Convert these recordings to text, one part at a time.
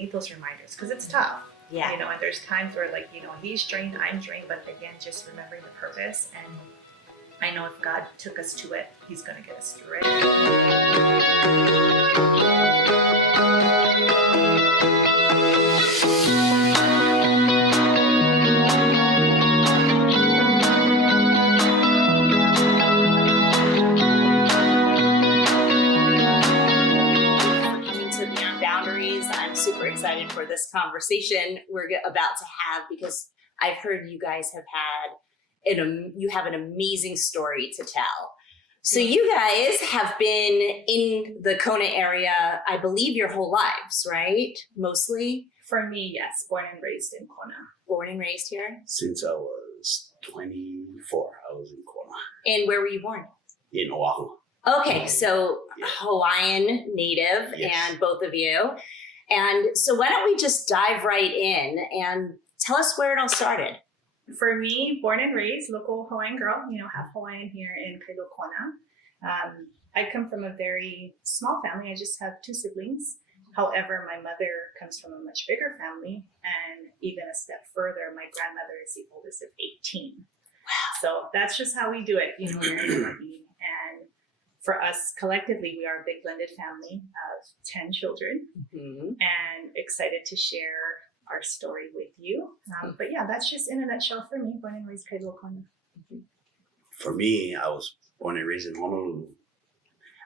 need those reminders because it's tough. Yeah. And there's times where he's drained, I'm drained, but again, just remembering the purpose. And I know if God took us to it, he's going to get us through it. I'm super excited for this conversation we're about to have because I've heard you guys have had an amazing story to tell. So you guys have been in the Kona area, I believe, your whole lives, right? Mostly? For me, yes. Born and raised in Kona. Born and raised here? Since I was 24, I was in Kona. And where were you born? In Oahu. Okay, so Yeah. Hawaiian native, Yes. and both of you. And so why don't we just dive right in and tell us where it all started? For me, born and raised, local Hawaiian girl, half Hawaiian here in Kailua Kona. I come from a very small family. I just have 2 siblings. However, my mother comes from a much bigger family. And even a step further, my grandmother is the oldest of 18. Wow. So that's just how we do it, we're in Hawaii. And for us collectively, we are a big blended family of 10 children, and excited to share our story with you. But yeah, that's just in a nutshell for me, born and raised Kailua Kona. For me, I was born and raised in Honolulu.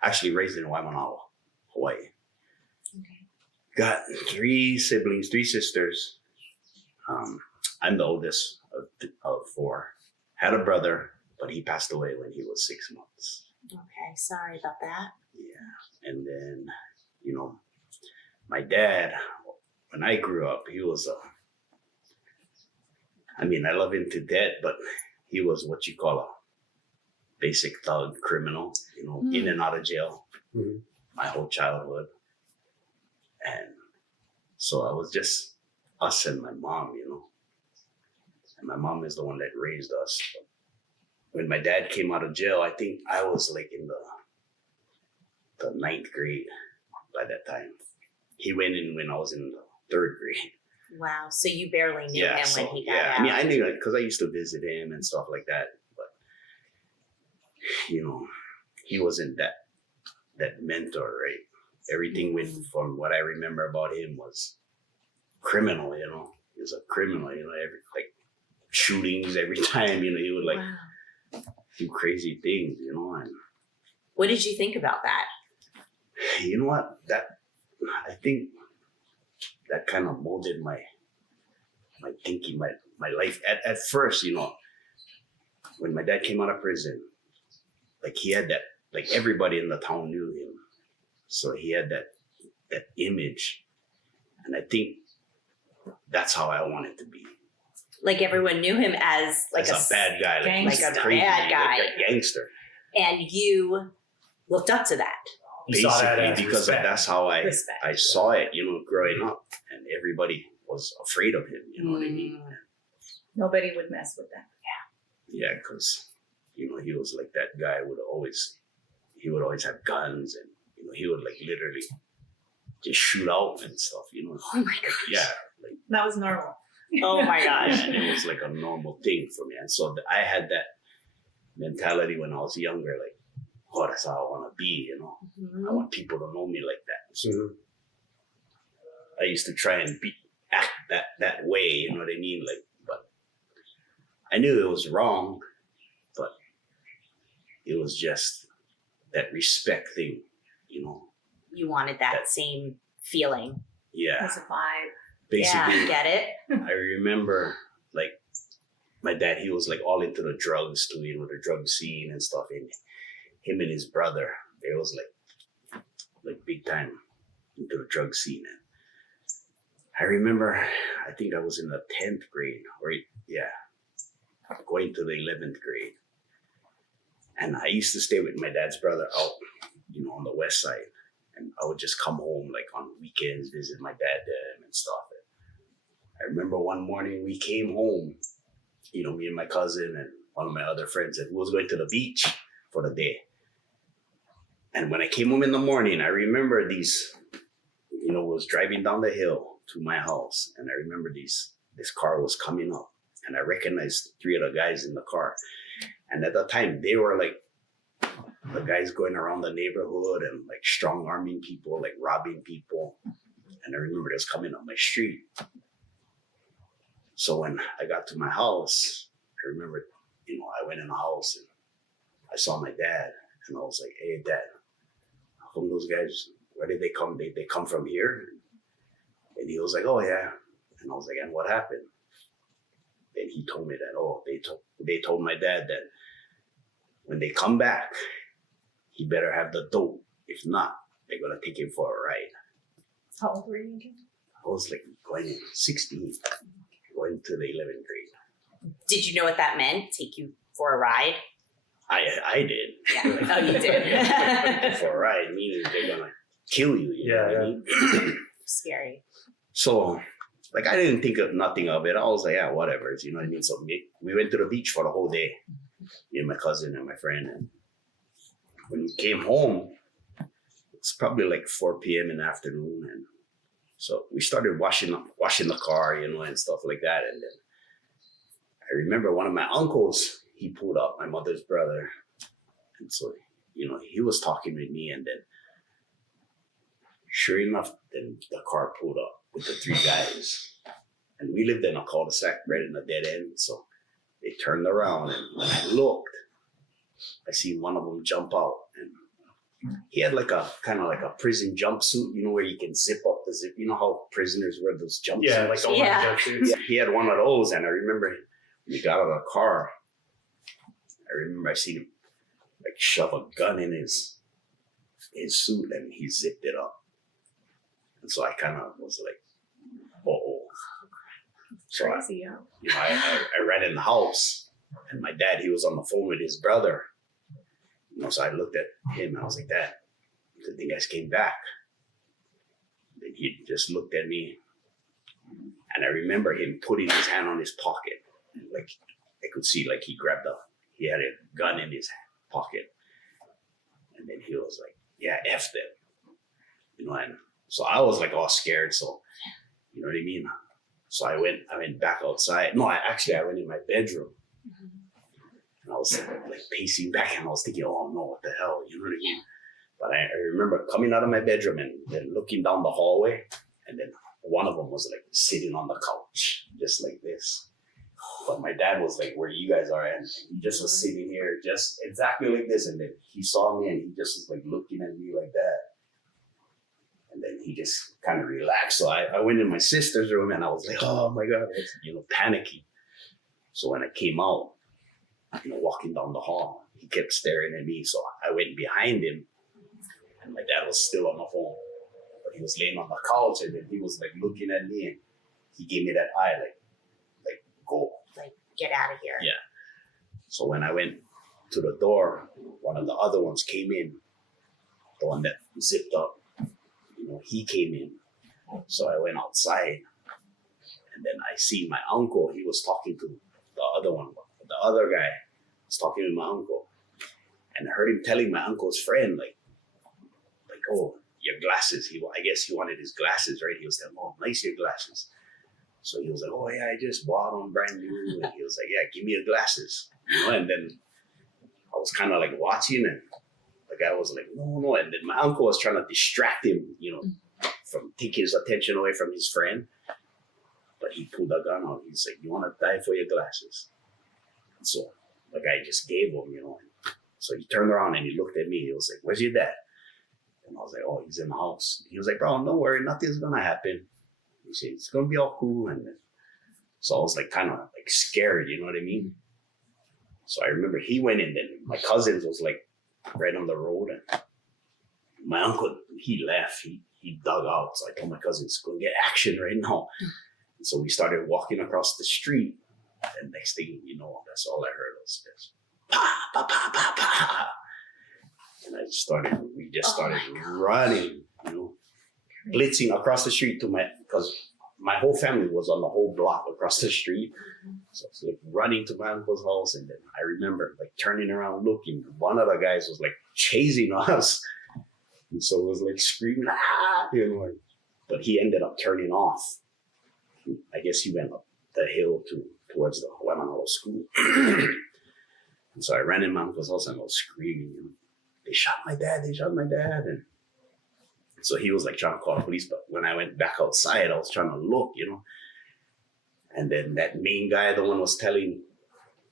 Actually raised in Waimanalo, Hawaii. Okay. Got 3 siblings, 3 sisters. I'm the oldest of 4. Had a brother, but he passed away when he was 6 months. Okay, sorry about that. Yeah. And then, my dad, when I grew up, he was I love him to death, but he was what you call a basic thug criminal, in and out of jail my whole childhood. And so I was just us and my mom, and my mom is the one that raised us. When my dad came out of jail, I think I was like in the 9th grade by that time. He went in when I was in the 3rd grade. Wow, so you barely knew him when he got out. I knew it because I used to visit him and stuff like that. But, he wasn't that mentor, right? Everything went from what I remember about him was criminal, He was a criminal, like shootings every time, he would like do crazy things, And what did you think about that? you know what? I think that kind of molded my thinking, my life. At first, when my dad came out of prison, like he had that, like everybody in the town knew him. So he had that image. And I think that's how I wanted to be. Like everyone knew him as like a bad guy, like a crazy, bad guy, like a gangster. And you looked up to that. Basically, because that's how I saw it, growing up, and everybody was afraid of him. You know what I mean? Nobody would mess with that. Yeah, because he was like that guy would always have guns, and he would like literally just shoot out and stuff. Oh my gosh. Yeah, like that was normal. Oh my gosh. And it was like a normal thing for me, and so I had that mentality when I was younger, like. Oh, that's how I want to be, I want people to know me like that. So I used to try and act that way, you know what I mean? Like, but I knew it was wrong, but it was just that respect thing, You wanted that same feeling. Yeah. It's a vibe. Basically, yeah, get it? I remember, like, my dad, he was like all into the drugs too, the drug scene and stuff. And him and his brother, they was like big time into the drug scene. And I remember, I think I was in the 10th grade, going to the 11th grade. And I used to stay with my dad's brother out, on the west side. And I would just come home like on weekends, visit my dad there and stuff. And I remember one morning we came home, me and my cousin and one of my other friends, and we was going to the beach for the day. And when I came home in the morning, I remember these was driving down the hill to my house, and I remember this car was coming up, and I recognized 3 of the guys in the car. And at the time, they were like the guys going around the neighborhood and like strong arming people, like robbing people. And I remember this coming up my street. So when I got to my house, I remember, I went in the house and I saw my dad, and I was like, "Hey, Dad, how come those guys, where did they come? They come from here?" And he was like, "Oh, yeah." And I was like, "And what happened?" And he told me that, they told my dad that when they come back, he better have the dope. If not, they're going to take him for a ride. How old were you again? I was like going 16, going to the 11th grade. Did you know what that meant? Take you for a ride? I did. Yeah. Oh, you did. For a ride, meaning they're going to kill you. You know what I mean? Scary. So, like, I didn't think of nothing of it. I was like, yeah, whatever. You know what I mean? So we went to the beach for the whole day. Me and my cousin and my friend. And when we came home, it's probably like 4 p.m. in the afternoon. And so we started washing the car, and stuff like that. And then I remember one of my uncles, he pulled up, my mother's brother. And so, he was talking with me. And then sure enough, then the car pulled up with the 3 guys. And we lived in a cul-de-sac right in the dead end. So they turned around, and when I looked, I see one of them jump out. And he had like a kind of like a prison jumpsuit, where you can zip up the zip. You know how prisoners wear those jumpsuits? Yeah, like the one jumpsuits. Yeah, he had one of those. And I remember when he got out of the car, I remember I seen him like shove a gun in his suit, and he zipped it up. And so I kind of was like, "Oh." So Crazy, yeah. I ran in the house, and my dad, he was on the phone with his brother. So I looked at him, and I was like, "Dad, the guys came back." Then he just looked at me, and I remember him putting his hand on his pocket. Like, I could see, like, he had a gun in his pocket. And then he was like, "Yeah, F them." And so I was like all scared. So, you know what I mean? So I went back outside. No, I went in my bedroom. And I was like pacing back, and I was thinking, "Oh no, what the hell?" You know what I mean? But I remember coming out of my bedroom and then looking down the hallway, and then one of them was like sitting on the couch, just like this. But my dad was like where you guys are, and he just was sitting here, just exactly like this. And then he saw me, and he just was like looking at me like that. And then he just kind of relaxed. So I went in my sister's room, and I was like, "Oh my God," I was, panicking. So when I came out, walking down the hall, he kept staring at me. So I went behind him, and my dad was still on the phone. But he was laying on the couch, and then he was like looking at me, and he gave me that eye, like go. Like, get out of here. Yeah. So when I went to the door, one of the other ones came in, the one that zipped up. He came in. So I went outside, and then I see my uncle. He was talking to the other one. The other guy was talking to my uncle, and I heard him telling my uncle's friend, like, "Oh, your glasses." I guess he wanted his glasses, right? He was telling, "Oh, nice your glasses." So he was like, "Oh yeah, I just bought them brand new." And he was like, "Yeah, give me your glasses." And then I was kind of like watching, and the guy was like, no. And then my uncle was trying to distract him, from taking his attention away from his friend. But he pulled a gun out. He's like, "You want to die for your glasses?" And so the guy just gave him, So he turned around and he looked at me. He was like, "Where's your dad?" And I was like, "Oh, he's in the house." He was like, "Bro, don't worry. Nothing's going to happen." He said, "It's going to be all cool." And then, so I was like kind of like scared, you know what I mean? So I remember he went in, and my cousins was like right on the road, and my uncle, he left. He dug out. So I told my cousins, "Go get action right now." And so we started walking across the street, and next thing you know, that's all I heard was this, pa, pa, pa, pa, pa. And we just started running, blitzing across the street because my whole family was on the whole block across the street. So I was like running to my uncle's house, and then I remember like turning around looking. One of the guys was like chasing us. And so it was like screaming, "Ah!" but he ended up turning off. I guess he went up the hill towards the Waimanalo school. And so I ran in my uncle's house and I was screaming, you know, they shot my dad, they shot my dad. And so he was like trying to call the police, but when I went back outside, I was trying to look, you know. And then that main guy, the one was telling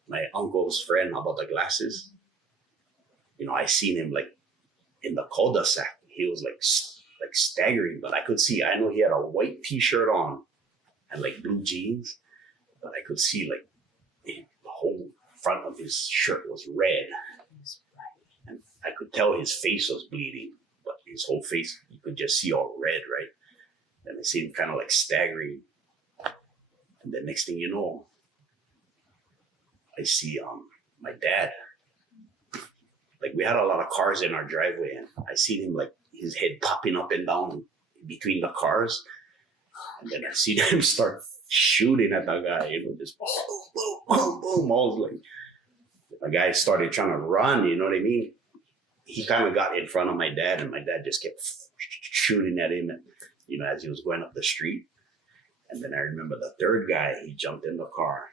my uncle's friend about the glasses, you know, I seen him like in the cul-de-sac. He was like staggering, but I could see, I know he had a white t-shirt on and like blue jeans, but I could see like the whole front of his shirt was red. And I could tell his face was bleeding, but his whole face, you could just see all red, right? And I see him kind of like staggering. And the next thing you know, I see my dad. Like we had a lot of cars in our driveway, and I seen him like his head popping up and down between the cars. And then I see him start shooting at the guy, you know, just boom, boom, boom, boom. I was like, the guy started trying to run, you know what I mean? He kind of got in front of my dad, and my dad just kept shooting at him, and, you know, as he was going up the street. And then I remember the third guy, he jumped in the car,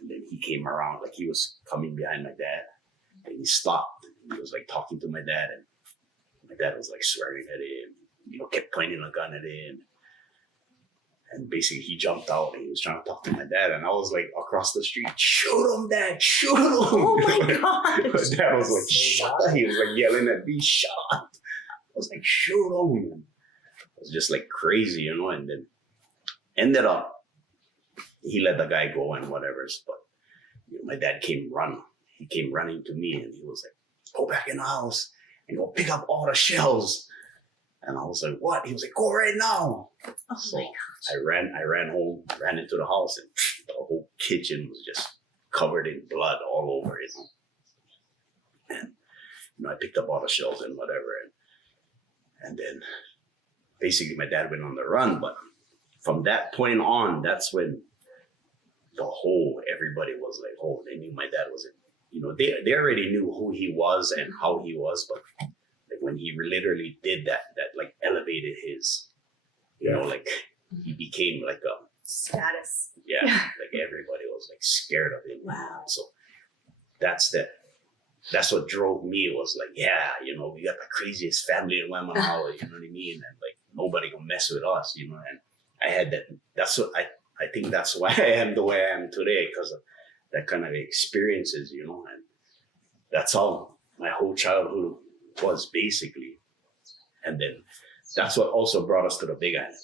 and then he came around, like he was coming behind my dad, and he stopped. He was like talking to my dad, and my dad was like swearing at him, you know, kept pointing a gun at him. And basically he jumped out and he was trying to talk to my dad, and I was like across the street, shoot him, Dad, shoot him. Oh my God. My dad was like, shut. He was like yelling at me, shut. I was like, shoot him. It was just like crazy, you know, and then ended up, he let the guy go and whatever, but you know, my dad came running. He came running to me and he was like, go back in the house and go pick up all the shells. And I was like, what? He was like, go right now. Oh So my gosh. I ran home, ran into the house, and the whole kitchen was just covered in blood all over it. And you know, I picked up all the shells and whatever, and then basically my dad went on the run. But from that point on, that's when everybody was like, oh, they knew my dad was, you know, they already knew who he was and how he was, but like when he literally did that like elevated his, you know, like he became like a Status. yeah, like everybody was like scared of him. Wow. So that's what drove me, was like, yeah, you know, we got the craziest family in Waimanalo, you know what I mean? And like nobody gonna mess with us, you know. And I had that. That's what I think that's why I am the way I am today, because of that kind of experiences, you know. And that's all my whole childhood was basically. And then that's what also brought us to the Big Island,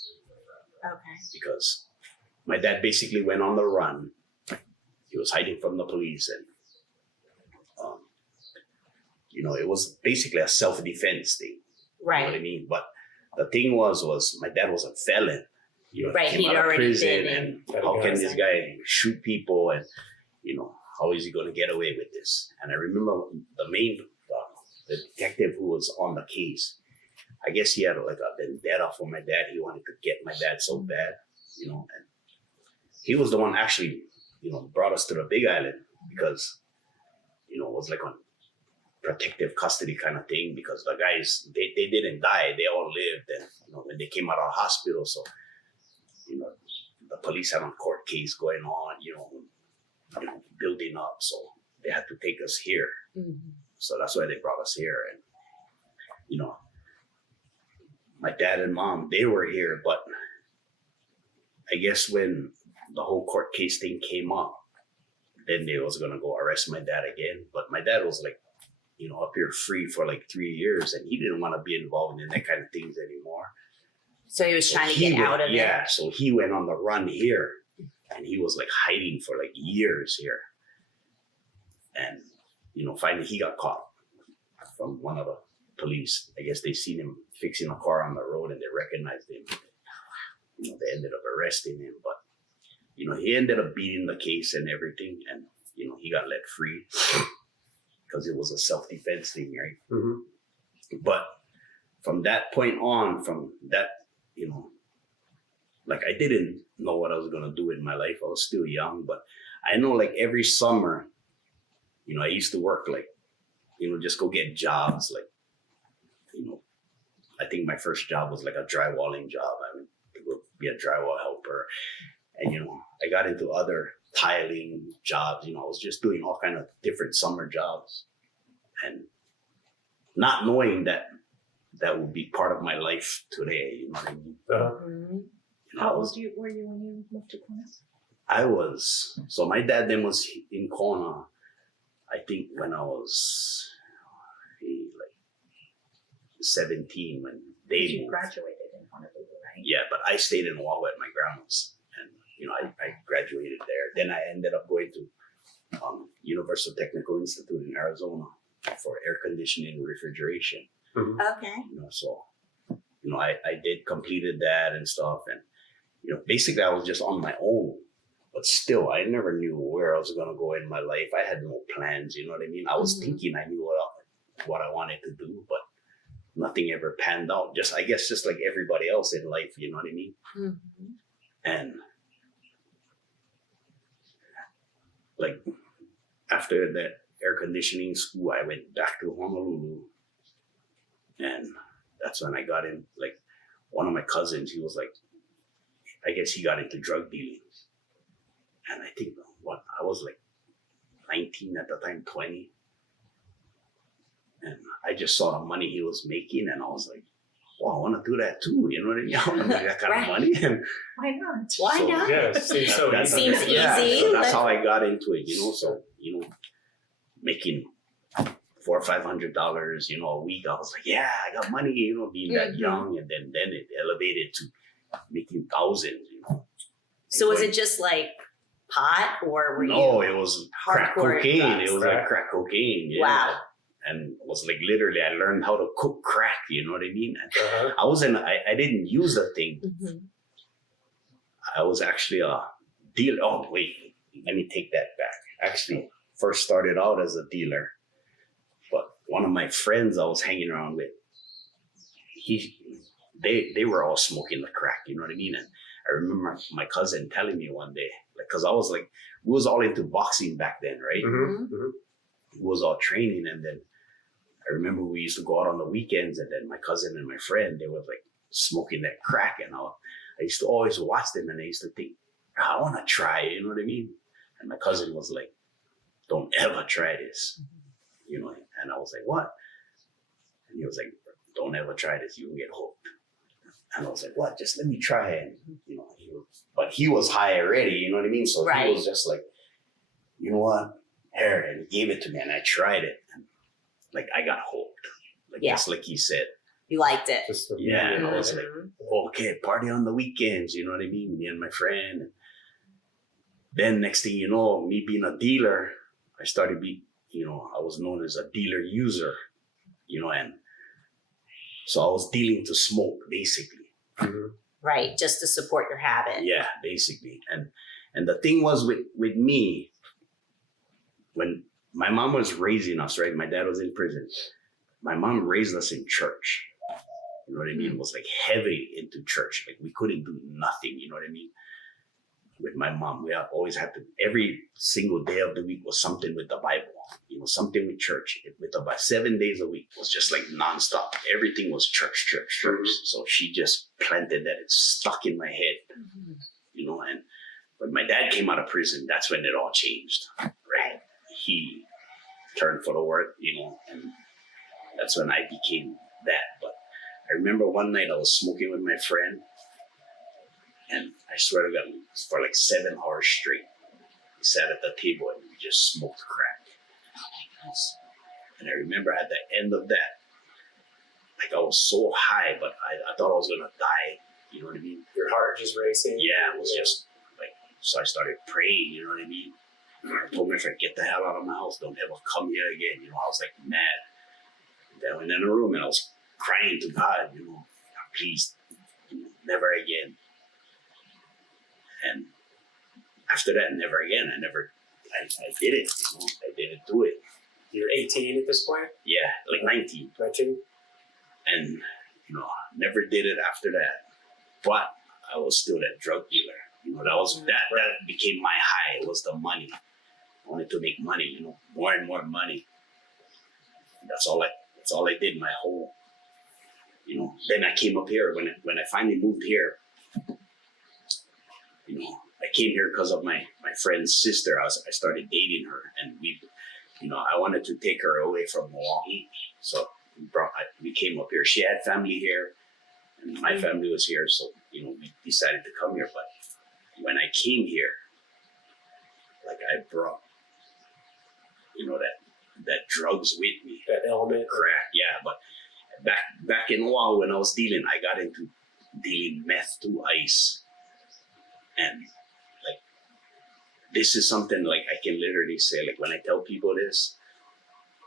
Okay. because my dad basically went on the run. He was hiding from the police, and you know, it was basically a self-defense thing. You know what I Right. mean? But the thing was my dad was a felon. You know, Right, came he'd out of already prison, been in and how can this guy shoot people, and you know, how is he going to get away with this? And I remember the detective who was on the case. I guess he had like a vendetta for my dad. He wanted to get my dad so bad, you know. And he was the one actually, you know, brought us to the Big Island, because, you know, it was like a protective custody kind of thing, because the guys, they didn't die. They all lived. And, you know, when they came out of the hospital, so, you know, the police had a court case going on, you know, building up. So they had to take us here. Mhm. So that's why they brought us here. And, you know, my dad and mom, they were here, but I guess when the whole court case thing came up, then they was going to go arrest my dad again. But my dad was like, you know, up here free for like 3 years, and he didn't want to be involved in that kind of things anymore. So he was So trying to he get out of it. Yeah, so he went on the run here, and he was like hiding for like years here. And, you know, finally he got caught from one of the police. I guess they seen him fixing a car on the road and they recognized him. You know, they ended up arresting him, but, you know, he ended up beating the case and everything, and, you know, he got let free because it was a self-defense thing, right? Mm-hmm. But from that point on, from that, you know, like I didn't know what I was going to do in my life. I was still young, but I know like every summer, you know, I used to work like, you know, just go get jobs. Like, you know, I think my first job was like a drywalling job. I went to go be a drywall helper. And, I got into other tiling jobs. I was just doing all kind of different summer jobs. And not knowing that would be part of my life today. You know what I mean? Mhm. How old were you when you moved to Kona? So my dad then was in Kona, I think when I was like 17 when they You moved. graduated in Honolulu, right? Yeah, but I stayed in Oahu at my grandma's, and I graduated there. Then I ended up going to Universal Technical Institute in Arizona for air conditioning and refrigeration. Okay. So I did completed that and stuff, and basically I was just on my own. But still, I never knew where I was gonna go in my life. I had no plans. You know what I mean? I was thinking I knew what I wanted to do, but nothing ever panned out. I guess just like everybody else in life. You know what I mean? Mhm. And like after that air conditioning school, I went back to Honolulu, and that's when I got in. Like one of my cousins, he was like, I guess he got into drug dealing. And I think I was like 19 at the time, 20. And I just saw the money he was making, and I was like, well, I want to do that too. You know what I mean? I want to make that kind Right. of money. And Why not? Why So- not? Yeah, it seems so that's- easy. Seems yeah, easy, so that's but- how I got into it, So, making $400 or $500, a week. I was like, yeah, I got money, being that Mhm. young. And then it elevated to making thousands, So was it just like pot, or were No, you? it was crack hardcore cocaine. drugs? It was Right. like crack cocaine. Yeah. Wow. And it was like literally, I learned how to cook crack. You know what I mean? And Uh-huh. I didn't use the thing. Mhm. I was actually a dealer. Oh, wait, let me take that back. Actually, first started out as a dealer, but one of my friends I was hanging around with, they were all smoking the crack. You know what I mean? And I remember my cousin telling me one day, because I was like, we was all into boxing back then, right? Mhm, mhm. We was all training, and then I remember we used to go out on the weekends, and then my cousin and my friend, they were like smoking that crack, and I used to always watch them, and I used to think, I want to try, you know what I mean? And my cousin was like, don't ever try this, and I was like, what? And he was like, don't ever try this, you can get hooked. And I was like, what? Just let me try it. And, but he was high already, you know what I mean? So Right. he was just like, you know what? Here, and he gave it to me, and I tried it. And, like, I got hooked. Like, Yeah. just like he said. You liked it. Just the- Yeah, and I was Mhm. like, okay, party on the weekends, you know what I mean? Me and my friend. And then next thing you know, me being a dealer, I started I was known as a dealer user, and so I was dealing to smoke, basically. Mhm. Right, just to support your habit. Yeah, basically. And the thing was with me, when my mom was raising us, right? My dad was in prison. My mom raised us in church. You know what I mean? It was like heavy into church. Like we couldn't do nothing, you know what I mean? With my mom, we always had to, every single day of the week was something with the Bible, something with church. With about 7 days a week was just like nonstop. Everything was church, church, church. Mhm. So she just planted that. It stuck in my head, and when my dad came out of prison, that's when it all changed, right? He turned for the word, and that's when I became that. But I remember one night I was smoking with my friend, and I swear to God, for like 7 hours straight, we sat at the table and we just smoked crack. And I remember at the end of that, like I was so high, but I thought I was gonna die. You know what I mean? Your heart just racing. Yeah, it was just like, so I started praying, you know what I mean? And I told my friend, get the hell out of my house. Don't ever come here again. I was like mad. Then I went in the room and I was crying to God, please, never again. And after that, never again. I did it, I didn't do it. You're 18 at this point? Yeah, like 19. 19? And, never did it after that. But I was still that drug dealer. That became my high. It was the money. I wanted to make money, more and more money. That's all I did my whole, Then I came up here when I finally moved here. I came here because of my friend's sister. I started dating her, and I wanted to take her away from Milwaukee, so we came up here. She had family here, and my family was here, so we decided to come here. But when I came here, like I brought, that drugs with me. That element. Crack, yeah. But back in Oahu when I was dealing, I got into dealing meth to ice, and like this is something like I can literally say, like when I tell people this,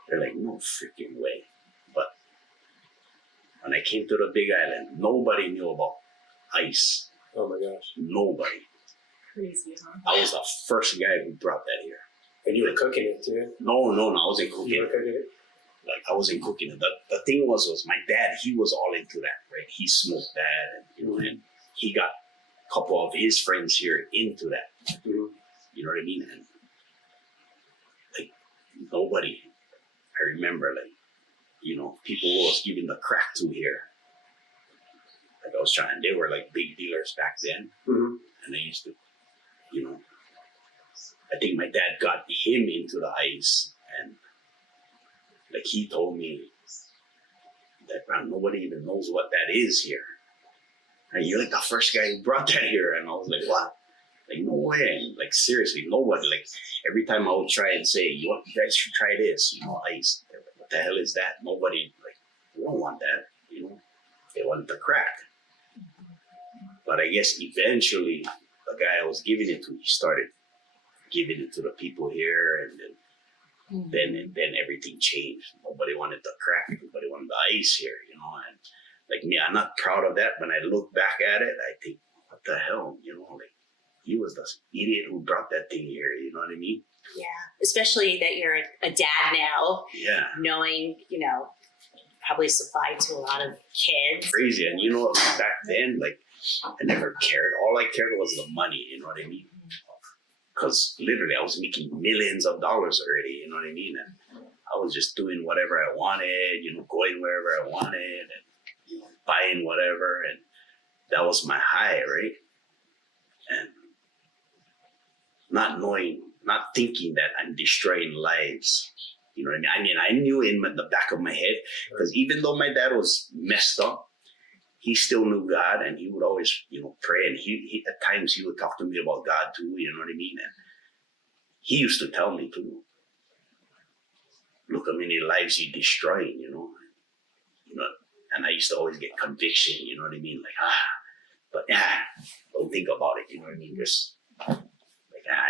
they're like, no freaking way. But when I came to the Big Island, nobody knew about ice. Oh my gosh. Nobody. Crazy, huh? I was the first guy who brought that here. And you were cooking it too? No, I wasn't cooking You were it. cooking it? Like I wasn't cooking it. The thing was my dad, he was all into that, right? He smoked that, and and he got a couple of his friends here into that. Mm-hmm. You know what I mean? And like nobody, I remember people who I was giving the crack to here. Like I was trying, they were like big dealers back then. Mm-hmm. And they used to, I think my dad got him into the ice, and like he told me that, man, nobody even knows what that is here. And you're like the first guy who brought that here. And I was like, what? Like, no way. And, like, seriously, nobody. Like, every time I would try and say, you guys should try this, ice. They're like, what the hell is that? Nobody, like, we don't want that, They wanted the crack. But I guess eventually, the guy I was giving it to, he started giving it to the people here, and then everything changed. Nobody wanted the crack. Everybody wanted the ice here, And like me, I'm not proud of that. When I look back at it, I think, what the hell, like he was the idiot who brought that thing here. You know what I mean? Yeah, especially that you're a dad now, Yeah. knowing, probably supplied to a lot of kids. Crazy. And back then, like, I never cared. All I cared was the money. You know what I mean? Because literally, I was making millions of dollars already. You know what I mean? And I was just doing whatever I wanted. Going wherever I wanted, and buying whatever. And that was my high, right? And not thinking that I'm destroying lives. You know what I mean? I knew in the back of my head, because even though my dad was messed up, he still knew God, and he would always, pray. And he at times he would talk to me about God too. You know what I mean? And he used to tell me too, look how many lives you're destroying. And I used to always get conviction. You know what I mean? Like but don't think about it. You know what I mean? Just like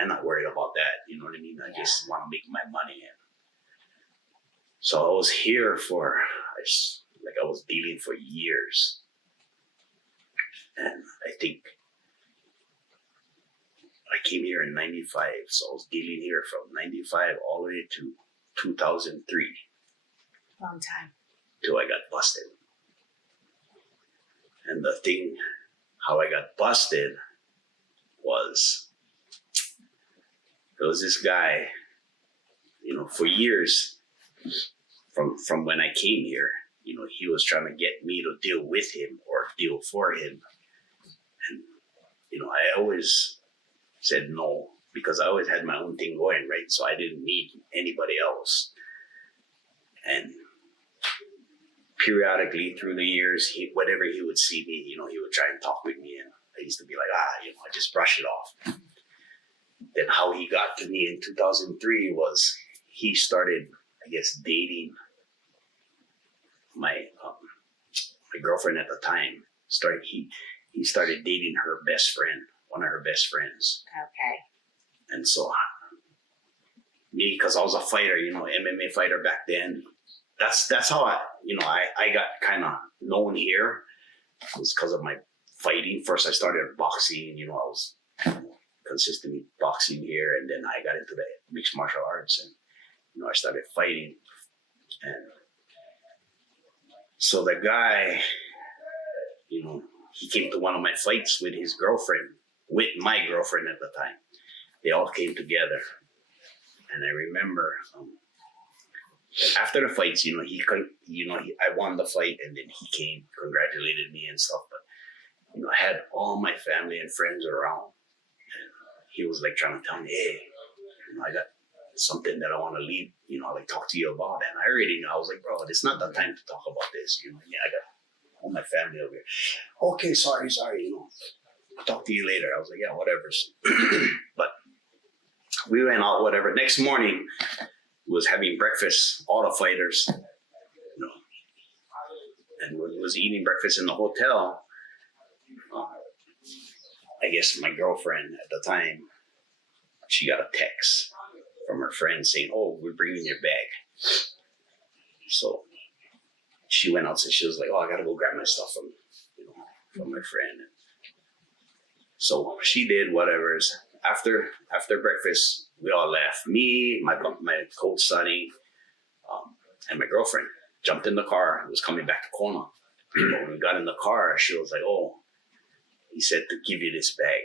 I'm not worried about that. You know what I mean? I just want to make my money. And so I was here I was dealing for years. And I think I came here in 95, so I was dealing here from 95 all the way to 2003. Long time. Till I got busted. And the thing, how I got busted was, there was this guy, for years, from when I came here, he was trying to get me to deal with him or deal for him. And, I always said no, because I always had my own thing going, right? So I didn't need anybody else. And periodically through the years, whenever he would see me, he would try and talk with me. And I used to be like, I just brush it off. Then how he got to me in 2003 was he started, I guess, dating my girlfriend at the time. He started dating her best friend, one of her best friends. Okay. And so me, because I was a fighter, MMA fighter back then, that's how I got kind of known here. It was because of my fighting. First I started boxing, I was consistently boxing here, and then I got into the mixed martial arts, and I started fighting. And so the guy, he came to one of my fights with his girlfriend, with my girlfriend at the time. They all came together. And I remember after the fights, you know, I won the fight, and then he came, congratulated me and stuff. But you know, I had all my family and friends around, and he was like trying to tell me, hey, you know, I got something that I want to leave, you know, like talk to you about. And I already knew. I was like, bro, it's not the time to talk about this. You know, yeah, I got all my family over here. Okay, sorry, you know, I'll talk to you later. I was like, yeah, whatever. But we went out, whatever. Next morning, was having breakfast, all the fighters, you know, and was eating breakfast in the hotel. I guess my girlfriend at the time, she got a text from her friend saying, oh, we're bringing your bag. So she went out and she was like, oh, I got to go grab my stuff from, you know, from my friend. So she did whatever. After breakfast, we all left. Me, my coach Sonny, and my girlfriend jumped in the car and was coming back to Kona. But when we got in the car, she was like, oh, he said to give you this bag.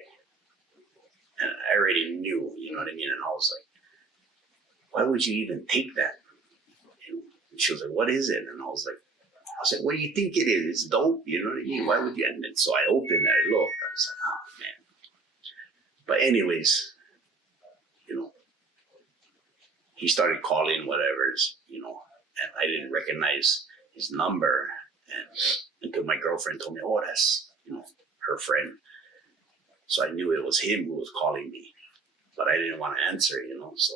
And I already knew, you know what I mean? And I was like, why would you even take that? And she was like, what is it? And I was like, what do you think it is? It's dope, you know what I mean? Why would you? And then so I opened it, I looked, I was like, oh man. But anyways, you know, he started calling whatever's, you know, and I didn't recognize his number. And until my girlfriend told me, oh, that's, you know, her friend. So I knew it was him who was calling me, but I didn't want to answer, you know. So,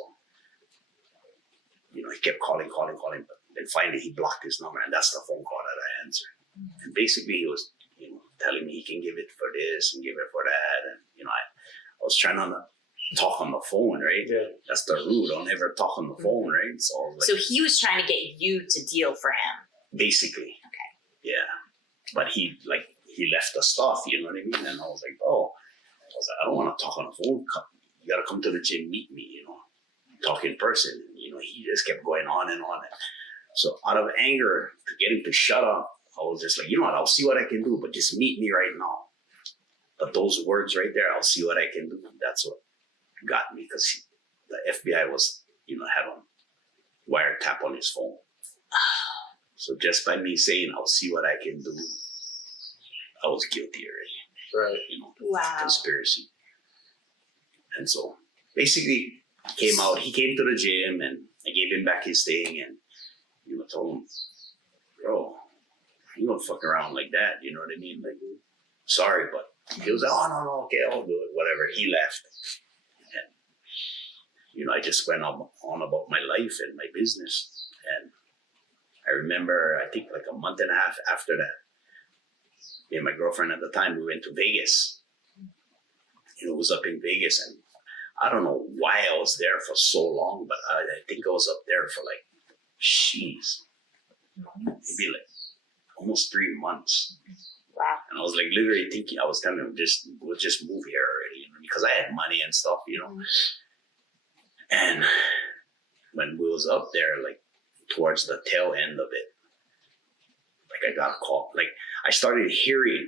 you know, he kept calling, but then finally he blocked his number, and that's the phone call that I answered. And basically he was, you know, telling me he can give it for this and give it for that. And, you know, I was trying to talk on the phone, right? Yeah. That's the rule. Don't ever talk on the phone, right? So I was like, So he was trying to get you to deal for him. basically. Okay. Yeah. But he left the stuff, you know what I mean? And I was like, oh, I don't want to talk on the phone. You got to come to the gym, meet me, you know, talk in person. And, you know, he just kept going on and on. So out of anger to get him to shut up, I was just like, you know what, I'll see what I can do, but just meet me right now. But those words right there, I'll see what I can do. That's what got me, because the FBI was, you know, had a wiretap on his phone. So just by me saying, I'll see what I can do, I was guilty already. Right. You know, Wow. conspiracy. And so basically he came to the gym, and I gave him back his thing, and, you know, told him, bro, you don't fuck around like that, you know what I mean? Like, sorry, but he was like, oh, no, okay, I'll do it, whatever. He left. And, you know, I just went on about my life and my business. And I remember, I think like a month and a half after that, me and my girlfriend at the time, we went to Vegas. You know, it was up in Vegas, and I don't know why I was there for so long, but I think I was up there for like, maybe like almost 3 months. Wow. And I was like literally thinking, I was telling him, we'll just move here already, you know, because I had money and stuff, you know. And when we was up there, like towards the tail end of it, like I got a call, like I started hearing,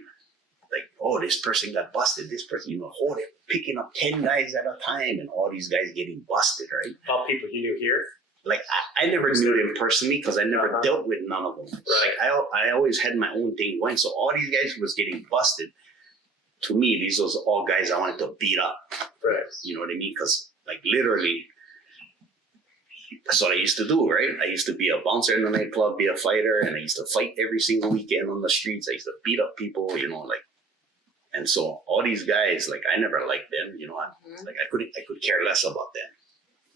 like, oh, this person got busted, this person, you know, they're picking up 10 guys at a time, and all these guys getting busted, right? All people you knew here? Like I never knew them personally, because I never dealt with none of them. Right. Like I always had my own thing going. So all these guys who was getting busted, to me, these was all guys I wanted to beat up. Right. You know what I mean? Because like literally, that's what I used to do, right? I used to be a bouncer in the nightclub, be a fighter, and I used to fight every single weekend on the streets. I used to beat up people, you know, like. And so all these guys, like I never liked them, you know. Like I could care less about them.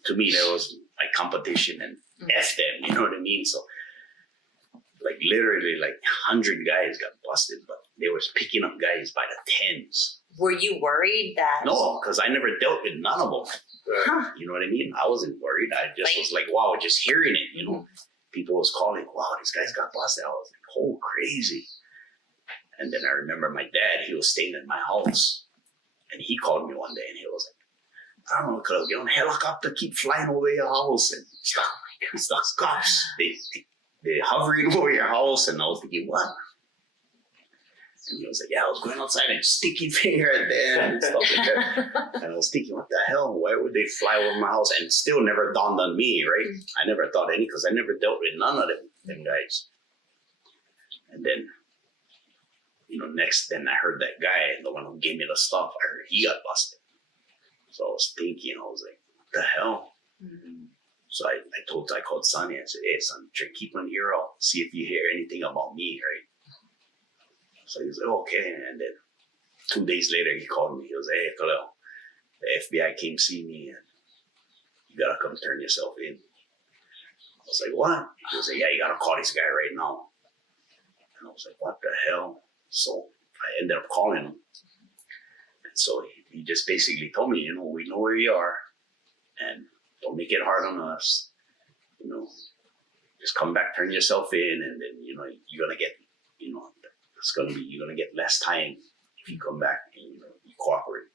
To me, there was like competition and F them, you know what I mean? So like literally like 100 guys got busted, but they were picking up guys by the tens. Were you worried that? No, because I never dealt with none of them. Huh. You know what I mean? I wasn't worried. I just was like, wow, just hearing it, you know. People was calling, wow, these guys got busted. I was like, oh, crazy. And then I remember my dad, he was staying at my house, and he called me one day, and he was like, I don't know, cuz get on a helicopter, keep flying over your house, and stuff. Cops, they hovering over your house, and I was thinking, what? And he was like, yeah, I was going outside and sticking finger at them and stuff like that. And I was thinking, what the hell? Why would they fly over my house? And it still never dawned on me, right? I never thought any, because I never dealt with none of them guys. And then, then I heard that guy, the one who gave me the stuff, I heard he got busted. So I was thinking, I was like, what the hell? Mm-hmm. So I called Sonny. I said, hey, son, keep an ear out. See if you hear anything about me, right? So he was like, okay. And then 2 days later, he called me. He was like, hey, Khalil, the FBI came see me and you got to come turn yourself in. I was like, what? He was like, yeah, you got to call this guy right now. And I was like, what the hell? So I ended up calling him. And so he just basically told me, we know where you are and don't make it hard on us. Just come back, turn yourself in, and then, you're going to get, you're going to get less time if you come back and, you cooperate.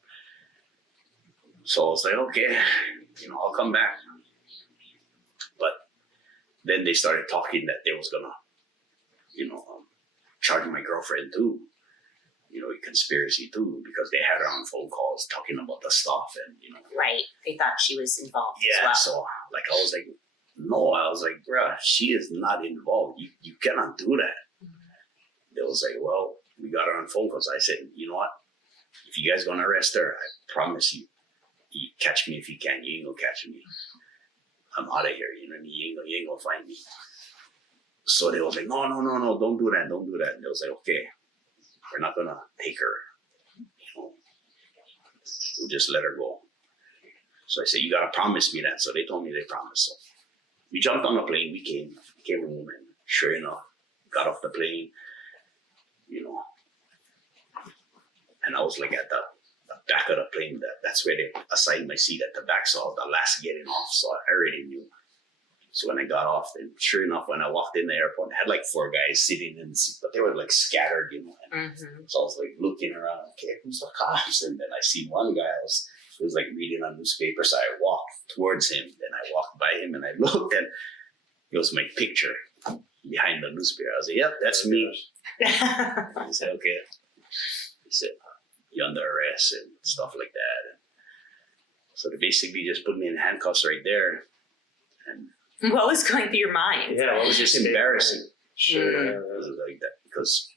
So I was like, okay, I'll come back. But then they started talking that they was going to, charge my girlfriend too, conspiracy too, because they had her on phone calls talking about the stuff and, Right. They thought she was involved yeah, as well. so I was like, no, I was like, bruh, she is not involved. You cannot do that. They was like, well, we got her on phone calls. I said, you know what? If you guys gonna arrest her, I promise you catch me if you can. You ain't gonna catch me. I'm out of here. You know what I mean? You ain't gonna find me. So they was like, no, don't do that, don't do that. And they was like, okay, we're not gonna take her. We'll just let her go. So I said, you gotta promise me that. So they told me they promised. So we jumped on the plane. We came home, and sure enough, got off the plane. And I was like at the back of the plane. That's where they assigned my seat at the back. So I was the last getting off. So I already knew. So when I got off, then sure enough, when I walked in the airport, I had like 4 guys sitting in the seat, but they were like scattered, And so I was like looking around, okay, who's the cops? And then I see one guy, he was like reading a newspaper. So I walked towards him. Then I walked by him and I looked, and it was my picture behind the newspaper. I was like, yep, that's me. I said, okay. He said, you're under arrest and stuff like that. And so they basically just put me in handcuffs right there. And what was going through your mind? Yeah, it was just embarrassing. Sure. It was like that because,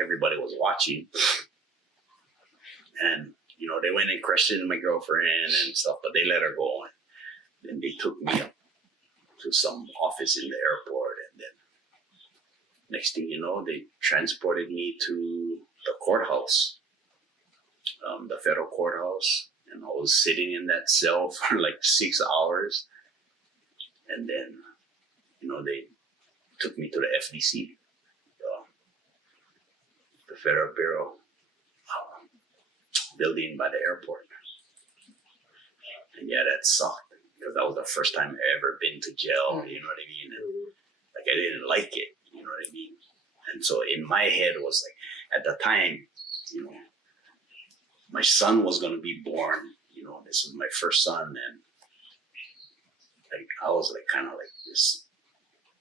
everybody was watching. And, they went and questioned my girlfriend and stuff, but they let her go. And then they took me up to some office in the airport. And then next thing you know, they transported me to the courthouse, the federal courthouse. And I was sitting in that cell for like 6 hours. And then, they took me to the FDC, the Federal Bureau building by the airport. And yeah, that sucked because that was the first time I ever been to jail, you know what I mean? And like I didn't like it, you know what I mean? And so in my head it was like, at the time, my son was going to be born, this was my first son, and like I was like kind of like this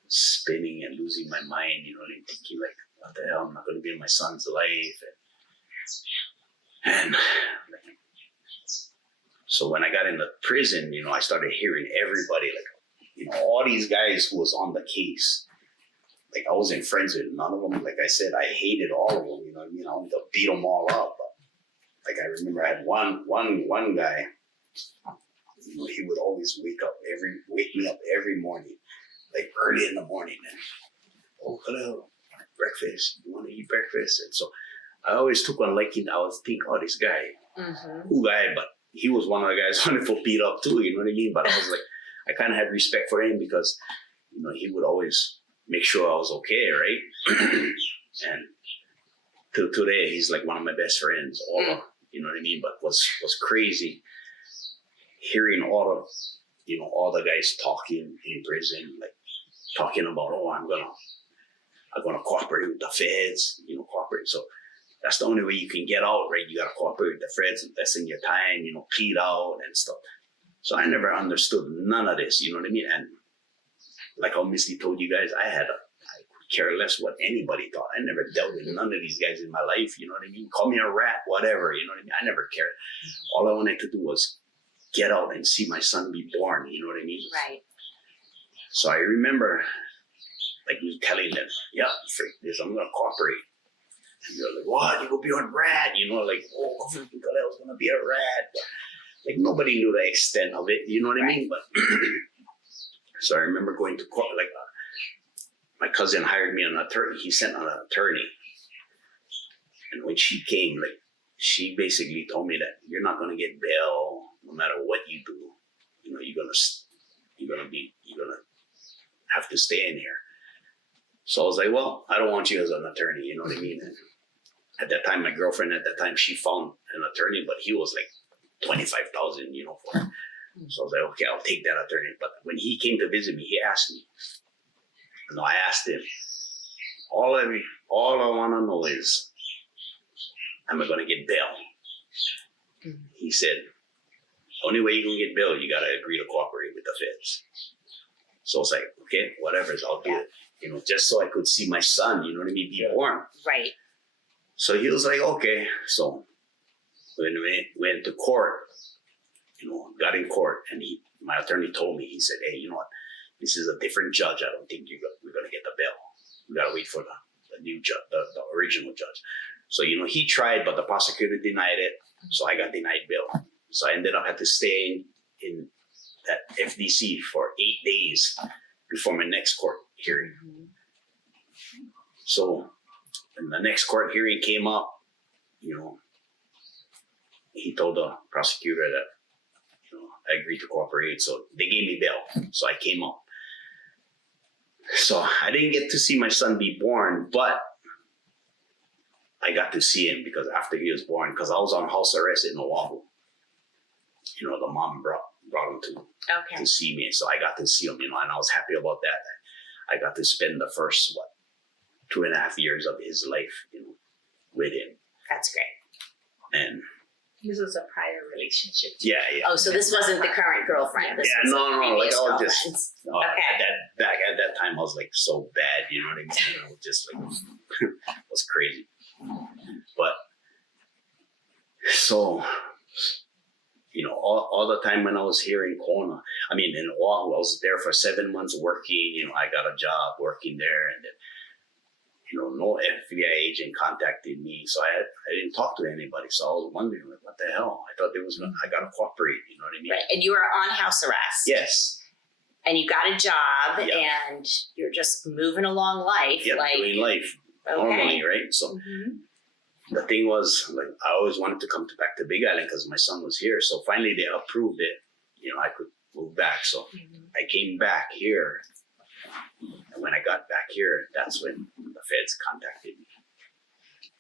spinning and losing my mind, and thinking like, what the hell, I'm not going to be in my son's life. And so when I got into prison, I started hearing everybody, like, all these guys who was on the case. Like I wasn't friends with none of them. Like I said, I hated all of them, I wanted to beat them all up. But like I remember I had one guy, he would always wake me up every morning, like early in the morning, and hello, breakfast. You want to eat breakfast? And so I always took on liking. I was thinking, oh, this guy, cool guy, but he was one of the guys wanted to beat up too. You know what I mean? But I was like, I kind of had respect for him because, he would always make sure I was okay, right? And till today, he's like one of my best friends. You know what I mean? But what's crazy, hearing all the guys talking in prison, like talking about, oh, I'm gonna cooperate with the feds, cooperate. So that's the only way you can get out, right? You gotta cooperate with the feds, invest in your time, plead out and stuff. So I never understood none of this, you know what I mean? And like I obviously told you guys, I care less what anybody thought. I never dealt with none of these guys in my life. You know what I mean? Call me a rat, whatever. You know what I mean? I never cared. All I wanted to do was get out and see my son be born. You know what I mean? Right. So I remember, like, you telling them, yeah, freak this, I'm gonna cooperate. And they're like, what? You gonna be a rat? You know, like, oh, I thought I was gonna be a rat. But, like, nobody knew the extent of it. You know what I mean? But so I remember going to court. Like, my cousin hired me an attorney. He sent an attorney, and when she came, like, she basically told me that you're not gonna get bail no matter what you do. You know, you're gonna have to stay in here. So I was like, well, I don't want you as an attorney. You know what I mean? And at that time, my girlfriend at that time, she found an attorney, but he was like $25,000, you know, for her. So I was like, okay, I'll take that attorney. But when he came to visit me, he asked me. No, I asked him. All I want to know is, am I going to get bail? He said, only way you're going to get bail, you got to agree to cooperate with the feds. So I was like, okay, whatever, I'll do it. You know, just so I could see my son, you know what I mean, be born. Right. So he was like, okay. So when we went to court, you know, got in court, and my attorney told me, he said, hey, you know what, this is a different judge. I don't think we're going to get the bail. We got to wait for the new judge, the original judge. So, you know, he tried, but the prosecutor denied it. So I got denied bail. So I ended up having to stay in that FDC for 8 days before my next court hearing. So when the next court hearing came up, you know, he told the prosecutor that, you know, I agreed to cooperate. So they gave me bail. So I came up. So I didn't get to see my son be born, but I got to see him because after he was born, because I was on house arrest in Oahu. You know, the mom brought him to see me. So I got to see him, you know, and I was happy about that. I got to spend the first, 2.5 years of his life, you know, with him. That's great. And This was a prior relationship. yeah. Oh, so this wasn't the current girlfriend. This was no, like I previous was girlfriend. just, Okay. at that time I was like so bad, you know what I mean? You know, just like, it was crazy. But, so, you know, all the time when I was here in Kona, I mean, in Oahu, I was there for 7 months working, you know, I got a job working there, and then, you know, no FBI agent contacted me, so I didn't talk to anybody. So I was wondering, like, what the hell? I thought I got to cooperate. You know what I mean? Right. And you were on house arrest. Yes. And you got a job, Yeah. and you're just moving along life. Yeah, like, doing life normally, right? So the thing was, like, I always wanted to come back to Big Island because my son was here. So finally, they approved it. You know, I could move back. So I came back here. And when I got back here, that's when the feds contacted me.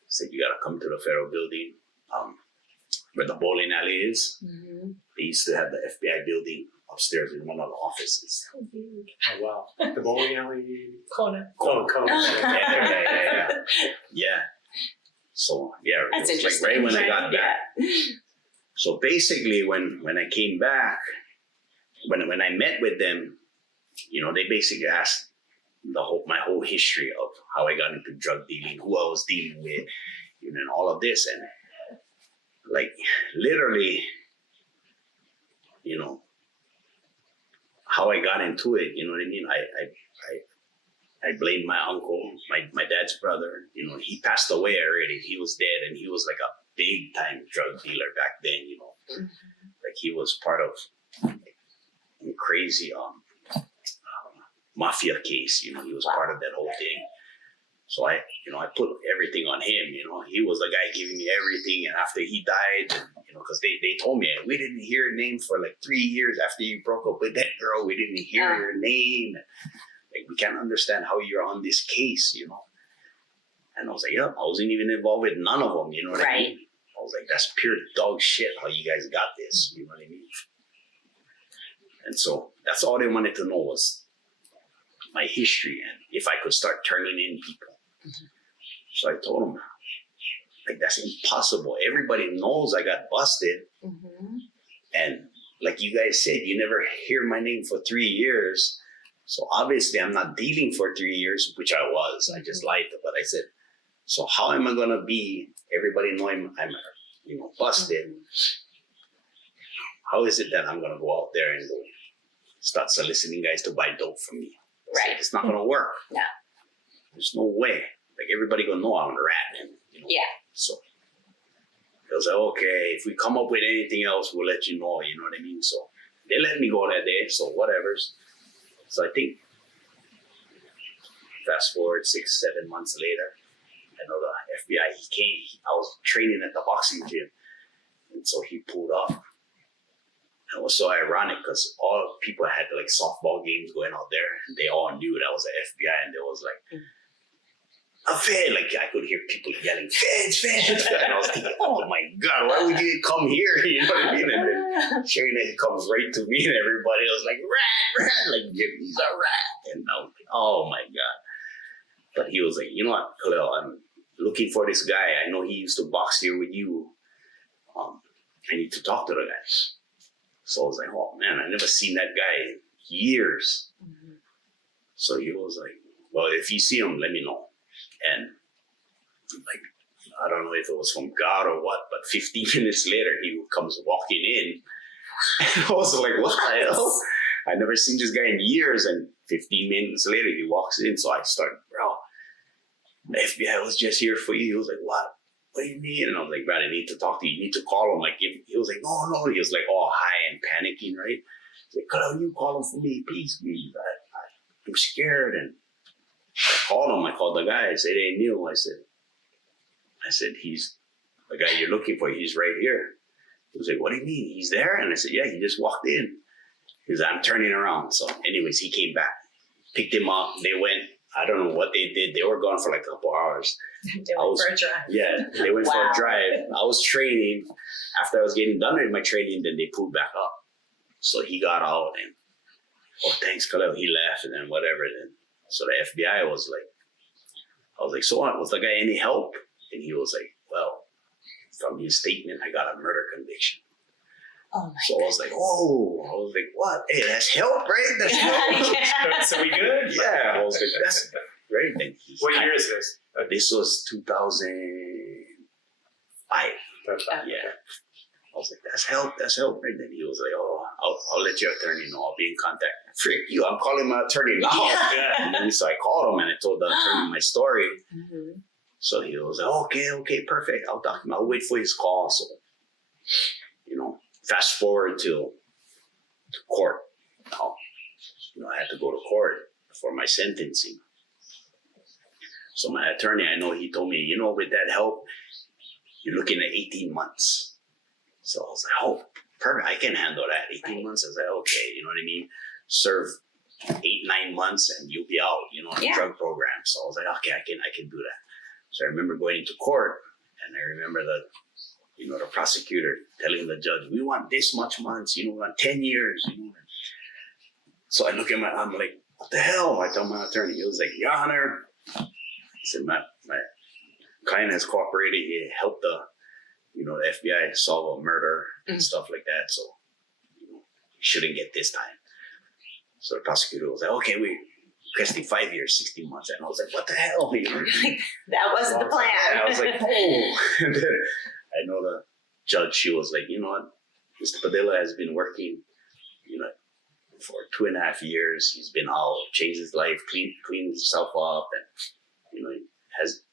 Said, you got to come to the federal building where the bowling alley is. They used to have the FBI building upstairs in one of the offices. So weird. Oh, wow. The bowling alley. Kona. Oh, Kona. Yeah. So, yeah, That's it was interesting. like right when I got Yeah. back. So basically, when I came back, when I met with them, you know, they basically asked my whole history of how I got into drug dealing, who I was dealing with, you know, and all of this. And like literally, you know, how I got into it, you know what I mean? I blamed my uncle, my dad's brother. You know, he passed away already. He was dead, and he was like a big time drug dealer back then, you know. Like he was part of a crazy mafia case, you know, he was part of that whole thing. So I put everything on him, you know, he was the guy giving me everything. And after he died, you know, because they told me, we didn't hear your name for like 3 years after you broke up with that girl. We didn't hear your name. Like, we can't understand how you're on this case, you know. And I was like, yeah, I wasn't even involved with none of them, you know what I mean? I was like, that's pure dog shit how you guys got this, you know what I mean? And so that's all they wanted to know was my history and if I could start turning in people. So I told them, like, that's impossible. Everybody knows I got busted. And like you guys said, you never hear my name for 3 years. So obviously I'm not dealing for 3 years, which I was. I just lied, but I said, so how am I gonna be? Everybody knowing I'm busted. How is it that I'm gonna go out there and go start soliciting guys to buy dope from me? I said, Right. it's not gonna work. No. There's no way. Like everybody gonna know I'm a rat, and Yeah. So I was like, okay, if we come up with anything else, we'll let you know. You know what I mean? So they let me go that day. So whatever. So I think fast forward 6-7 months later, I know the FBI, he came. I was training at the boxing gym, and so he pulled up. And it was so ironic because all people had like softball games going out there, and they all knew that was the FBI, and they was like, "A Fed!" Like I could hear people yelling, "Feds, Feds!" And I was thinking, "Oh my God, why would you come here?" You know what I mean? And then Shane comes right to me, and everybody was like, "Rat, rat!" Like he's a rat, and I was like, "Oh my God!" But he was like, "You know what, Khalil? I'm looking for this guy. I know he used to box here with you. I need to talk to the guy." So I was like, "Oh man, I never seen that guy in years." So he was like, "Well, if you see him, let me know." And like, I don't know if it was from God or what, but 15 minutes later, he comes walking in. And I was like, what the hell? I never seen this guy in years. And 15 minutes later, he walks in. So I started, bro, the FBI was just here for you. He was like, what? What do you mean? And I was like, bro, I need to talk to you. You need to call him. Like, he was like, no. He was like all high and panicking, right? He's like, Khalil, you call him for me, please. I'm scared. And I called him. I called the guy. I said, hey, Neil. I said, he's the guy you're looking for. He's right here. He was like, what do you mean? He's there? And I said, yeah, he just walked in. He was like, I'm turning around. So anyways, he came back, picked him up. They went, I don't know what they did. They were gone for like a couple hours. They went for a drive. Yeah, they went for a drive. I was training. After I was getting done with my training, then they pulled back up. So he got out and, oh, thanks, Khalil. He left and then whatever. Then so the FBI was like, I was like, so what? Was the guy any help? And he was like, well, from his statement, I got a murder conviction. Oh my So I was like, oh, I was like, what? Hey, that's help, right? That's help. So we good? Yeah, I was like, that's great. Then What year is this? This was 2005. Yeah. I was like, that's help. And then he was like, oh, I'll let your attorney know. I'll be in contact. Frick you, I'm calling my attorney now. Yeah. And then so I called him and I told the attorney my story. Mhm. So he was like, okay, perfect. I'll talk to him. I'll wait for his call. So, fast forward to court. Now, I had to go to court for my sentencing. So my attorney, I know he told me, with that help, you're looking at 18 months. So I was like, oh, perfect. I can handle that. 18 months. I was like, okay, you know what I mean? Serve 8-9 months and you'll be out, on the drug program. So I was like, okay, I can do that. So I remember going to court and I remember the prosecutor telling the judge, we want this much months, we want 10 years, So I look at I'm like, what the hell? I tell my attorney, he was like, Your Honor, I said, my client has cooperated. He helped the FBI solve a murder and stuff like that. So, he shouldn't get this time. So the prosecutor was like, okay, we're requesting 5 years, 16 months. And I was like, what the hell? That wasn't the plan. I was like, oh. And then I know the judge, she was like, you know what? Mr. Padilla has been working, for 2.5 years. He's been out, changed his life, cleaned himself up, and, has,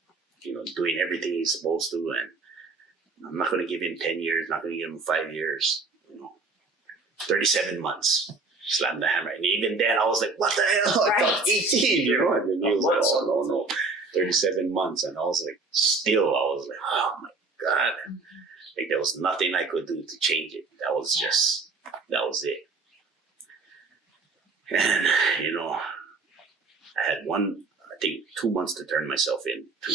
doing everything he's supposed to. And I'm not going to give him 10 years, not going to give him 5 years, 37 months. Slammed the hammer. And even then, I was like, what the hell? I thought 18, And then he was like, oh, no. 37 months. And I was like, still, I was like, oh my God. Like, there was nothing I could do to change it. That was it. And, I had 2 months to turn myself in to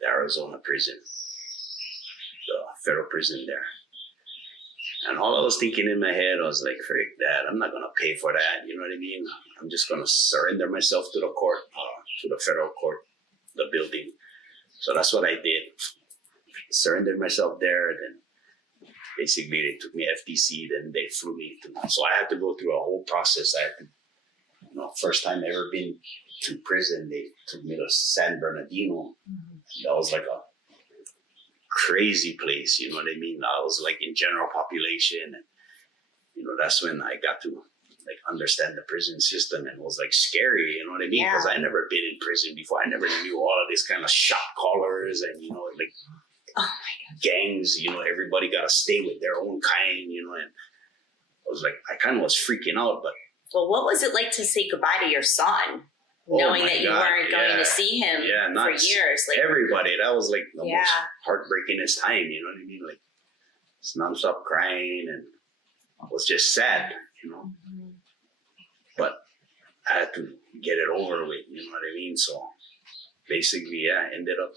the Arizona prison, the federal prison there. And all I was thinking in my head, I was like, frick that, I'm not going to pay for that. You know what I mean? I'm just going to surrender myself to the court, to the federal court, the building. So that's what I did. Surrendered myself there. Then basically they took me FTC, then they flew me to, so I had to go through a whole process. I had to, first time ever been to prison, they took me to San Bernardino. That was like a crazy place, you know what I mean? I was like in general population, and that's when I got to like understand the prison system, and it was like scary, you know what I mean? Because I never been in prison before. I never knew all of this kind of shot callers and like gangs. Everybody got to stay with their own kind, and I was like, I kind of was freaking out. But well, what was it like to say goodbye to your son, knowing that you weren't going to see him for years? Like everybody, that was like the most heartbreakingest time. You know what I mean? Like it's nonstop crying, and it was just sad, But I had to get it over with. You know what I mean? So basically, I ended up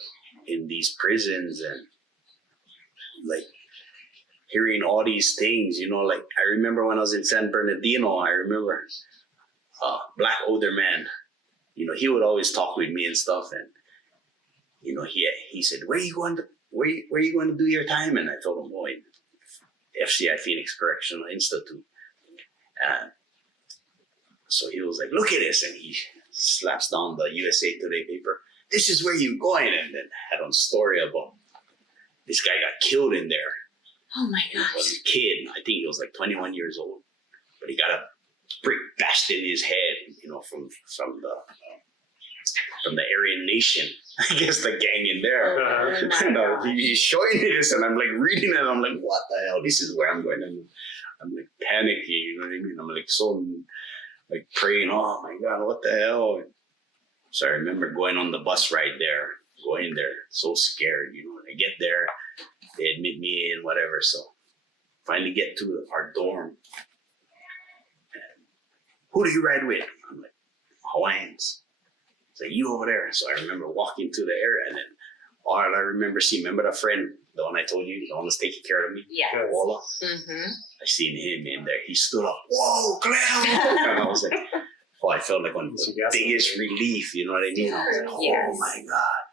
in these prisons and like hearing all these things, like I remember when I was in San Bernardino, I remember black older man, he would always talk with me and stuff, and he said, where are you going to do your time? And I told him, in FCI Phoenix Correctional Institute. So he was like, look at this, and he slaps down the USA Today paper. This is where you're going, and then had a story about this guy got killed in there. Oh my He was a kid. I think he was like 21 years old, but he got a brick bashed in his head, from the Aryan Nation. I guess the gang in there. And he's showing me this, and I'm like reading it. And I'm like, what the hell? This is where I'm going. And I'm like panicking. You know what I mean? I'm like so like praying. Oh my God, what the hell? And so I remember going on the bus ride there, going there, so scared. When I get there, they admit me in, whatever. So finally get to our dorm. And who do you ride with? I'm like, Hawaiians. It's like, you over there. So I remember walking to the area, and then all I remember seeing, remember the friend, the one I told you, the one that's taking care of me? Yeah. Walla? I seen him in there. He stood up. Whoa, Clem! And I was like, I felt like one of the biggest relief, you know what I mean? I was like, oh my God.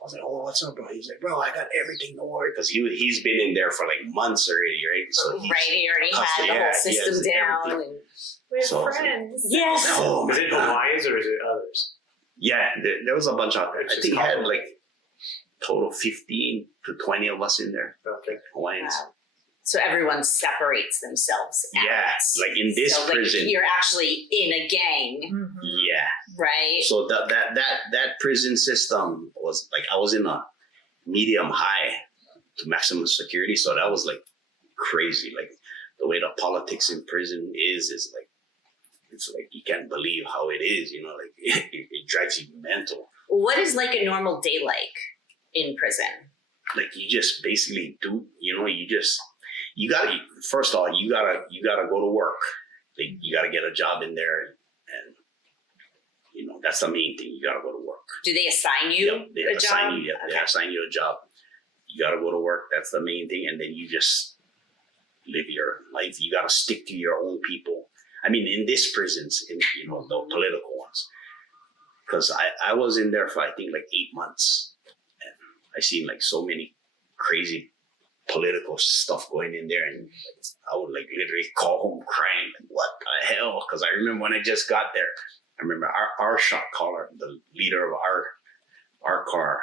I was like, oh, what's up, bro? He's like, bro, I got everything, don't worry. Because he's been in there for like months already, right? So he already had the whole system down. And we're friends. Yes. Oh, is it Hawaiians or is it others? Yeah, there was a bunch of, I think he had like total 15 to 20 of us in there. Okay. Hawaiians. Wow. So everyone separates themselves out. Yeah, like in this prison. Like you're actually in a gang. Yeah. Right? So that prison system was like, I was in a medium high to maximum security. So that was like crazy. Like the way the politics in prison is like, it's like you can't believe how it is, like it drives you mental. What is like a normal day like in prison? Like you just basically do, you gotta, first of all, you gotta go to work. Like you gotta get a job in there, and that's the main thing. You gotta go to work. Do they assign you they a assign job? You, they assign you a job. You gotta go to work. That's the main thing, and then you just live your life. You gotta stick to your own people. I mean, in this prisons, in the political ones, because I was in there for I think like 8 months, and I seen like so many crazy political stuff going in there, and I would like literally call home crying, like, what the hell? Because I remember when I just got there, I remember our shot caller, the leader of our car,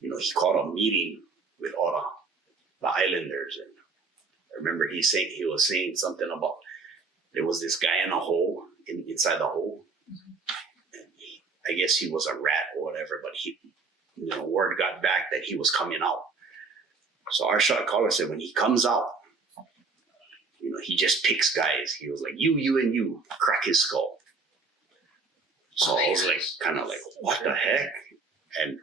he called a meeting with all the islanders, and I remember he was saying something about there was this guy in a hole, inside the hole, and I guess he was a rat or whatever, but word got back that he was coming out. So our shot caller said when he comes out, he just picks guys. He was like, you, and you, crack his skull. So I was like, kind of like, what the heck? And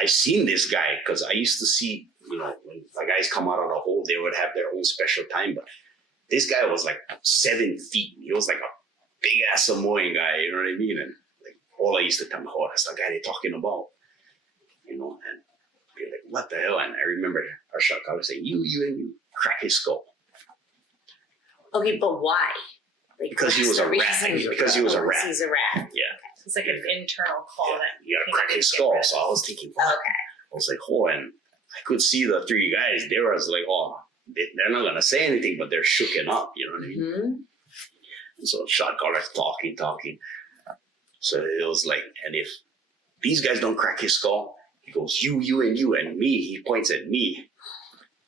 I seen this guy because I used to see, when the guys come out of the hole, they would have their own special time. But this guy was like 7 feet. He was like a big ass Samoan guy, you know what I mean? And like all I used to tell me, oh, that's the guy they're talking about, and be like, what the hell? And I remember our shot caller saying, you, and you, crack his skull. Okay, but why? Like, because he was a rat. Because he was a rat. He's a rat. Yeah. It's like an internal call that you gotta crack his skull. So I was thinking, what? Okay. I was like, oh, and I could see the 3 guys. They were like, oh, they're not gonna say anything, but they're shooken up. You know what I mean? Mm-hmm. And so shot caller's talking. So it was like, and if these guys don't crack his skull, he goes, you, and me. He points at me.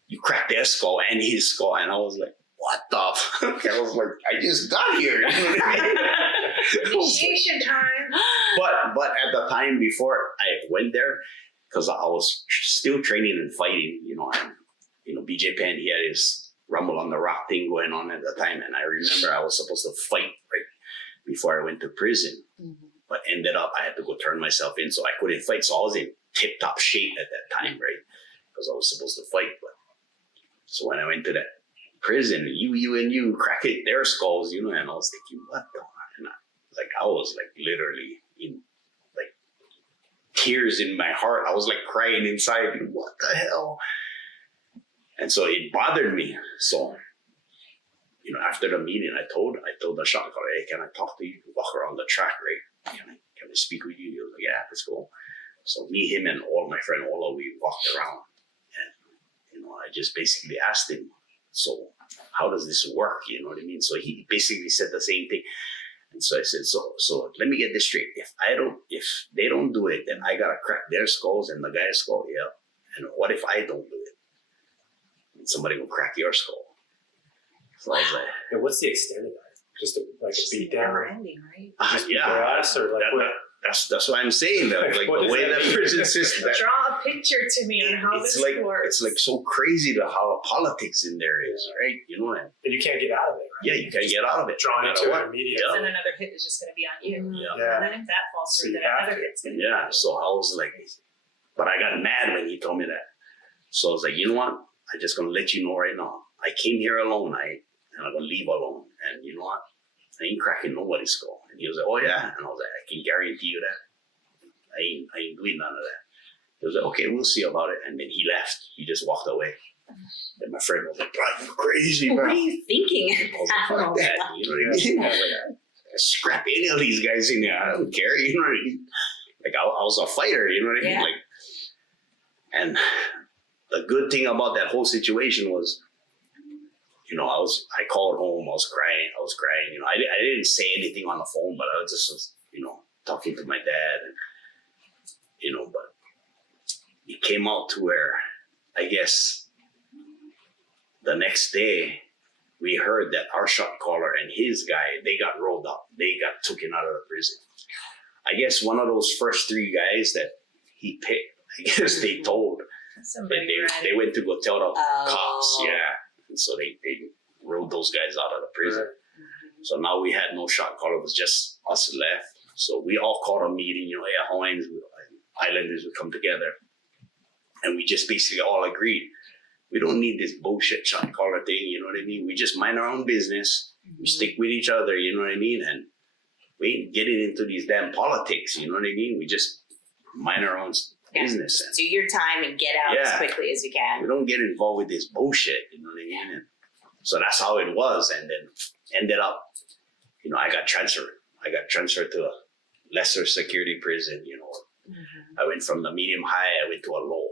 You crack their skull and his skull. And I was like, what the fuck? I was like, I just got here. You know what I mean? Initiation time. But at the time before I went there, because I was still training and fighting, and BJ Penn, he had his Rumble on the Rock thing going on at the time, and I remember I was supposed to fight right before I went to prison, but ended up I had to go turn myself in, so I couldn't fight. So I was in tip-top shape at that time, right? Because I was supposed to fight. But so when I went to that prison, you crack it their skulls, and I was thinking, what the? And I was like literally in like tears in my heart. I was like crying inside. What the hell? And so it bothered me. So, after the meeting, I told the shot caller, hey, can I talk to you? Walk around the track, right? Can I speak with you? He was like, yeah, let's go. So me, him, and my friend Ola, we walked around. And, I just basically asked him, so how does this work? You know what I mean? So he basically said the same thing. And so I said, so let me get this straight. If they don't do it, then I gotta crack their skulls and the guy's skull, yeah. And what if I don't do it? And somebody will crack your skull. So I was like, And what's the extent of that? Just a beat down? Never ending, right? Just yeah. grass or like what? That's what I'm saying. Like What the does way that that mean? prison system. Draw a picture to me on how It's this like works. it's like so crazy to how politics in there is, right? And And you can't get out of it, right? yeah, you can't get out of it. Drawn no matter into what. it immediately. Then another hit is just going to be on you. Yeah. Yeah. And then if that falls So through, you then have another to. hit's going to be Yeah, on you. so I was like, but I got mad when he told me that. So I was like, you know what? I'm just gonna let you know right now. I came here alone, and I'm gonna leave alone. And you know what? I ain't cracking nobody's skull. And he was like, oh yeah. And I was like, I can guarantee you that. I ain't doing none of that. He was like, okay, we'll see about it. And then he left. He just walked away. And my friend was like, bro, you're crazy, bro. What are you thinking? I was like, fuck that. You know what I mean? I was like, I scrap any of these guys in there. I don't care. You know what I mean? Like I was a fighter. You know what I mean? Yeah. Like, and the good thing about that whole situation was, I called home. I was crying. I didn't say anything on the phone, but I was talking to my dad, and but it came out to where, I guess, the next day we heard that our shot caller and his guy, they got rolled up. They got taken out of the prison. I guess one of those first three guys that he picked, I guess they told. Somebody They went to go tell the Oh. cops, yeah. And so they rolled those guys out of the prison. So now we had no shot caller, it was just us left. So we all called a meeting, Hawaiians, Islanders would come together. And we just basically all agreed, we don't need this bullshit shot caller thing, you know what I mean? We just mind our own business. We stick with each other, you know what I mean? And we ain't getting into these damn politics, you know what I mean? We just mind our own business. Do your time and get out as Yeah. quickly as you We can. don't get involved with this bullshit, you know what I mean? And so that's how it was. And then ended up, I got transferred. I got transferred to a lesser security prison, I went from the medium high, I went to a low.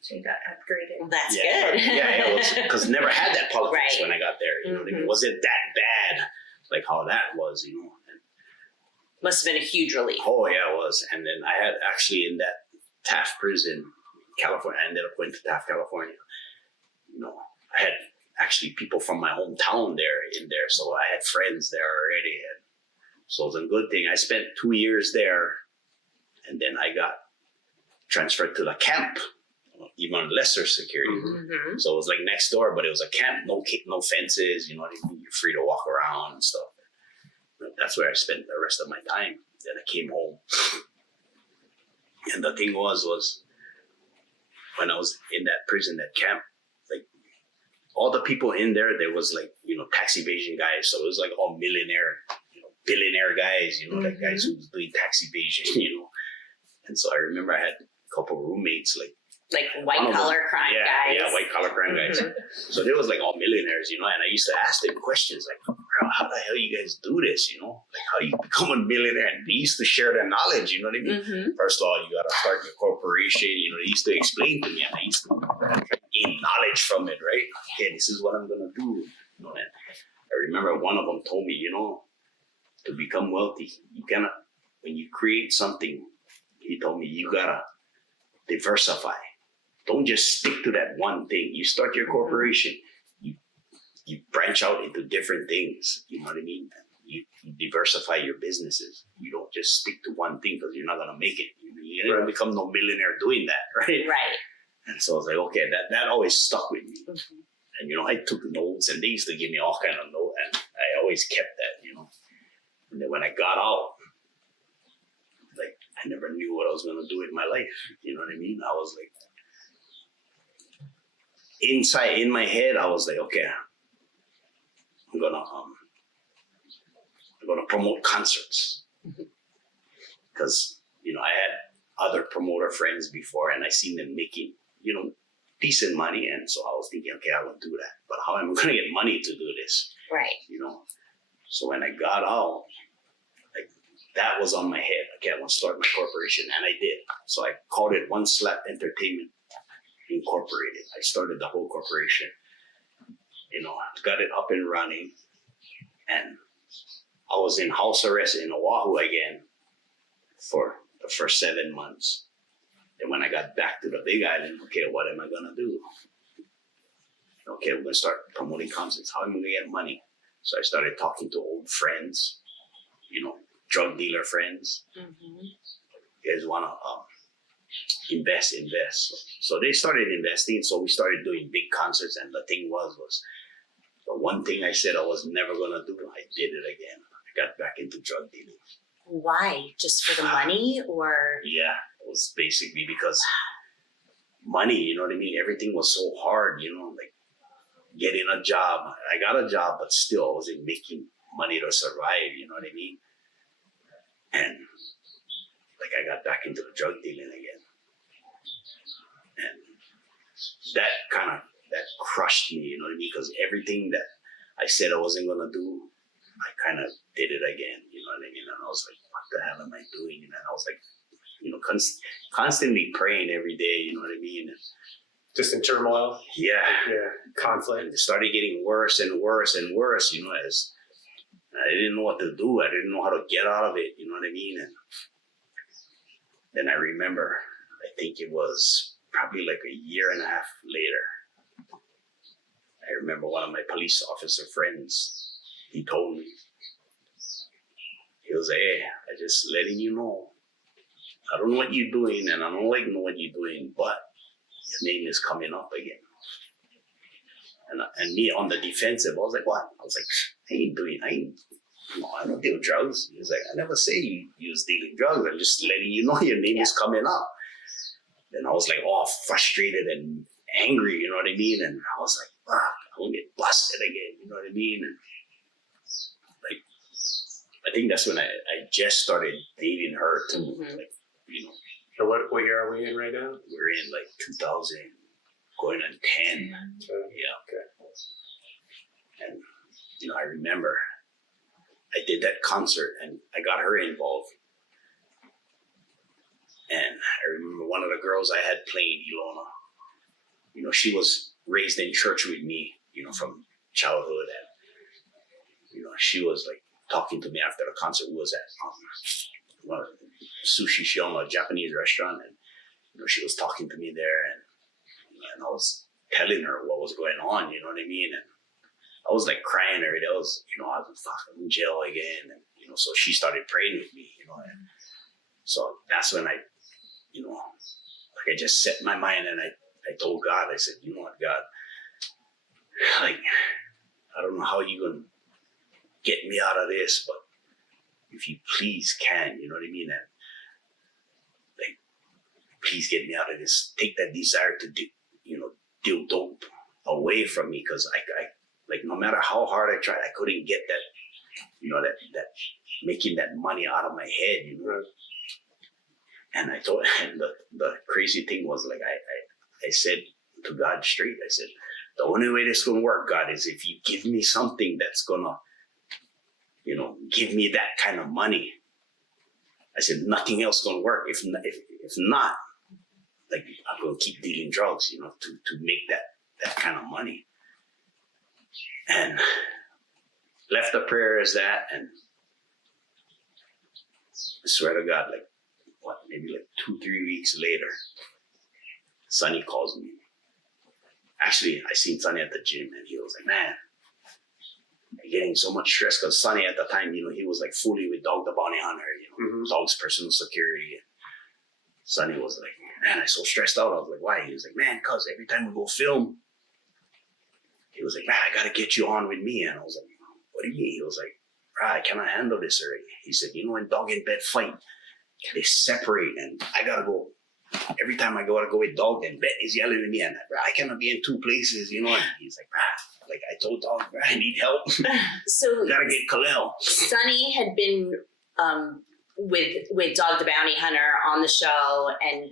So you got upgraded. Well, that's Yeah, good. yeah, it was because never had that politics Right. when I got there. You know what I mean? Mhm. It wasn't that bad, like how that was, And, Must have been a huge relief. oh yeah, it was. And then I had actually in that Taft prison, California. I ended up going to Taft, California. I had actually people from my hometown in there, so I had friends there already, and so it was a good thing. I spent 2 years there, and then I got transferred to the camp, even lesser security. Mm-hmm. So it was like next door, but it was a camp, no fences. You know what I mean? You're free to walk around and stuff. That's where I spent the rest of my time. Then I came home, and the thing was when I was in that prison, that camp, like all the people in there was like tax evasion guys. So it was like all millionaire, billionaire guys. Like guys who was doing tax evasion. And so I remember I had a couple of roommates like white one of them- collar crime guys. Yeah, white collar crime guys. So they was like all millionaires, and I used to ask them questions like, how the hell you guys do this, Like how you become a millionaire? And they used to share their knowledge, you know what I mean? Mm-hmm. First of all, you got to start your corporation, they used to explain to me, and I used to gain knowledge from it, right? Okay, this is what I'm gonna do. You know, and I remember one of them told me, to become wealthy, you cannot. When you create something, he told me you gotta diversify. Don't just stick to that one thing. You start your corporation, you branch out into different things. You know what I mean? You diversify your businesses. You don't just stick to one thing because you're not gonna make it. You don't become no millionaire doing that, right? Right. And so I was like, okay, that always stuck with me. Mm-hmm. And I took notes, and they used to give me all kind of notes, and I always kept that. And then when I got out, like I never knew what I was gonna do with my life. You know what I mean? I was like, inside in my head, I was like, okay, I'm gonna promote concerts because I had other promoter friends before, and I seen them making decent money, and so I was thinking, okay, I will do that. But how am I gonna get money to do this? Right. So when I got out, like that was on my head. Okay, I want to start my corporation, and I did. So I called it One Slap Entertainment Incorporated. I started the whole corporation. Got it up and running, and I was in house arrest in Oahu again for the first 7 months. And when I got back to the Big Island, okay, what am I gonna do? Okay, we're gonna start promoting concerts. How am I gonna get money? So I started talking to old friends, drug dealer friends. Mm-hmm. You guys wanna invest. So they started investing. So we started doing big concerts, and the thing was the one thing I said I was never gonna do, I did it again. I got back into drug dealing. Why? Just for the money, or? Yeah, it was basically because money, you know what I mean? Everything was so hard, like getting a job. I got a job, but still I wasn't making money to survive, you know what I mean? And like I got back into the drug dealing again. And that crushed me, you know what I mean? Because everything that I said I wasn't gonna do, I kind of did it again, you know what I mean? And I was like, what the hell am I doing? And I was like, constantly praying every day, you know what I mean? And Just in turmoil. yeah, Conflict. and it started getting worse and worse and worse, as I didn't know what to do. I didn't know how to get out of it, you know what I mean? And then I remember, I think it was probably like a year and a half later, I remember one of my police officer friends, he told me, he was like, hey, I just letting you know, I don't know what you're doing, and I don't like know what you're doing, but your name is coming up again. And me on the defensive, I was like, what? I was like, I don't deal drugs. He was like, I never say you was dealing drugs. I'm just letting you know your name is coming up. And I was like, all frustrated and angry, you know what I mean? And I was like, I won't get busted again, you know what I mean? And like, I think that's when I just started dating her too. Mm-hmm. Like, So what year are we in right now? we're in like 2000, going on 10. So, Yeah. okay. And, I remember I did that concert and I got her involved. And I remember one of the girls I had playing, Ilona, she was raised in church with me, from childhood. And, she was like talking to me after the concert. We was at Sushi Shion, a Japanese restaurant. And, she was talking to me there. And I was telling her what was going on, you know what I mean? And I was like crying every day. I was, I was fucking in jail again. And, so she started praying with me, and so that's when I just set my mind and I told God, I said, you know what, God, like, I don't know how you're going to get me out of this, but if you please can, you know what I mean? And like, please get me out of this. Take that desire to deal dope away from me, because I like, no matter how hard I tried, I couldn't get that, that making that money out of my head, Right. And I told, and the crazy thing was, like, I said to God straight, I said, the only way this gonna work, God, is if you give me something that's gonna, give me that kind of money. I said, nothing else gonna work. If not, like, I'm gonna keep dealing drugs, to make that that kind of money. And left the prayer as that, and I swear to God, like, what, maybe like 2-3 weeks later, Sonny calls me. Actually, I seen Sonny at the gym, and he was like, man, I'm getting so much stress, because Sonny at the time, you know, he was like fully with Dog the Bounty Hunter, you know, Dog's personal security. Sonny was like, man, I'm so stressed out. I was like, why? He was like, man, cause every time we go film, he was like, man, I gotta get you on with me. And I was like, what do you mean? He was like, bro, I cannot handle this already. He said, you know, when Dog and Bet fight, they separate, and I gotta go. Every time I gotta go with Dog, and Bet is yelling at me, and bro, I cannot be in 2 places, you know. And he's like, bro, like I told Dog, bro, I need help. So Gotta get Khalil. Sonny had been with Dog the Bounty Hunter on the show and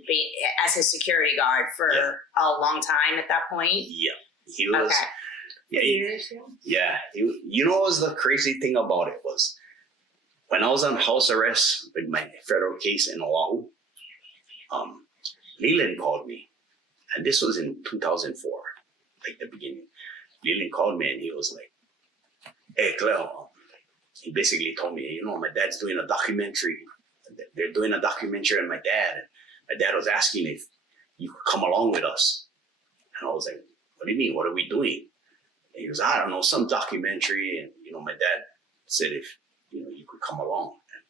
as his security guard for a long time at that point. Yeah, he was. Okay. Yeah, Years, yeah. you know what was the crazy thing about it was when I was on house arrest with my federal case in Oahu, Leland called me, and this was in 2004, like the beginning. Leland called me, and he was like, hey, Cleo, he basically told me, you know, my dad's doing a documentary. They're doing a documentary on my dad. And my dad was asking if you could come along with us. And I was like, what do you mean? What are we doing? And he goes, I don't know, some documentary. And, you know, my dad said if, you know, you could come along. And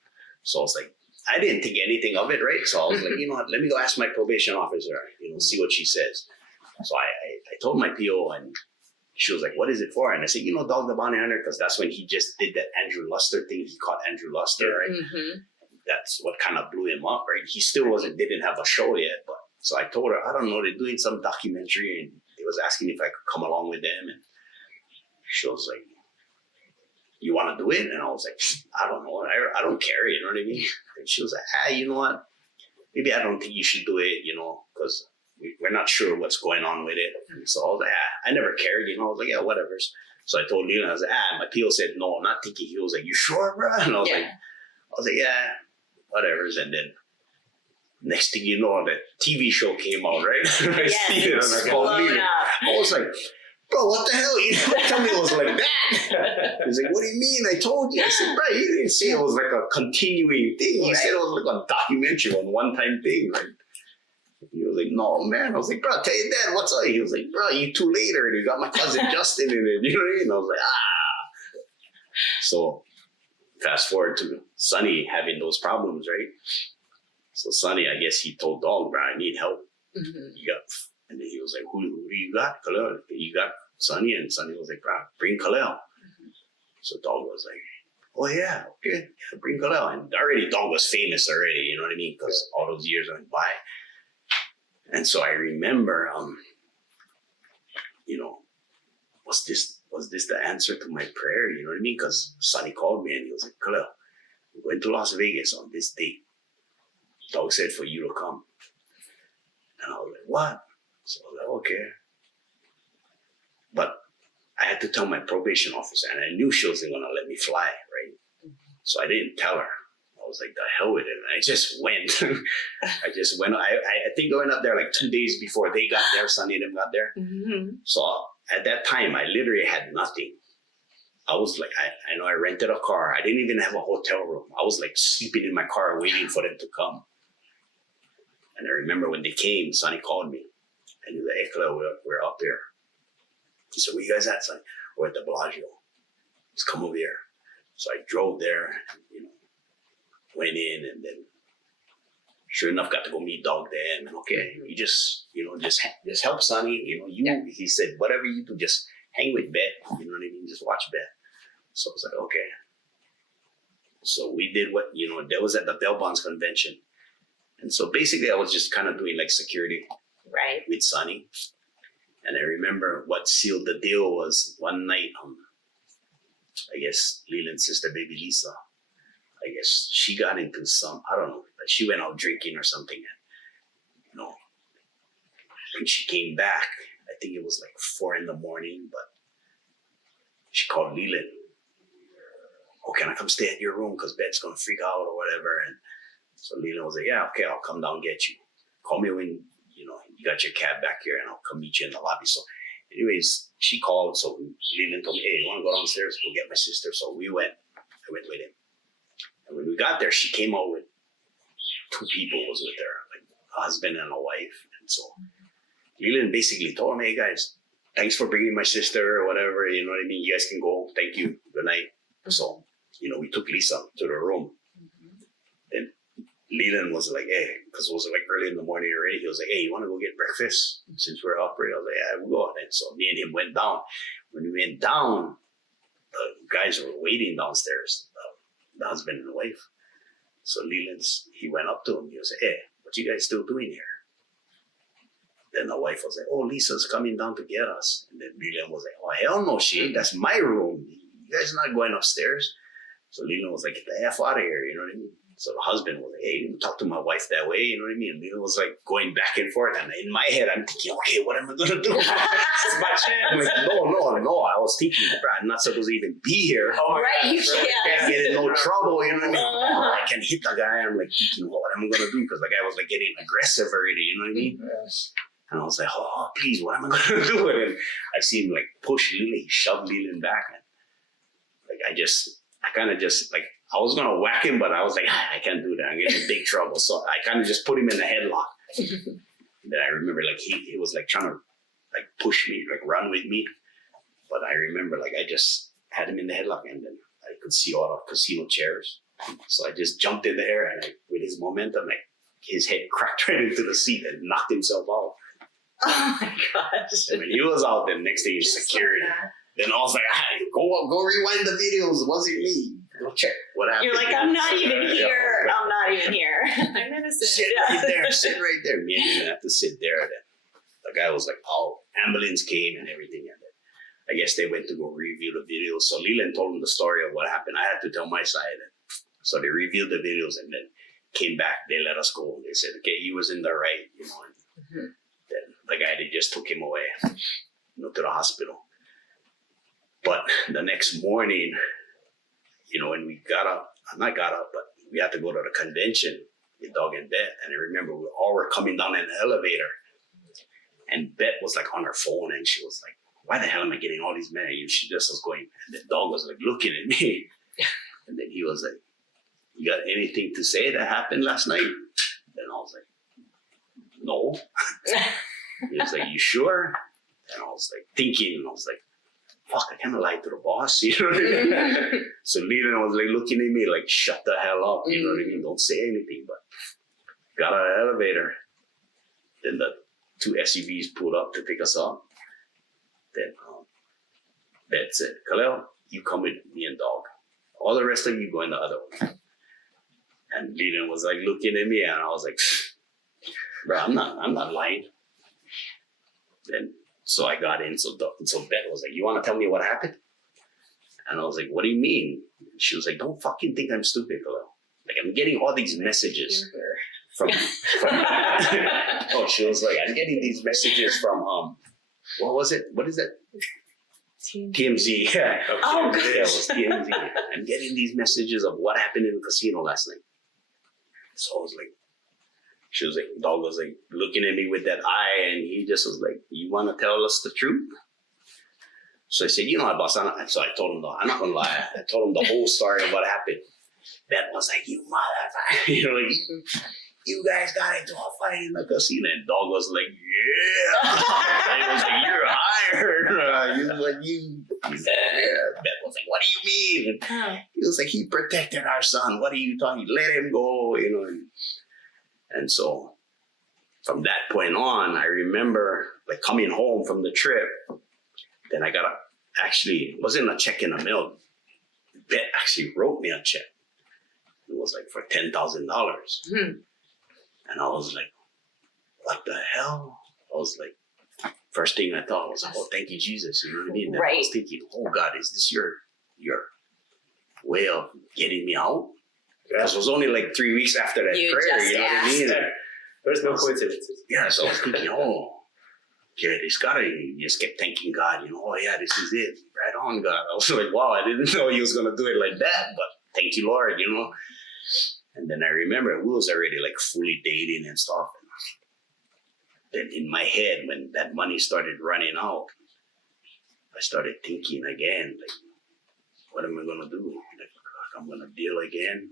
so I was like, I didn't think anything of it, right? So I was like, you know what, let me go ask my probation officer, you know, see what she says. So I told my PO, and she was like, what is it for? And I said, you know, Dog the Bounty Hunter, because that's when he just did that Andrew Luster thing. He caught Andrew Luster, right? Mm-hmm. That's what kind of blew him up, right? He still didn't have a show yet. But so I told her, I don't know, they're doing some documentary, and they was asking if I could come along with them. And she was like, you want to do it? And I was like, I don't know. I don't care, you know what I mean? And she was like, you know what? Maybe I don't think you should do it, you know, because we're not sure what's going on with it. And so I was like, I never cared, you know. I was like, yeah, whatever. So I told Leland, I was like, my PO said, no, I'm not thinking. He was like, you sure, bro? And I was like, yeah, whatever. And then next thing you know, the TV show came out, right? I see it, and I called Leland. I was like, bro, what the hell? You didn't tell me it was like that. He's like, what do you mean? I told you. I said, bro, you didn't say it was like a continuing thing. He said it was like a documentary, a one-time thing, right? He was like, no, man. I was like, bro, tell your dad, what's up? He was like, bro, you too late already. You got my cousin Justin in it. You know what I mean? I was like, So fast forward to Sonny having those problems, right? So Sonny, I guess he told Dog, bro, I need help. Mm-hmm. And then he was like, who do you got? Khalil. You got Sonny? And Sonny was like, bro, bring Khalil. So Dog was like, oh yeah, okay, yeah, bring Khalil. And already Dog was famous already, you know what I mean? Because all those years went by. And so I remember, you know, was this the answer to my prayer? You know what I mean? Because Sonny called me and he was like, Khalil, we're going to Las Vegas on this date. Dog said for you to come. And I was like, what? So I was like, okay. But I had to tell my probation officer, and I knew she wasn't going to let me fly, right? So I didn't tell her. I was like, the hell with it. And I just went. I think I went up there like 2 days before they got there. Sonny and them got there. Mm-hmm. So at that time, I literally had nothing. I was like, I know I rented a car. I didn't even have a hotel room. I was like sleeping in my car waiting for them to come. And I remember when they came, Sonny called me. And he was like, hey, Khalil, we're up here. He said, where you guys at, son? We're at the Bellagio. Let's come over here. So I drove there, and, you know, went in, and then sure enough, got to go meet Dog then. And okay, you just help Sonny. You know, he said, whatever you do, just hang with Bet. You know what I mean? Just watch Bet. So I was like, okay. So we did what, you know, that was at the Bell Bonds convention. And so basically I was just kind of doing like security with Sonny. And I remember what sealed the deal was one night, I guess Leland's sister, baby Lisa, I guess she got into some, I don't know, but she went out drinking or something. And, you know, when she came back, I think it was like 4 a.m, but she called Leland. Oh, can I come stay at your room? Because Bet's going to freak out or whatever. And so Leland was like, yeah, okay, I'll come down and get you. Call me when, you know, you got your cab back here and I'll come meet you in the lobby. So anyways, she called, so Leland told me, hey, you want to go downstairs, go get my sister? So we went. I went with him. And when we got there, she came out with 2 people was with her, like a husband and a wife. And so Leland basically told me, hey guys, thanks for bringing my sister or whatever, you know what I mean? You guys can go. Thank you. Good night. So, we took Lisa to the room. And Leland was like, hey, because it was like early in the morning already. He was like, hey, you want to go get breakfast since we're up already? I was like, yeah, we'll go. And so me and him went down. When we went down, the guys were waiting downstairs, the husband and the wife. So he went up to him. He was like, hey, what you guys still doing here? Then the wife was like, oh, Lisa's coming down to get us. And then Leland was like, oh, hell no, she ain't. That's my room. You guys are not going upstairs. So Leland was like, get the F out of here. You know what I mean? So the husband was like, hey, talk to my wife that way. You know what I mean? And Leland was like going back and forth. And in my head, I'm thinking, okay, what am I going to do? It's my I'm chance. like, no. I was thinking, bro, I'm not supposed to even be here. Oh, Right, you Can't can't. get in no trouble, you know what I mean? Uh-huh. I can hit the guy. I'm like thinking, what am I gonna do? Because the guy was like getting aggressive already, you know what I mean? And I was like, oh, please, what am I gonna do? And I see him like push Leland, he shoved Leland back, and like I kind of just like I was gonna whack him, but I was like, I can't do that. I'm getting in big trouble. So I kind of just put him in the headlock. Then I remember like he was like trying to like push me, like run with me, but I remember like I just had him in the headlock, and then I could see all the casino chairs. So I just jumped in the air, and with his momentum, like his head cracked right into the seat and knocked himself out. Oh my gosh. So when he was out, then next thing is security. Then I was like, hey, go rewind the videos. It wasn't me. Go check what happened. You're like, I'm not even here. I'm not even here. I'm innocent. Sit right there. Sit right there. Me and you didn't have to sit there. Then the guy was like, oh, ambulance came and everything. And then I guess they went to go review the videos. So Leland told him the story of what happened. I had to tell my side. So they reviewed the videos and then came back. They let us go. They said, okay, he was in the right, you know. And then the guy, they just took him away, to the hospital. But the next morning, when we not got up, but we had to go to the convention with Doug and Bet. And I remember we all were coming down in the elevator. And Bet was like on her phone and she was like, why the hell am I getting all these messages? She just was going, and the dog was like looking at me. And then he was like, you got anything to say that happened last night? Then I was like, no. He was like, you sure? And I was like thinking, and I was like, fuck, I kind of lied to the boss, you know what I mean? So Leland was like looking at me like, shut the hell up, you know what I mean? Don't say anything. But got out of the elevator. Then the 2 SUVs pulled up to pick us up. Then Bet said, Khalil, you come with me and Dog. All the rest of you go in the other one. And Leland was like looking at me, and I was like, bro, I'm not lying. Then so I got in, so Bet was like, you want to tell me what happened? And I was like, what do you mean? She was like, don't fucking think I'm stupid, Khalil. Like, I'm getting all these messages from oh, she was like, I'm getting these messages from what was it? What is it? TMZ. Yeah. Oh, Yeah, it was TMZ. I'm getting these messages of what happened in the casino last night. So I was like, she was like, Dog was like looking at me with that eye, and he just was like, you want to tell us the truth? So I said, boss, so I told him, I'm not going to lie. I told him the whole story of what happened. Bet was like, you motherfucker. Like, you guys got into a fight in the casino. And Dog was like, yeah. He was like, you're hired. He was like, yeah. Bet was like, what do you mean? He was like, he protected our son. What are you talking? Let him go, And so from that point on, I remember like coming home from the trip. Then I wasn't a check in the mail. Bet actually wrote me a check. It was like for $10,000. And I was like, what the hell? I was like, first thing I thought was, oh, thank you, Jesus. You know what I mean? Then I was thinking, oh God, is this your way of getting me out? Because it was only like 3 weeks after that prayer, you know what I mean? There's no coincidences. Yeah, so I was thinking, yeah, this gotta, you just kept thanking God, oh yeah, this is it. Right on, God. I was like, wow, I didn't know he was gonna do it like that, but thank you, Lord, And then I remember we was already like fully dating and stuff. And then in my head, when that money started running out, started thinking again, like, what am I gonna do? Like, I'm gonna deal again.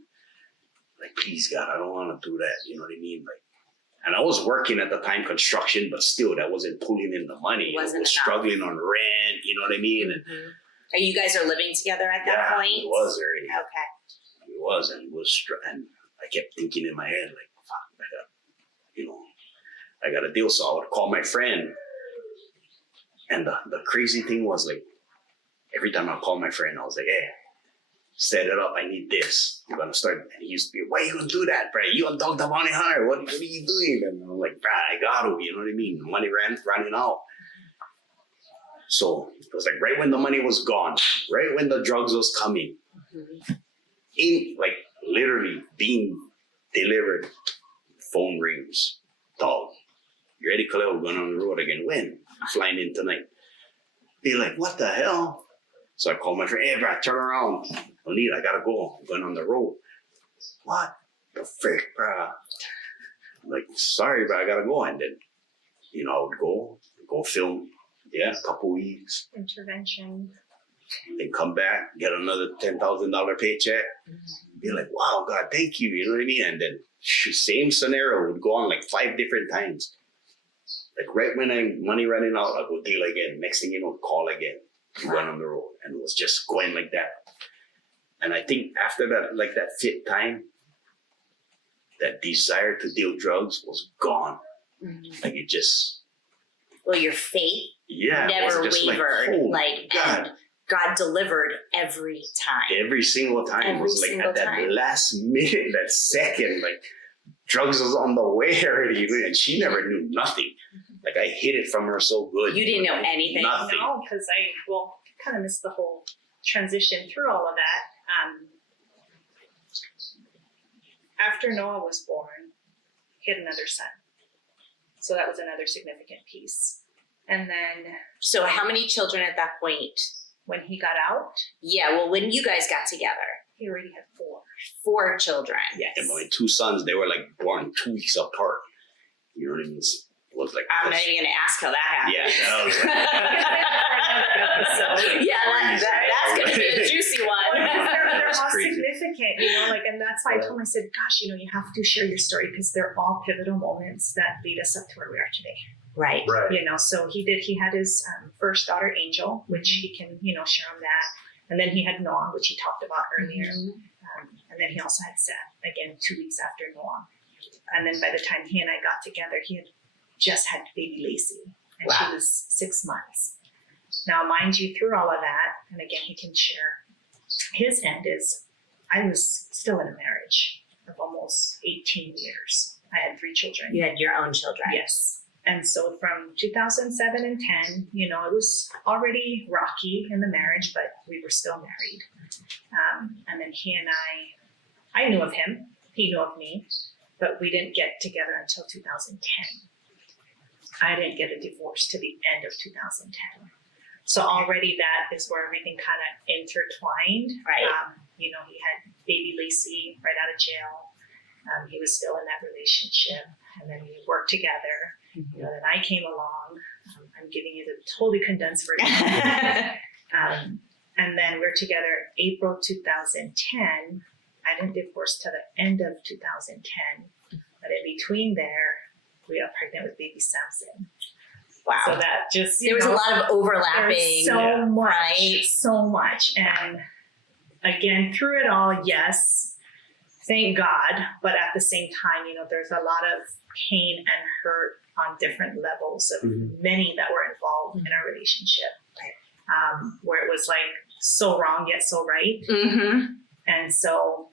Like, please God, I don't want to do that. You know what I mean? Like, and I was working at the time construction, but still, that wasn't pulling in the money. I was Enough. struggling on rent. You know what I mean? And Are you guys are living together at that point? it was already. Okay. It was, and it was, and I kept thinking in my head, like, fuck, I got a deal. So I would call my friend, and the crazy thing was, like, every time I called my friend, I was like, hey, set it up. I need this. I'm gonna start. And he used to be, why are you gonna do that, bro? You don't talk to Bonnie Hunter. What are you doing? And I'm like, bro, I got to. You know what I mean? The money running out. So it was like right when the money was gone, right when the drugs was coming, in like literally being delivered, phone rings. Dog, you ready, Khalil? We're going on the road again. When? Flying in tonight. Be like, what the hell? So I called my friend, hey, bro, turn around. I gotta go. I'm going on the road. What the frick, bro? I'm like, sorry, bro, I gotta go. And then, I would go film. Yeah, a couple weeks. Intervention. Then come back, get another $10,000 paycheck. Be like, wow, God, thank you. You know what I mean? And then same scenario would go on like 5 different times. Like right when money running out, I go deal again. Next thing you know, call again. Run on the road. And it was just going like that. And I think after that, like that 5th time, that desire to deal drugs was gone. Like it just... Well, your faith never wavered. Like God. And God delivered every time. Every single time. It was like at that last minute, that second, like drugs was on the way already. And she never knew nothing. Like I hid it from her so good. You didn't know anything? Nothing. No, because I kind of missed the whole transition through all of that. After Noah was born, he had another son. So that was another significant piece. And then... So how many children at that point? When he got out? Yeah, well, when you guys got together. He already had 4. 4 children. Yes. And my 2 sons, they were like born 2 weeks apart. You know what I mean? It was like... I'm not even going to ask how that happened. Yeah, that was like... that's going to be a juicy one. They're all crazy. Significant, and that's why I told him, I said, gosh, you have to share your story because they're all pivotal moments that lead us up to where we are today. Right. So he had his first daughter, Angel, which he can, share on that. And then he had Noah, which he talked about earlier. And then he also had Seth, again, 2 weeks after Noah. And then by the time he and I got together, he had just had baby Lacey, and she was 6 months. Now, mind you, through all of that, and again, he can share his end is I was still in a marriage of almost 18 years. I had 3 children. You had your own children. Yes. And so from 2007 and 10, it was already rocky in the marriage, but we were still married. And then he and I knew of him, he knew of me, but we didn't get together until 2010. I didn't get a divorce to the end of 2010. So already that is where everything kind of intertwined. Right. He had baby Lacey right out of jail. He was still in that relationship. And then we worked together. Then I came along. I'm giving you the totally condensed version. And then we're together April 2010. I didn't divorce till the end of 2010. But in between there, we got pregnant with baby Samson. Wow. So that just, there was a lot of overlapping. So much. And again, through it all, yes, thank God. But at the same time, there's a lot of pain and hurt on different levels of many that were involved in our relationship. Where it was like so wrong, yet so right. And so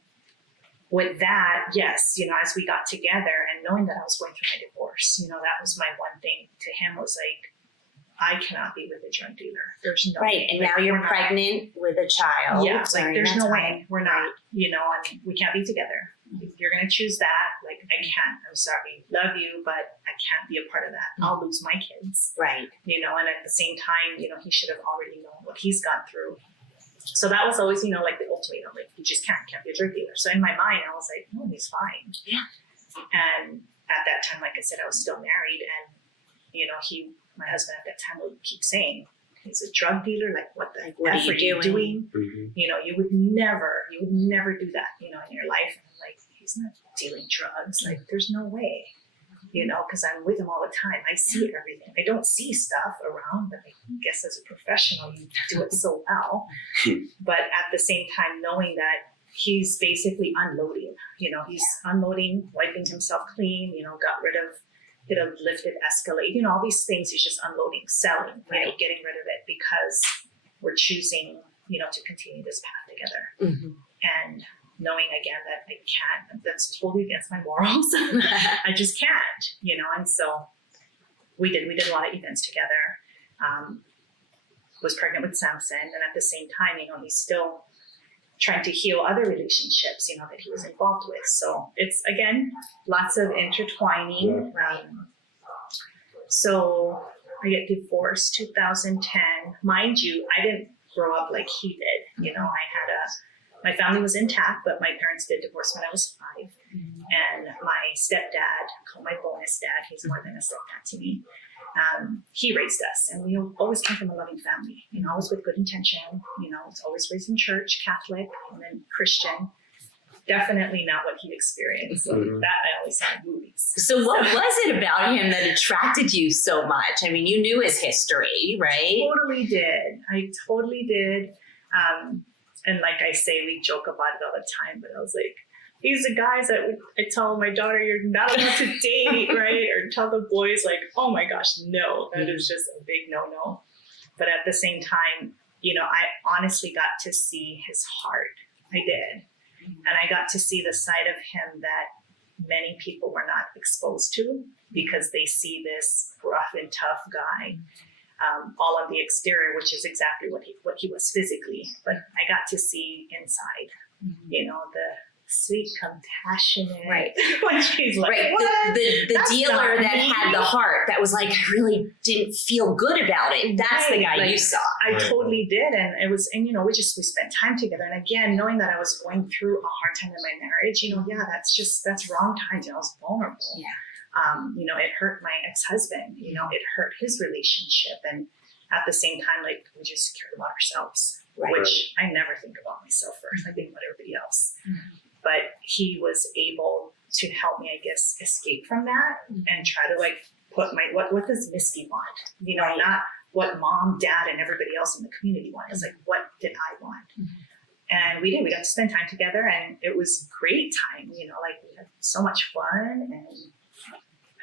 with that, yes, as we got together and knowing that I was going through my divorce, that was my one thing to him was like, I cannot be with a drug dealer. There's no way. And now you're pregnant with a child. Yeah, there's no way. We're not, and we can't be together. If you're going to choose that, like, I can't. I'm sorry. Love you, but I can't be a part of that. I'll lose my kids. Right. And at the same time, he should have already known what he's gone through. So that was always, like the ultimatum, like you just can't be a drug dealer. So in my mind, I was like, no, he's fine. Yeah. And at that time, like I said, I was still married, and my husband at that time would keep saying, he's a drug dealer. Like, what the what are F you are you doing? doing? You know, you would never do that, you know, in your life. And I'm like, he's not dealing drugs. Like, there's no way, you know, because I'm with him all the time. I see everything. I don't see stuff around, but I guess as a professional, you do it so well. But at the same time, knowing that he's basically unloading, you know, he's unloading, wiping himself clean, you know, got rid of, lifted, escalate, you know, all these things he's just unloading, selling, you know, getting rid of it because we're choosing, you know, to continue this path together. And knowing again that I can't, that's totally against my morals. I just can't, you know, and so we did a lot of events together. Was pregnant with Samson, and at the same time, you know, he's still trying to heal other relationships, you know, that he was involved with. So it's, again, lots of intertwining. So I get divorced 2010. Mind you, I didn't grow up like he did. You know, my family was intact, but my parents did divorce when I was 5. And my stepdad, called my bonus dad, he's more than a stepdad to me. He raised us, and we always came from a loving family, you know, always with good intention, you know, was always raised in church, Catholic, and then Christian. Definitely not what he experienced. So that I always saw in movies. So what was it about him that attracted you so much? I mean, you knew his history, right? Totally did. I totally did. And like I say, we joke about it all the time, but I was like, these are guys that I tell my daughter, you're not allowed to date, right? Or tell the boys, like, oh my gosh, no, that is just a big no-no. But at the same time, you know, I honestly got to see his heart. I did. And I got to see the side of him that many people were not exposed to, because they see this rough and tough guy, all on the exterior, which is exactly what he was physically. But I got to see inside, you know, the sweet, compassionate, Right. when she's like, Right. what? The That's dealer not that me. had the heart that was like, I really didn't feel good about it. That's the Right, guy like, you saw. I totally did. And it was, and you know, we spent time together. And again, knowing that I was going through a hard time in my marriage, you know, that's wrong times. You know, I was vulnerable. Yeah. You know, it hurt my ex-husband, you know, it hurt his relationship. And at the same time, like, we just cared about ourselves, Right. which I never think about myself first. I think about everybody else. But he was able to help me, I guess, escape from that and try to like put what does Misty want? You know, Right. not what mom, dad, and everybody else in the community want. It's like, what did I want? And we got to spend time together, and it was great time, you know, like we had so much fun. And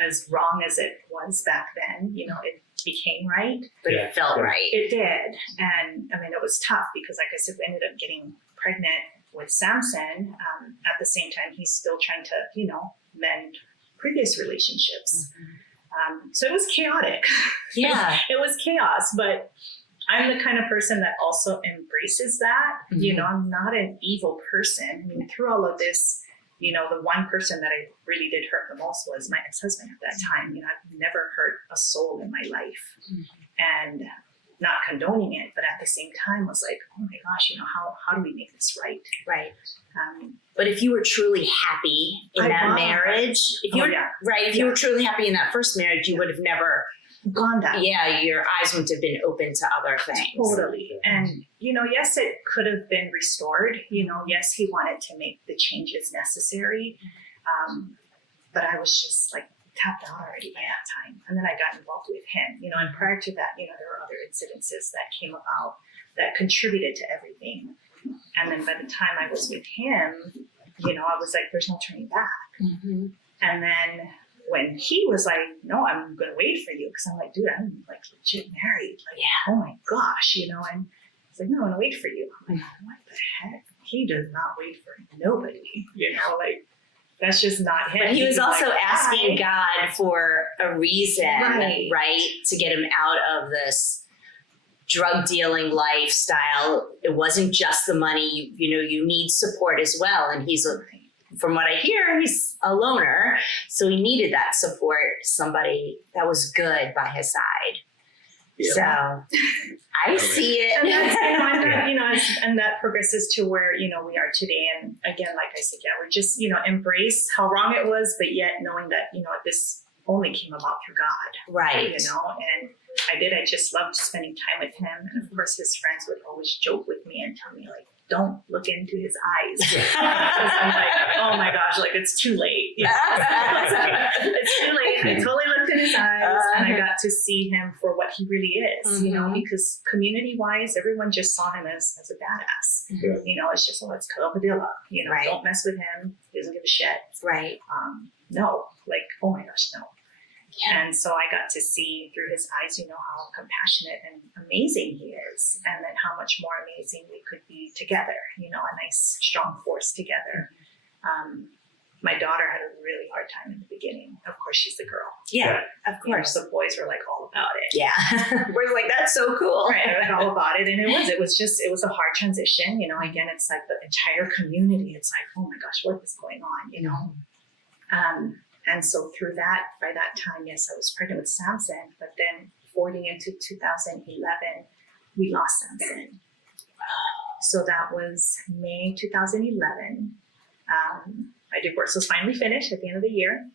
as wrong as it was back then, you know, it became right. But it felt right. It did. And I mean, it was tough because, like I said, we ended up getting pregnant with Samson. At the same time, he's still trying to, you know, mend previous relationships. So it was chaotic. Yeah. It was chaos, but I'm the kind of person that also embraces that. You know, I'm not an evil person. I mean, through all of this, you know, the one person that I really did hurt the most was my ex-husband at that time. You know, I've never hurt a soul in my life. And not condoning it, but at the same time was like, oh my gosh, you know, how do we make this right? Right. But if you were truly happy in I that was. marriage, if you Oh, were yeah. right, if you were truly happy in that first marriage, you would have never, Gone that your eyes wouldn't have been open to other things. totally. And, you know, yes, it could have been restored. You know, yes, he wanted to make the changes necessary. But I was just like tapped out already by that time. And then I got involved with him, you know, and prior to that, you know, there were other incidences that came about that contributed to everything. And then by the time I was with him, you know, I was like, there's no turning back. And then when he was like, no, I'm going to wait for you. Because I'm like, dude, I'm like legit married. Like, oh my gosh, you know, and he's like, no, I'm going to wait for you. I'm like, what the heck? He does not wait for nobody, you know, like, that's just not him. But he was He's also like, asking "Hi." God for a reason, Right. right? To get him out of this drug dealing lifestyle. It wasn't just the money, you know, you need support as well. And he's, from what I hear, he's a loner. So he needed that support, somebody that was good by his side. Yeah. So I see it. And that's, you know, and that, you know, and that progresses to where, you know, we are today. And again, like I said, yeah, we're just, you know, embrace how wrong it was, but yet knowing that, you know, this only came about through God. Right. You know, and I just loved spending time with him. And of course, his friends would always joke with me and tell me, like, don't look into his eyes. Because I'm like, oh my gosh, like, it's too late. You know? It's too late. I totally looked in his eyes and I got to see him for what he really is, you know, because community wise, everyone just saw him as a badass. Yeah. You know, it's just, oh, it's Kyle Padilla. You know, Right. don't mess with him. He doesn't give a shit. Right. No, like, oh my gosh, no. And so I got to see through his eyes, you know, how compassionate and amazing he is, and then how much more amazing we could be together, you know, a nice, strong force together. My daughter had a really hard time in the beginning. Of course, she's the girl. Yeah, of You know, course. the boys were like all about it. Yeah. We're like, that's so cool. Right, I read all about it, and it was a hard transition. You know, again, it's like the entire community. It's like, oh my gosh, what is going on? You know, and so through that, by that time, yes, I was pregnant with Samson. But then, forwarding into 2011, we lost Samson. So that was May 2011. My divorce was finally finished at the end of the year.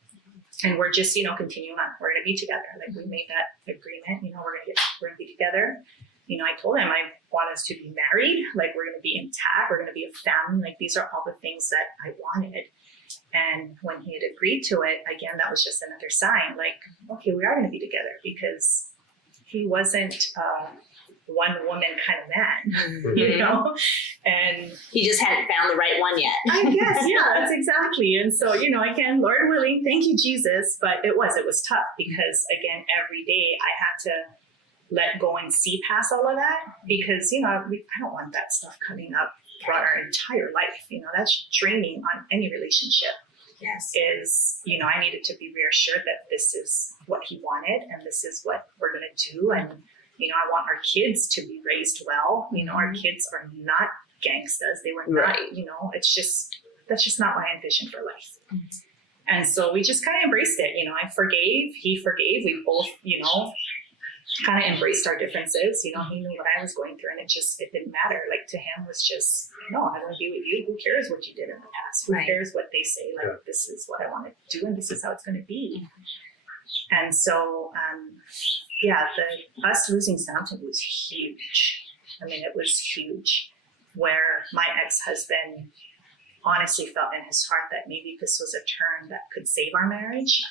And we're just, you know, continuing on. We're going to be together. Like, we made that agreement, you know, we're going to be together. You know, I told him I want us to be married. Like, we're going to be intact. We're going to be a family. Like, these are all the things that I wanted. And when he had agreed to it, again, that was just another sign. Like, okay, we are going to be together, because he wasn't one woman kind of man, you know? And He just hadn't found the right one yet. I guess, yeah, that's exactly. And so, you know, again, Lord willing, thank you, Jesus. But it was tough, because again, every day I had to let go and see past all of that, because, you know, I don't want that stuff coming up throughout our entire life. You know, that's draining on any relationship. Yes. Is, you know, I needed to be reassured that this is what he wanted and this is what we're going to do. And, you know, I want our kids to be raised well. You know, our kids are not gangstas. They were not, you know, that's just not what I envisioned for life. And so we just kind of embraced it. You know, I forgave, he forgave. We both, you know, kind of embraced our differences. You know, he knew what I was going through, and it didn't matter. Like, to him was just, no, I want to be with you. Who cares what you did in the past? Who cares what they say? Like, this is what I want to do, and this is how it's going to be. And so, us losing Samson was huge. I mean, it was huge, where my ex-husband honestly felt in his heart that maybe this was a turn that could save our marriage.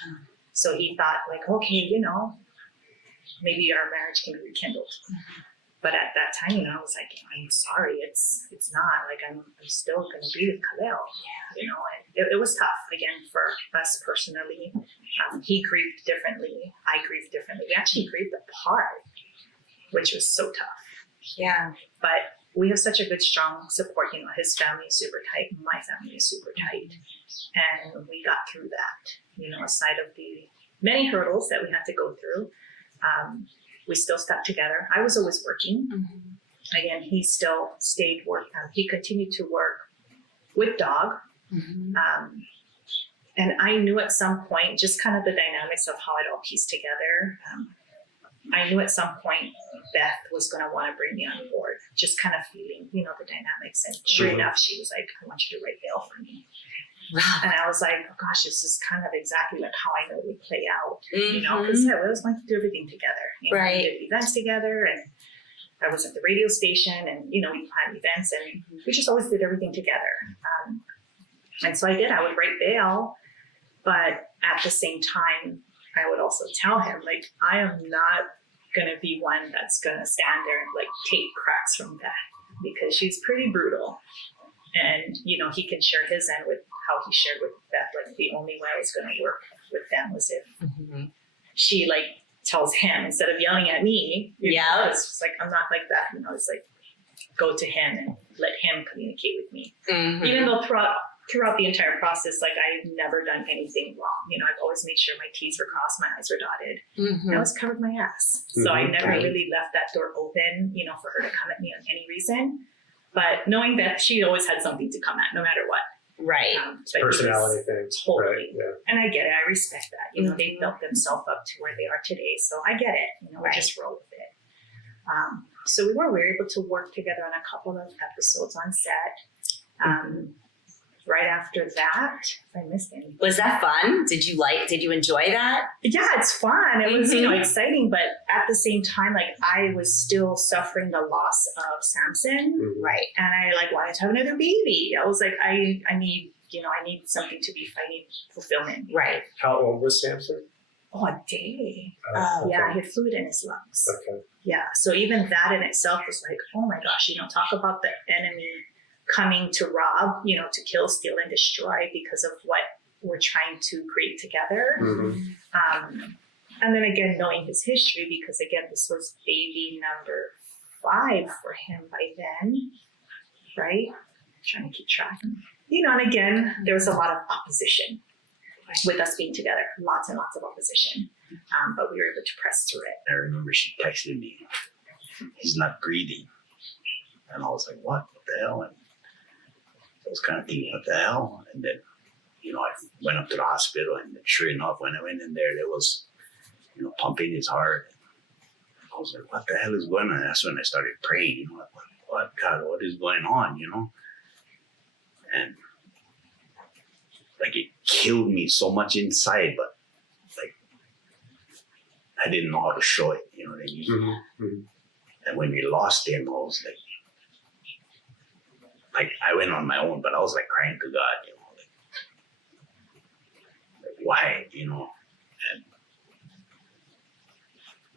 So he thought, like, okay, you know, maybe our marriage can be rekindled. But at that time, you know, I was like, I'm sorry, it's not. Like, I'm still going to be with Khalil. You know, and it was tough, again, for us personally. He grieved differently. I grieved differently. We actually grieved apart, which was so tough. Yeah. But we have such a good, strong support. You know, his family is super tight. My family is super tight. And we got through that, you know, aside of the many hurdles that we had to go through. We still stuck together. I was always working. Again, he still stayed working. He continued to work with Dog. And I knew at some point, just kind of the dynamics of how it all pieced together. I knew at some point Beth was going to want to bring me on board, just kind of feeling, you know, the dynamics. And sure enough, she was like, I want you to write bail for me. And I was like, oh gosh, this is kind of exactly like how I know it would play out, you know, because we always wanted to do everything together. You know, we did events together, and I was at the radio station, and, you know, we planned events, and we just always did everything together. And so I would write bail, but at the same time, I would also tell him, like, I am not going to be one that's going to stand there and like take cracks from Beth, because she's pretty brutal. And, you know, he can share his end with how he shared with Beth. Like, the only way I was going to work with them was if she, like, tells him instead of yelling at me. You know, it's just like, I'm not like that. You know, it's like, go to him and let him communicate with me. Even though throughout the entire process, like, I've never done anything wrong. You know, I've always made sure my T's were crossed, my I's were dotted. And I always covered my ass. So I never really left that door open, you know, for her to come at me on any reason. But knowing that she always had something to come at, no matter what. Personality thing. Totally. Right, yeah. And I get it. I respect that. You know, they built themselves up to where they are today. So I get it. You know, we just roll with it. So we were able to work together on a couple of episodes on set. right after that, I missed any. Was that fun? Did you enjoy that? Yeah, it's fun. It was, Mhm. exciting, but at the same time, like I was still suffering the loss of Samson, Mhm. Right. and I like wanted to have another baby. I was like, I need, I need something to be finding fulfillment. Right. How old was Samson? Oh, a day. Oh, Yeah, he had fluid in his lungs. Okay. Yeah, so even that in itself was like, oh my gosh, talk about the enemy coming to rob, to kill, steal, and destroy because of what we're trying to create together. Mhm. And then again, knowing his history, because again, this was baby number 5 for him by then, right? Trying to keep track. And again, there was a lot of opposition with us being together, lots and lots of opposition. But we were able to press through it. I remember she texted me, he's not breathing. And I was like, what the hell? And I was kind of thinking, what the hell? And then, I went up to the hospital, and sure enough, when I went in there, there was, pumping his heart. I was like, what the hell is going on? That's when I started praying, like, what, God, what is going on, And like it killed me so much inside, but like I didn't know how to show it, you know what I mean? Mhm. Mhm. And when we lost him, I was like I went on my own, but I was like crying to God, like why, and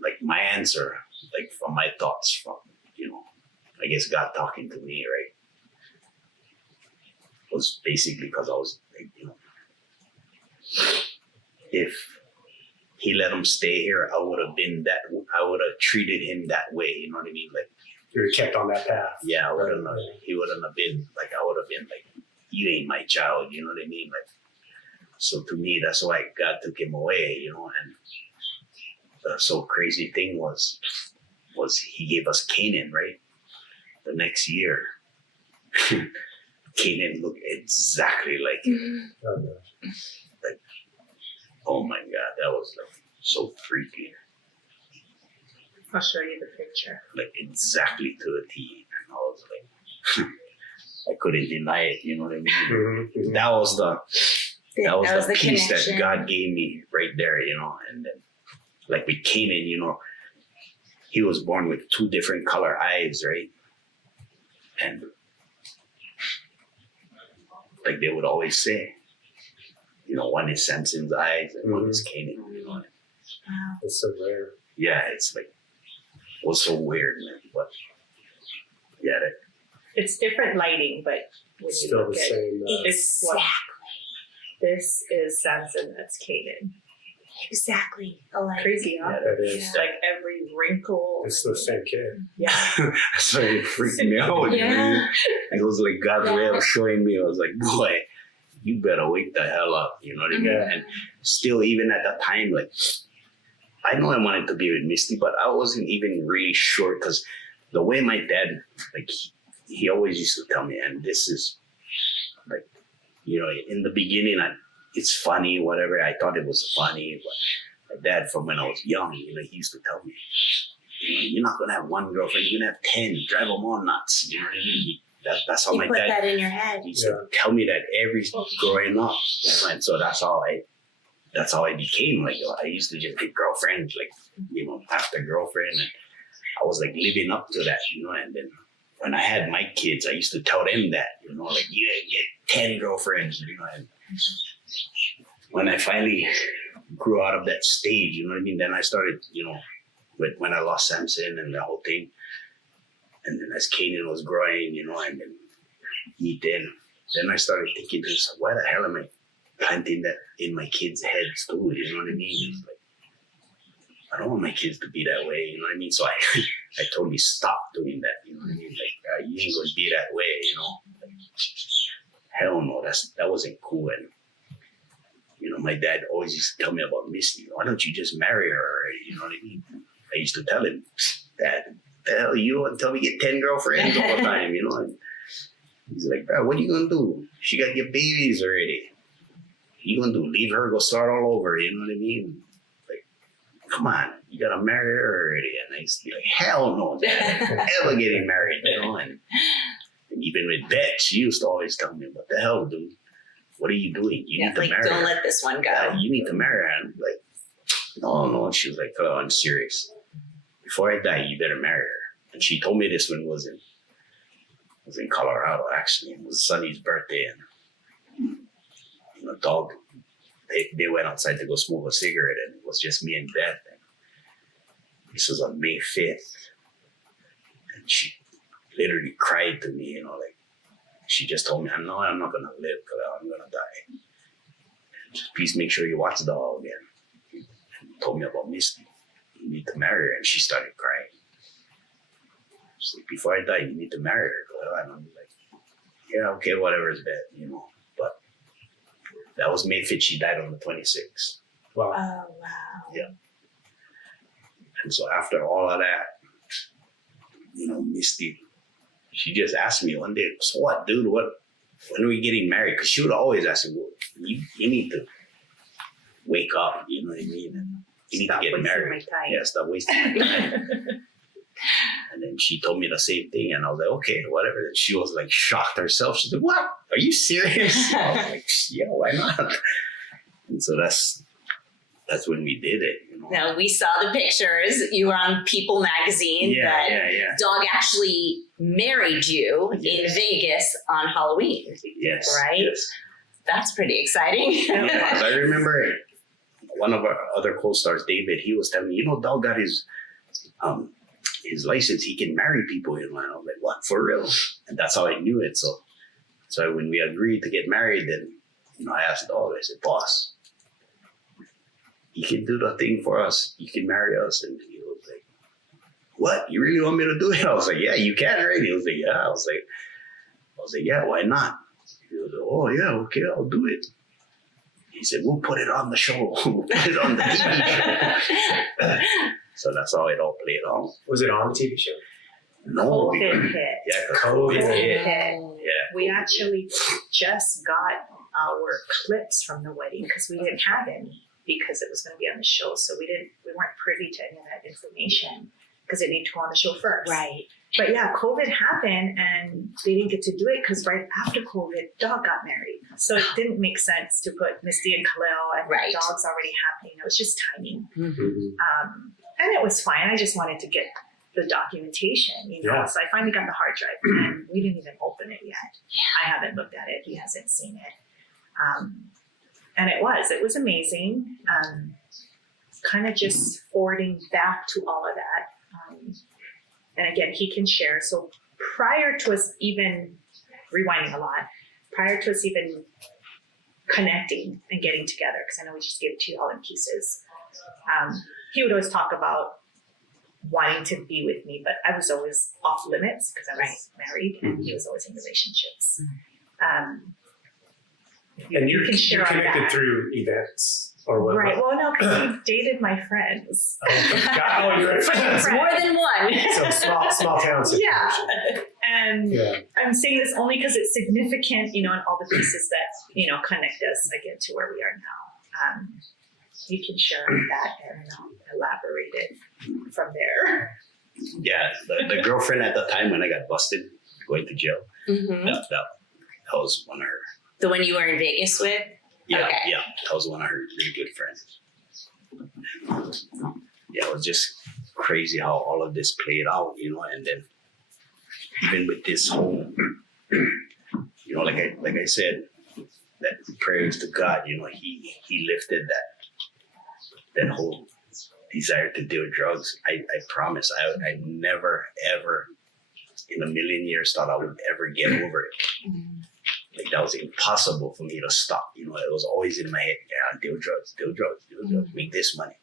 like my answer, like from my thoughts, from I guess God talking to me, right, was basically because I was like, if he let him stay here, I would have treated him that way, you know what I mean? Like, You were kept on that path. yeah, he wouldn't have been like, I would have been like, you ain't my child, you know what I mean? Like, so to me, that's why God took him away, and the so crazy thing was he gave us Canaan, right? The next year, Canaan looked exactly like him. Oh, no. Oh my God, that was like so freaky, I'll show you the picture. like exactly to the T. And I was like, I couldn't deny it, you know what I mean? Mhm. Mhm. That was the peace connection. that God gave me right there, and then like with Canaan, he was born with 2 different color eyes, right? And like they would always say, one is Samson's eyes and one is Canaan, Wow. It's so rare. Yeah, it's like, it was so weird, man. But yeah, It's different lighting, but when you Still look the at same. this one, this is Samson, that's Canaan. Exactly. Alike. Crazy, huh? Yeah, that is. It's like every wrinkle. It's the same kid. Yeah. so it freaked me out. Yeah. It was like God's way Yeah. of showing me. I was like, boy, you better wake the hell up. You know what I mean? Yeah. And still, even at that time, like, I know I wanted to be with Misty, but I wasn't even really sure because the way my dad, like, he always used to tell me, and this is like, in the beginning, it's funny, whatever. I thought it was funny, but my dad, from when I was young, he used to tell me, you're not gonna have one girlfriend, you're gonna have 10. Drive them all nuts. You know what I mean? That's how You my put dad that in your head. used to tell me that every growing up, and so that's how I became. Like, I used to just get girlfriends, like, after girlfriend, and I was like living up to that, and then when I had my kids, I used to tell them that, like, you get 10 girlfriends, and when I finally grew out of that stage, you know what I mean, then I started, when I lost Samson and the whole thing, and then as Canaan was growing, and then then I started thinking to myself, why the hell am I planting that in my kids' heads too? You know what I mean? It's like, I don't want my kids to be that way. You know what I mean? So I totally stopped doing that. You know what I mean? Like, you ain't gonna be that way. Like, hell no, that wasn't cool. And my dad always used to tell me about Misty. Why don't you just marry her already? You know what I mean? I used to tell him, Dad, the hell you until we get 10 girlfriends all the time, And he's like, Dad, what are you gonna do? She got your babies already. What you gonna do? Leave her, go start all over, you know what I mean? Like, come on, you gotta marry her already. And I used to be like, hell no, Dad, I'm ever getting married, And even with Bet, she used to always tell me, what the hell, dude? what are you doing? You need to like marry don't her. let this one go. Yeah, you need to marry her. And I'm like, no. And she was like, oh, I'm serious. Before I die, you better marry her. And she told me this when it was in Colorado, actually. It was Sonny's birthday. And, dog, they went outside to go smoke a cigarette, and it was just me and Beth. And this was on May 5th. And she literally cried to me, like, she just told me, no, I'm not going to live because I'm going to die. Just please make sure you watch the dog. And told me about Misty. You need to marry her. And she started crying. She's like, before I die, you need to marry her. And I'm like, yeah, okay, whatever is bad, But that was May 5th. She died on the 26th. Wow. Oh wow. Yeah. And so after all of that, Misty, she just asked me one day, so what, dude, when are we getting married? Because she would always ask me, well, you need to wake up, you know what I mean? You need Stop to get wasting married. my time. Yeah, stop wasting my time. And then she told me the same thing, and I was like, okay, whatever. And she was like shocked herself. She's like, what? Are you serious? I was like, yeah, why not? And so that's when we did it. Now we saw the pictures. You were on People magazine. Yeah. Dog actually married you Yes. in Vegas on Halloween. Yes. Right? Yes. That's pretty exciting. Yes. I remember one of our other co-stars, David, he was telling me, Dog got his license. He can marry people, And I was like, what, for real? And that's how I knew it. So when we agreed to get married, then, I asked Dog, I said, boss, you can do the thing for us. You can marry us. And he was like, what? You really want me to do it? I was like, yeah, you can, right? He was like, yeah. I was like, yeah, why not? He was like, oh, yeah, okay, I'll do it. He said, we'll put it on the show. We'll put it on the TV show. So that's how it all played out. Was it on the TV show? No, COVID hit. yeah, 'cause COVID COVID hit. hit. Oh. Yeah. We actually just got our clips from the wedding because we didn't have any because it was going to be on the show. So we weren't privy to any of that information because it needed to go on the show first. Right. But yeah, COVID happened and they didn't get to do it because right after COVID, Dog got married. So it didn't make sense to put Misty and Khalil and Right. Dog's already happening. It was just timing. Mm-hmm. And it was fine. I just wanted to get the documentation, Yeah. So I finally got the hard drive and we didn't even open it yet. I haven't looked at it. He hasn't seen it. And it was amazing. Kind of just forwarding back to all of that. And again, he can share. So prior to us even rewinding a lot, prior to us even connecting and getting together, because I know we just gave it to you all in pieces, he would always talk about wanting to be with me, but I was always off limits because I was married and he was always in relationships. And you can share you're on connected that. through events or what? Right. Well, no, because he dated my friends. Oh, you're right. It's more than one. So small town situation. Yeah. And Yeah. I'm saying this only because it's significant, and all the pieces that, connect us again to where we are now. You can share that and I'll elaborate it from there. Yeah, the girlfriend at the time when I got busted going to jail, Mm-hmm. that was one of her. The one you were in Vegas with? Yeah, Okay. yeah, that was one of her really good friends. Yeah, it was just crazy how all of this played out, and then even with this whole, like I said, that prayers to God, he lifted that whole desire to deal drugs. I promise, I never ever in a million years thought I would ever get over it. Like that was impossible for me to stop. It was always in my head. Yeah, deal drugs, make this money.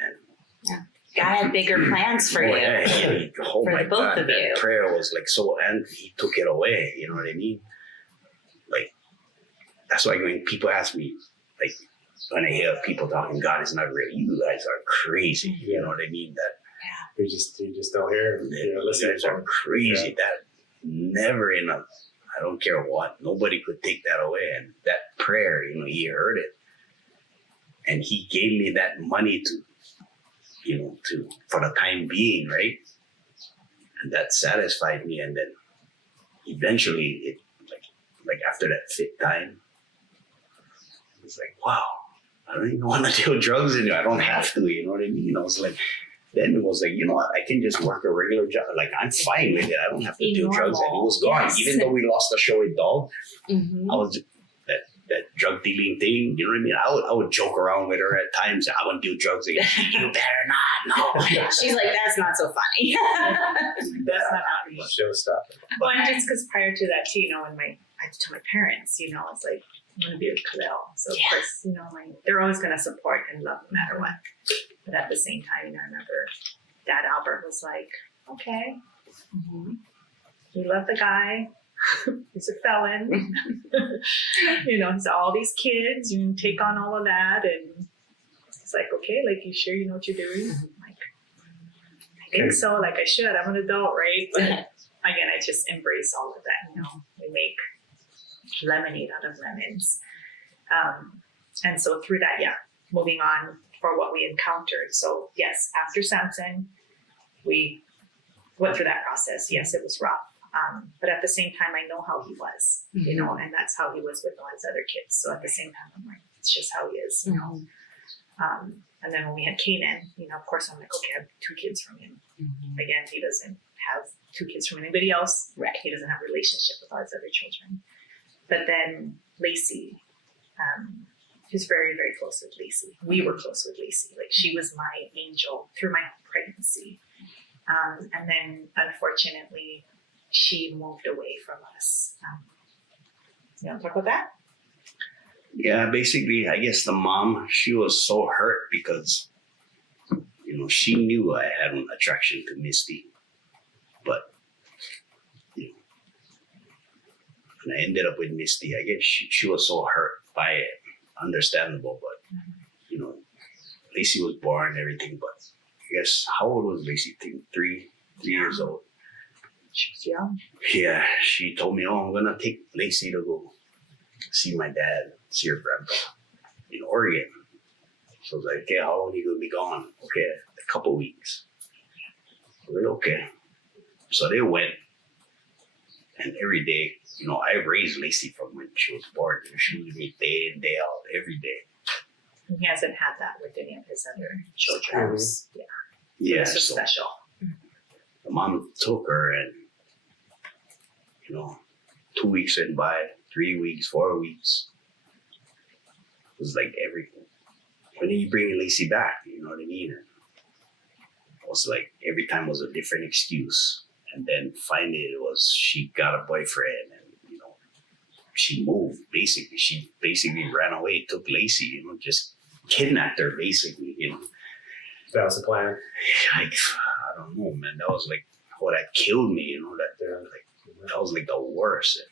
And God had bigger plans for you. yeah, oh For my the both God, of that you. prayer was like so, and he took it away. You know what I mean? Like that's why when people ask me, like when I hear people talking, God is not real. You guys are crazy. You know what I mean? That You just don't hear him. you Listen guys are crazy. That never in a, I don't care what, nobody could take that away. And that prayer, he heard it. And he gave me that money to for the time being, right? And that satisfied me. And then eventually it like after that fifth time, It's like, wow, I don't even want to do drugs anymore. I don't have to, you know what I mean? I was like, then it was like, you know what? I can just work a regular job. Like, I'm fine with it. I don't have to Be do drugs. And it normal. was gone. Yes. Even though we lost the show with Dog, Mhm. I was that drug dealing thing. You know what I mean? I would joke around with her at times. I wouldn't do drugs again. You better not. No. She's like, that's not so funny. That's not how it is. Show stuff. Well, and just because prior to that, too, you know, when I had to tell my parents, you know, it's like, I'm going to be with Khalil. So, of Yeah. course, you know, they're always going to support and love no matter what. But at the same time, you know, I remember Dad Albert was like, okay, Mhm. we love the guy. He's a felon. You know, he's all these kids. You take on all of that. And it's like, okay, like, you sure you know what you're doing? I'm like, I think Okay. so. Like, I should. I'm an adult, right? But again, I just embrace all of that. You know, we make lemonade out of lemons. And so through that, yeah, moving on for what we encountered. So yes, after Samson, we went through that process. Yes, it was rough. But at the same time, I know how he was, you know, and that's how he was with all his other kids. So at the same time, I'm like, it's just how he is, you know. And then when we had Kanan, you know, of course, I'm like, okay, I have 2 kids from him. Mhm. Again, he doesn't have 2 kids from anybody else. Right. He doesn't have a relationship with all his other children. But then Lacey, he's very, very close with Lacey. We were close with Lacey. Like, she was my angel through my pregnancy. And then unfortunately, she moved away from us. You want to talk about that? Yeah, basically, I guess the mom, she was so hurt because, you know, she knew I had an attraction to Misty. But, you know, when I ended up with Misty, I guess she was so hurt by it. Understandable, but, you know, Lacey was born and everything, but I guess, how old was Lacey? I think 3 years old. She was young. Yeah, she told me, oh, I'm going to take Lacey to go see my dad, see her grandpa in Oregon. So I was like, okay, how long are you going to be gone? Okay, a couple weeks. I was like, okay. So they went. And every day, you know, I raised Lacey from when she was born. She was with me day in, day out, every day. And he hasn't had that with any of his other children. Mhm. Yeah, Yeah, it's just so special. the mom took her and, you know, 2 weeks went by, 3 weeks, 4 weeks. It was like when are you bringing Lacey back? You know what I mean? And it was like every time was a different excuse. And then finally it was she got a boyfriend and, you know, she moved basically. She basically ran away, took Lacey, you know, just kidnapped her basically, you know. That was the plan. Like, I don't know, man. That was like, oh, that killed me, you know, that was like the worst.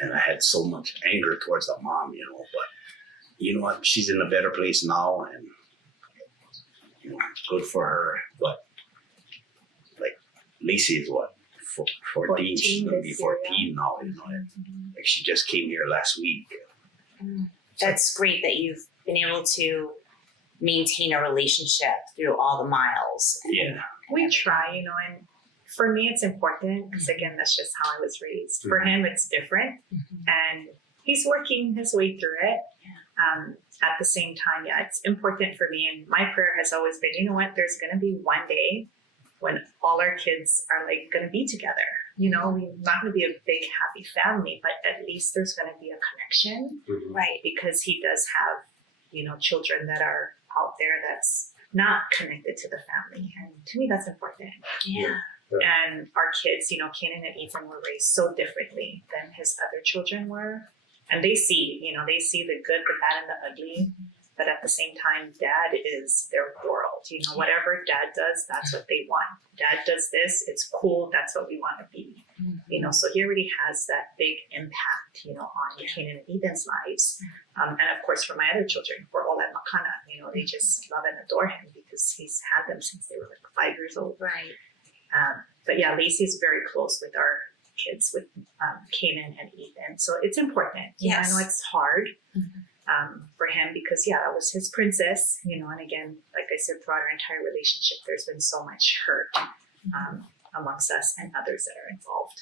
And I had so much anger towards the mom, you know, but you know what? She's in a better place now and, you know, good for her. But like, Lacey is what? 14. She's going to be this year, 14 now, you know. And, like, she just came here last week. That's great that you've been able to maintain a relationship through all the miles. Yeah. We try, you know, and for me, it's important because, again, that's just how I was raised. For him, it's different. And he's working his way through it. At the same time, yeah, it's important for me. And my prayer has always been, you know what, there's going to be one day when all our kids are like going to be together. You know, we're not going to be a big, happy family, but at least there's going to be a connection, Mhm. right? Because he does have, you know, children that are out there that's not connected to the family. And to me, that's important. Yeah. And our kids, you know, Kanan and Ethan were raised so differently than his other children were. And they see, you know, they see the good, the bad, and the ugly. But at the same time, dad is their world. You know, whatever dad does, that's what they want. Dad does this, it's cool, that's what we want to be. You know, so he already has that big impact, you know, on Kanan and Ethan's lives. And of course, for my other children, for Ola and Makana, you know, they just love and adore him because he's had them since they were like 5 years old. Right. But yeah, Lacey's very close with our kids, with Kanan and Ethan. So it's important. You know, Yes. I know it's hard for him because, yeah, that was his princess, you know, and again, like I said, throughout our entire relationship, there's been so much hurt amongst us and others that are involved.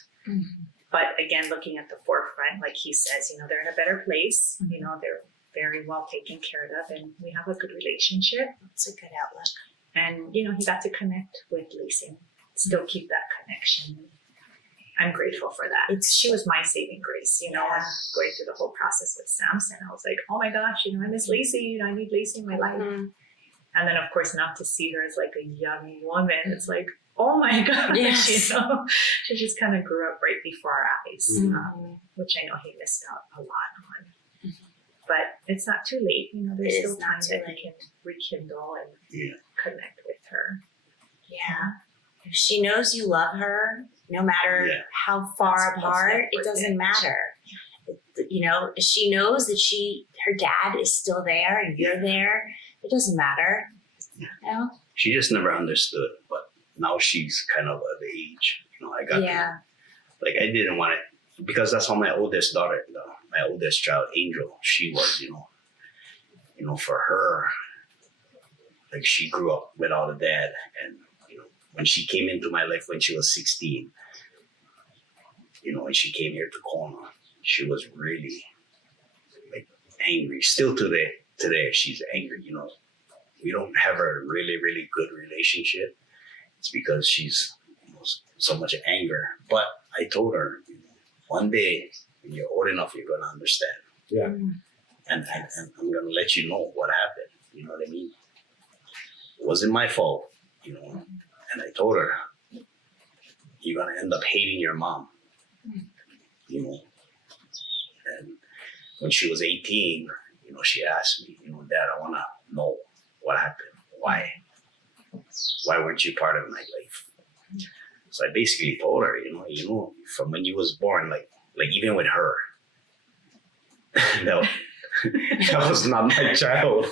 But again, looking at the forefront, like he says, they're in a better place. They're very well taken care of, and we have a good relationship. It's a good outlook. And he got to connect with Lacey, still keep that connection. I'm grateful for that. She was my saving grace, and going through the whole process with Samson. I was like, oh my gosh, I miss Lacey. I need Lacey in my life. Mhm. And then, of course, now to see her as like a young woman, it's like, oh my gosh, Yes. she just kind of grew up right before our eyes, Mhm. which I know he missed out a lot on. But it's not too late. There's It still is not time too that late. he can rekindle and Yeah. connect with her. Yeah. If she knows you love her, no matter Yeah. how far That's most apart, it important. doesn't matter. If she knows that her dad is still there and you're there, it doesn't matter. She just never understood, but now she's kind of of age. I got Yeah. like I didn't want it because that's how my oldest daughter, my oldest child, Angel, she was. For her, like she grew up without a dad, and when she came into my life when she was 16, when she came here to Kona, she was really like angry. Still today she's angry. We don't have a really, really good relationship. It's because she's so much anger. But I told her, one day when you're old enough, you're gonna understand. Yeah. And I'm gonna let you know what happened. You know what I mean? It wasn't my fault. And I told her, you're gonna end up hating your mom. And when she was 18, she asked me, Dad, I wanna know what happened. Why weren't you part of my life? So I basically told her, from when you was born, like even with her, that was not my child.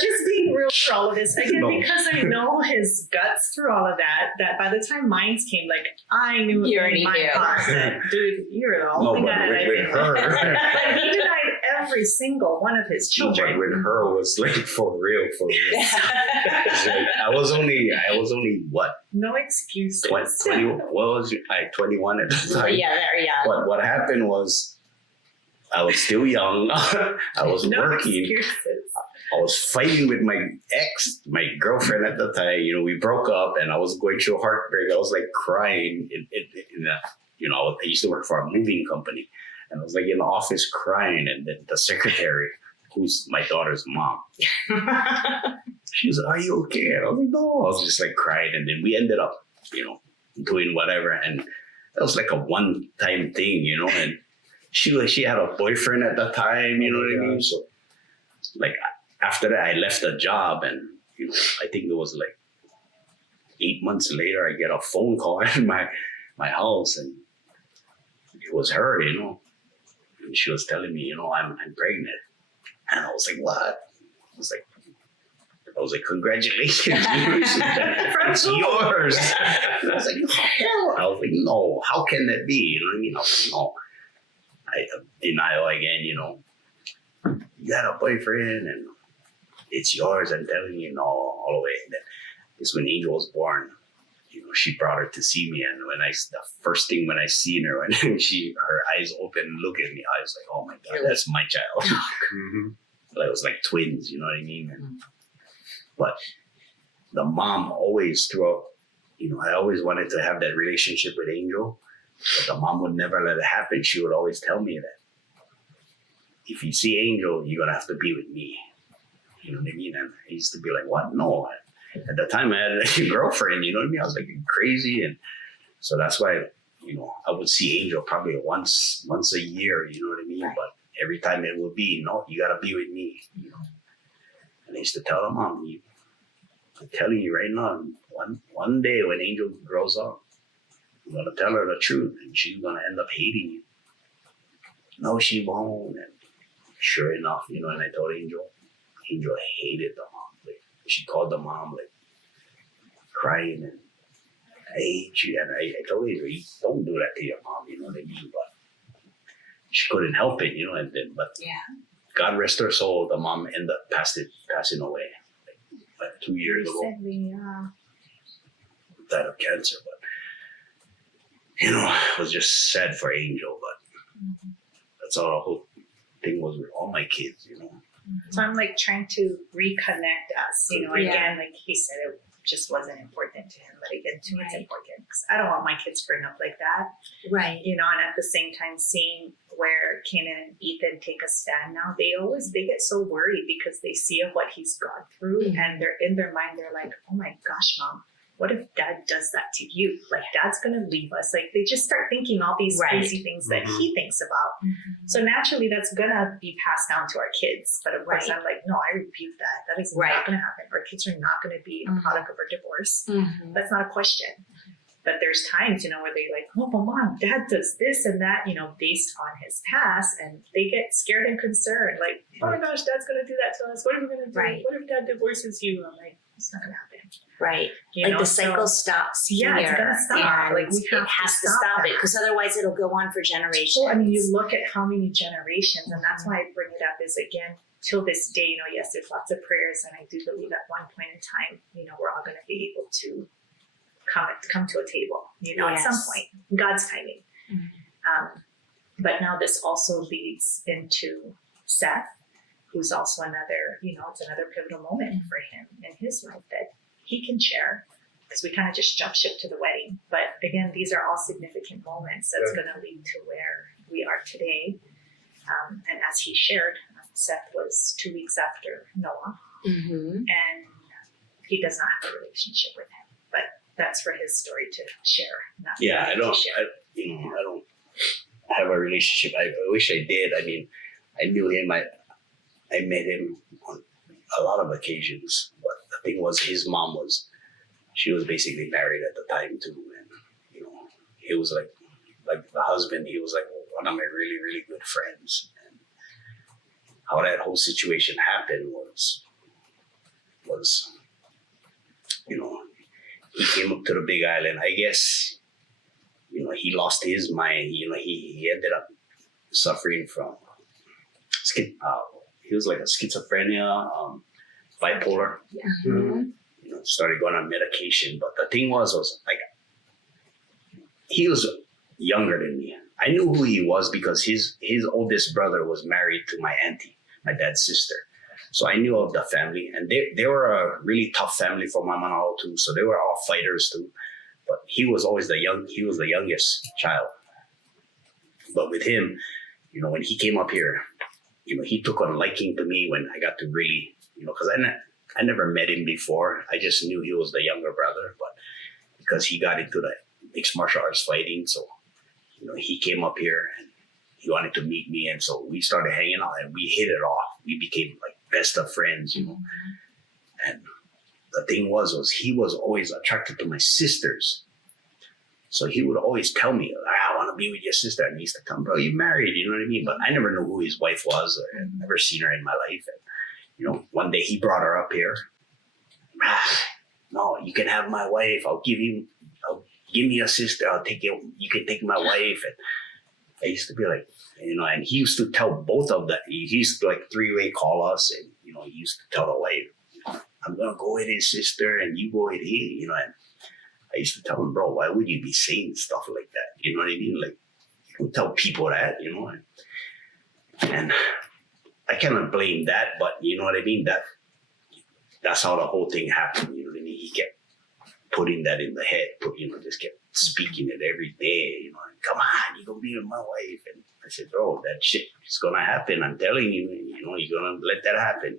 just being real for all of this again, No. because I know his guts through all of that by the time mines came, like I knew You in already my knew. heart that, dude, you're the No, only but guy that I with her. and he denied every single one of his No, but children. with her was like for real. It's like, I was only what, No excuses. 20, what was I 21 at the time? Yeah, very young. But what happened was I was still young. I was No working. excuses. I was fighting with my ex, my girlfriend at the time. We broke up, and I was going through heartbreak. I was like crying. I used to work for a moving company, and I was like in the office crying. And then the secretary, who's my daughter's mom, she was like, "Are you okay?" And I was like, "No." I was just like crying, and then we ended up, doing whatever. And that was like a one-time thing, And she had a boyfriend at the time. You know what I mean? So, like. After that, I left the job, and I think it was like 8 months later, I get a phone call at my house, and it was her, and she was telling me, I'm pregnant, and I was like, what? I was like, congratulations, it's yours. And I was like, hell, I was like, no, how can that be? You know what I mean? I was like, no, I denial again, you got a boyfriend, and it's yours. I'm telling you, no, all the way. And then it's when Angel was born. She brought her to see me, and the first thing when I seen her, when her eyes open, and look at me, I was like, oh my God, that's my child. Mm-hmm. But it was like twins, you know what I mean? But the mom always throughout, I always wanted to have that relationship with Angel, but the mom would never let it happen. She would always tell me that if you see Angel, you're gonna have to be with me. You know what I mean? And I used to be like, what? No. At the time, I had a girlfriend, you know what I mean? I was like crazy. And so that's why, I would see Angel probably once a year, you know what I mean? Right. But every time it would be, no, you got to be with me, And I used to tell her, Mom, I'm telling you right now, one day when Angel grows up, I'm going to tell her the truth, and she's going to end up hating you. No, she won't. And sure enough, and I told Angel hated the mom. Like, she called the mom, like, crying, and I hate you. And I told her, don't do that to your mom, you know what I mean? But she couldn't help it, but Yeah. God rest her soul, the mom ended up passing away like 2 years ago. Recently, died of cancer. But it was just sad for Angel. But that's all the whole thing was with all my kids. So I'm like trying to reconnect us, Yeah. again, like he said, it just wasn't important to him, but again, to me it's Right. important because I don't want my kids growing up like that, Right. and at the same time seeing where Kanan and Ethan take a stand now, they get so worried because they see of what he's gone through Mhm. and they're in their mind, they're like, oh my gosh, Mom, what if Dad does that to you? Like Dad's gonna leave us. Like they just start thinking all these Right. crazy things that he thinks about. So naturally, that's gonna be passed down to our kids. But of course, Right. I'm like, no, I rebuke that. That is Right. not gonna happen. Our kids are not gonna be a product of our divorce. Mhm. That's not a question. But there's times, where they like, oh, but Mom, Dad does this and that, based on his past, and they get scared and concerned. Like, oh my gosh, Dad's gonna do that to us. What are we gonna do? Right. What if Dad divorces you? I'm like, it's not gonna happen. Right. You Like know? the So- cycle stops Yeah, here. it's gonna stop. And Like, we it have to has to stop stop it that. because otherwise it'll go on for generations. Well, I mean, you look at how many generations, and that's why I bring it up is again, till this day, yes, there's lots of prayers, and I do believe at one point in time, we're all going to be able to come to a table, at some Yes. point, in God's timing. But now this also leads into Seth, who's also another, it's another pivotal moment for him in his life that he can share. Because we kind of just jump ship to the wedding. But again, these are all significant moments that's going to lead to where we are today. And as he shared, Seth was 2 weeks after Noah, Mm-hmm. and he does not have a relationship with him. But that's for his story to share. Not for Yeah, me I to don't. share. I don't have a relationship. I wish I did. I mean, I knew him. I met him on a lot of occasions. But the thing was, his mom she was basically married at the time too, and he was like the husband. He was like one of my really, really good friends. And how that whole situation happened was he came up to the Big Island. I guess he lost his mind. He ended up suffering from he was like a schizophrenia, bipolar. Mm-hmm. Started going on medication. But the thing was like he was younger than me. I knew who he was because his oldest brother was married to my auntie, my dad's sister. So I knew of the family, and they were a really tough family for my mom too. So they were all fighters too. But he was always the youngest child. But with him, when he came up here, he took a liking to me when I got to really, because I never met him before. I just knew he was the younger brother, but because he got into the mixed martial arts fighting, so he came up here and he wanted to meet me, and so we started hanging out and we hit it off. We became like best of friends, And the thing was he was always attracted to my sisters. So he would always tell me, I want to be with your sister. And he used to tell me, bro, you married, you know what I mean? But I never knew who his wife was. I'd never seen her in my life. And, one day he brought her up here. No, you can have my wife. Give me a sister. You can take my wife. And I used to be like, and he used to tell both of them. He used to like three-way call us. And, he used to tell the wife, I'm going to go with his sister and you go with him, and I used to tell him, bro, why would you be saying stuff like that? You know what I mean? Like, you don't tell people that, And I cannot blame that, but you know what I mean? That's how the whole thing happened. You know what I mean? He kept putting that in the head, just kept speaking it every day. Come on, you're gonna be with my wife. And I said, bro, that shit is gonna happen. I'm telling you, you're gonna let that happen.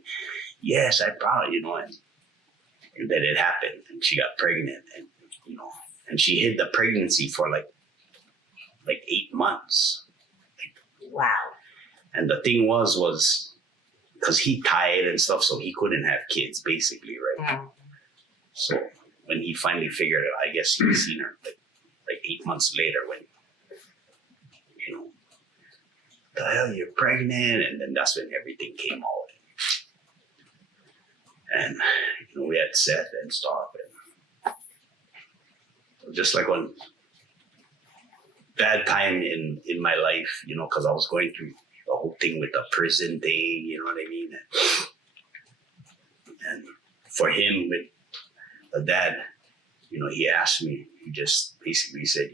Yes, I probably, and then it happened, and she got pregnant, and and she hid the pregnancy for like 8 months. Wow. And the thing was because he tied and stuff, so he couldn't have kids, basically, right? Yeah. So when he finally figured it, I guess he seen her like 8 months later when, the hell, you're pregnant, and then that's when everything came out. And we had Seth and stuff, and just like one bad time in my life, because I was going through the whole thing with the prison thing, you know what I mean? And for him, with the dad, he asked me, he just basically said,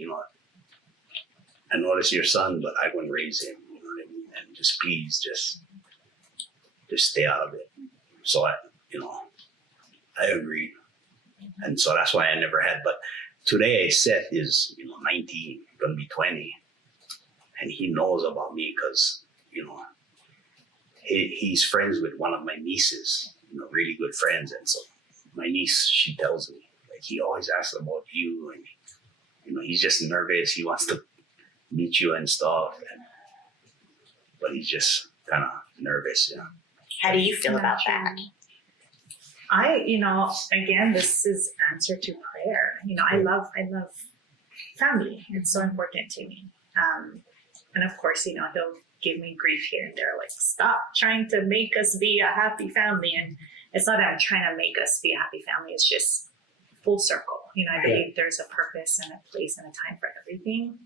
I know it's your son, but I wouldn't raise him, you know what I mean? And just please, just stay out of it. So I agreed. And so that's why I never had, but today Seth is, 19, gonna be 20. And he knows about me because, he's friends with one of my nieces, really good friends. And so my niece, she tells me, like, he always asks about you. And, he's just nervous. He wants to meet you and stuff. But he's just kind of nervous, yeah. How do you feel about that? Again, this is answer to prayer. I love family. It's so important to me. And of course, he'll give me grief here and there, like, stop trying to make us be a happy family. And it's not that I'm trying to make us be a happy family. It's just full circle. I believe there's a purpose and a place and a time for everything.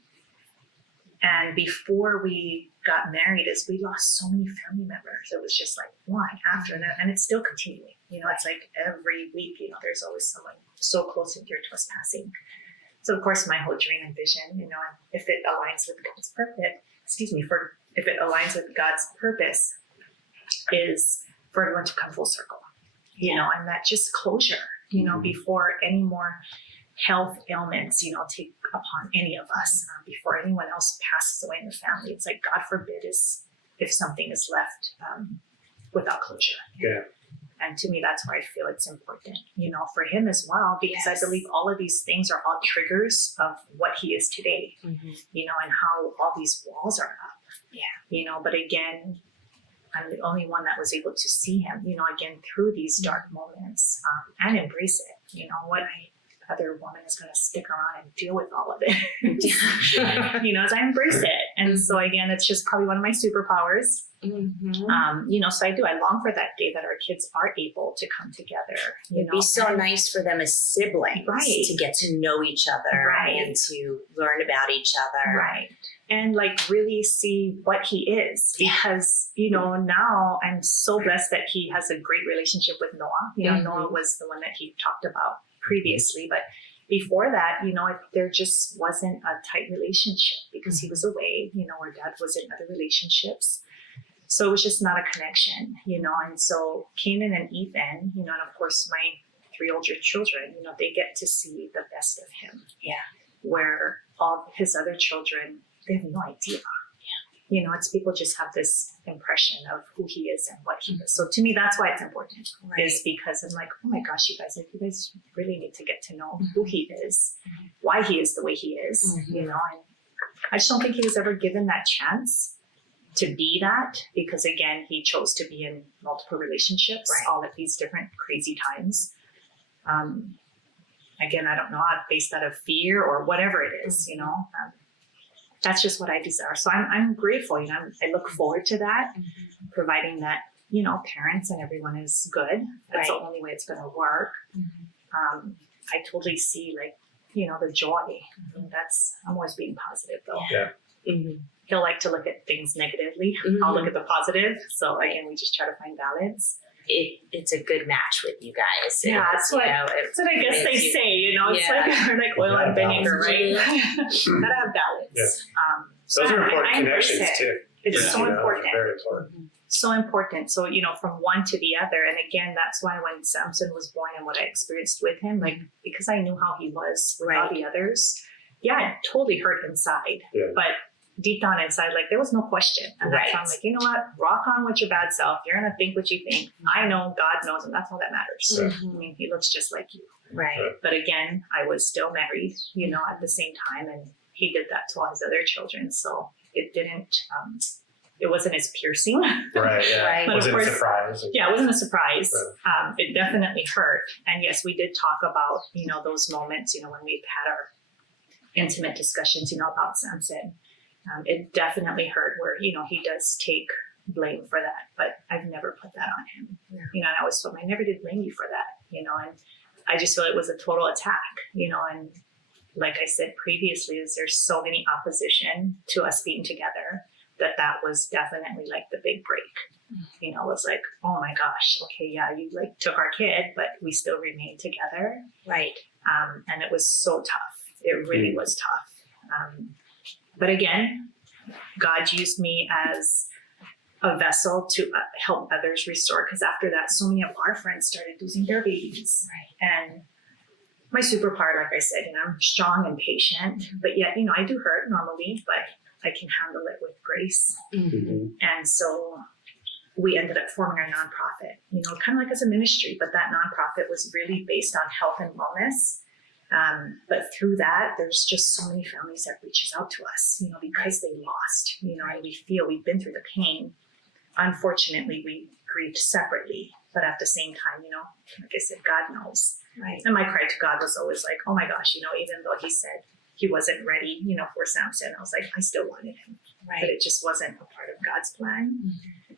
And before we got married, we lost so many family members. It was just like one after another, and it's still continuing. It's like every week, there's always someone so close and dear to us passing. So of course, my whole dream and vision, if it aligns with God's if it aligns with God's purpose, is for everyone to come full circle. And that just closure. Before any more health ailments, take upon any of us, before anyone else passes away in the family. It's like, God forbid if something is left without closure. Yeah. And to me, that's why I feel it's important, for him as well, because I believe all of these things are all triggers of what he is today, and how all these walls are up. Yeah. But again, I'm the only one that was able to see him, again, through these dark moments, and embrace it. What other woman is going to stick around and deal with all of it? As I embrace it. And so again, it's just probably one of my superpowers. So I long for that day that our kids are able to come together. It'd be so nice for them as siblings to get to know each other and to learn about each other. Right. And really see what he is, because, now I'm so blessed that he has a great relationship with Noah. Noah was the one that he talked about previously, but before that, there just wasn't a tight relationship because he was away, our dad was in other relationships. So it was just not a connection, and so Canaan and Ethan, and of course my 3 older children, they get to see the best of him. Yeah. Where all his other children, they have no idea. Yeah. It's people just have this impression of who he is and what he is. So to me, that's why it's important, is because I'm like, oh my gosh, you guys really need to get to know who he is, why he is the way he is, and I just don't think he was ever given that chance to be that, because again, he chose to be in multiple relationships all at these different crazy times. Again, I don't know, based out of fear or whatever it is, that's just what I desire. So I'm grateful, I look forward to that, providing that, parents and everyone is good. That's the only way it's going to work. I totally see the joy. I'm always being positive though. Yeah. He'll like to look at things negatively. I'll look at the positive. So again, we just try to find balance. It's a good match with you guys. That's what I guess they say, it's like oil and vinegar, right? Gotta have balance. Yeah. Those are important connections too. It's so important. Very important. So important. So, from one to the other. And again, that's why when Samson was born and what I experienced with him, because I knew how he was with all the others, it totally hurt inside. Yeah. But deep down inside, there was no question. And that's why I'm like, you know what? Rock on with your bad self. You're going to think what you think. I know, God knows, and that's all that matters. I mean, he looks just like you. Right. But again, I was still married, at the same time. And he did that to all his other children. So it didn't, it wasn't as piercing. Right, yeah. But wasn't a surprise. Yeah, it wasn't a surprise. Right. It definitely hurt. And yes, we did talk about, those moments, when we've had our intimate discussions, about Samson. It definitely hurt where, he does take blame for that, but I've never put that on him. Yeah. And I always told him, I never did blame you for that, and I just feel it was a total attack, and like I said previously, there's so many opposition to us being together that was definitely the big break. Was like, oh my gosh, okay, yeah, you like took our kid, but we still remained together. Right. And it was so tough. It really was tough. But again, God used me as a vessel to help others restore. Because after that, so many of our friends started losing their babies. Right. And my superpower, like I said, I'm strong and patient, but yet, I do hurt normally, but I can handle it with grace. Mm-hmm. And so we ended up forming our nonprofit, kind of like as a ministry, but that nonprofit was really based on health and wellness. But through that, there's just so many families that reaches out to us, because they lost, and we feel we've been through the pain. Unfortunately, we grieved separately, but at the same time, like I said, God knows. Right. And my cry to God was always like, oh my gosh, even though he said he wasn't ready, for Samson, I was like, I still wanted him, Right. but it just wasn't a part of God's plan. Mm-hmm.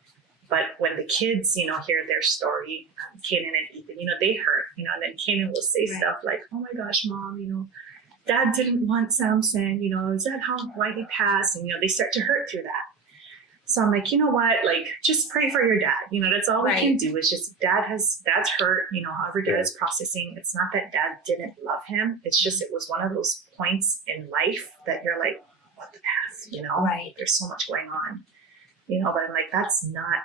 But when the kids, hear their story, Kanan and Ethan, they hurt, and then Kanan will say Right. stuff like, oh my gosh, Mom, Dad didn't want Samson, is that why he passed? And, they start to hurt through that. So I'm like, you know what, just pray for your dad. That's all Right. we can do is just, Dad's hurt, however Dad is processing. It's not that Dad didn't love him. It's just, it was one of those points in life that you're like, what the path, Right. There's so much going on, but I'm like, that's not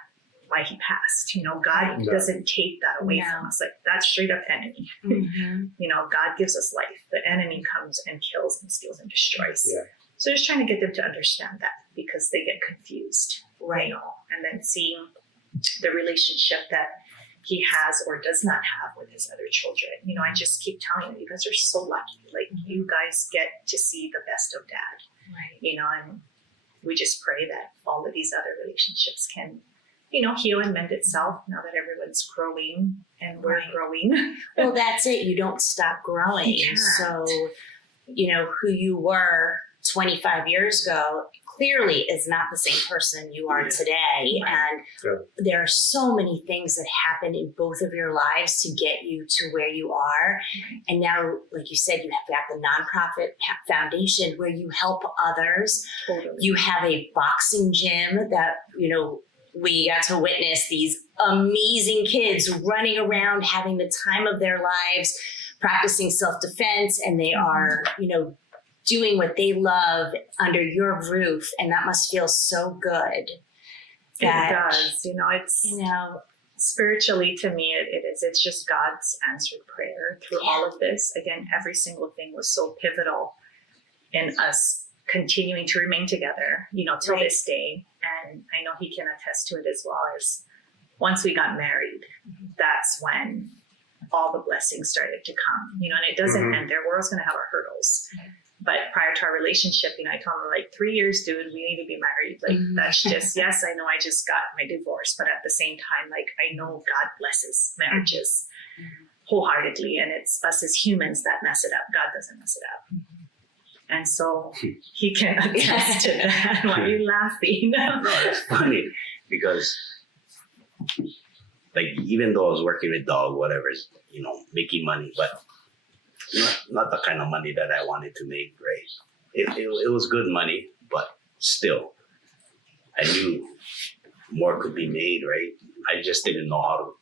why he passed. God No. doesn't take that away No. from us. Like, that's straight up enemy. Mm-hmm. God gives us life. The enemy comes and kills and steals and destroys. Yeah. So just trying to get them to understand that, because they get confused, Right. and then seeing the relationship that he has or does not have with his other children. I just keep telling you guys are so lucky. Like, you guys get to see the best of Dad, Right. and we just pray that all of these other relationships can, heal and mend itself now that everyone's growing and we're Right. growing. Well, that's it. You don't stop growing. You can't. So, who you were 25 years ago clearly is not the same person you are today. Right. And Yeah. there are so many things that happen in both of your lives to get you to where you are. Right. And now, like you said, you have got the nonprofit foundation where you help others. Totally. You have a boxing gym that, we got to witness these amazing kids running around, having the time of their lives, practicing self-defense, and they are, doing what they love under your roof. And that must feel so good. It does. It's, spiritually to me, it is. It's just God's answered prayer through all of this. Again, every single thing was so pivotal in us continuing to remain together, till Right. this day. And I know he can attest to it as well, as once we got married, that's when all the blessings started to come, and it doesn't Mhm. end there. We're always going to have our hurdles. But prior to our relationship, I told him, like, 3 years, dude, we need to be married. Like, Mhm. that's just, yes, I know I just got my divorce, but at the same time, like, I know God blesses marriages wholeheartedly, and it's us as humans that mess it up. God doesn't mess it up. And so he can attest to that. Why are you laughing? No, it's funny because, even though I was working with dog, whatever, making money, but not the kind of money that I wanted to make, right? It was good money, but still, I knew more could be made, right? I just didn't know how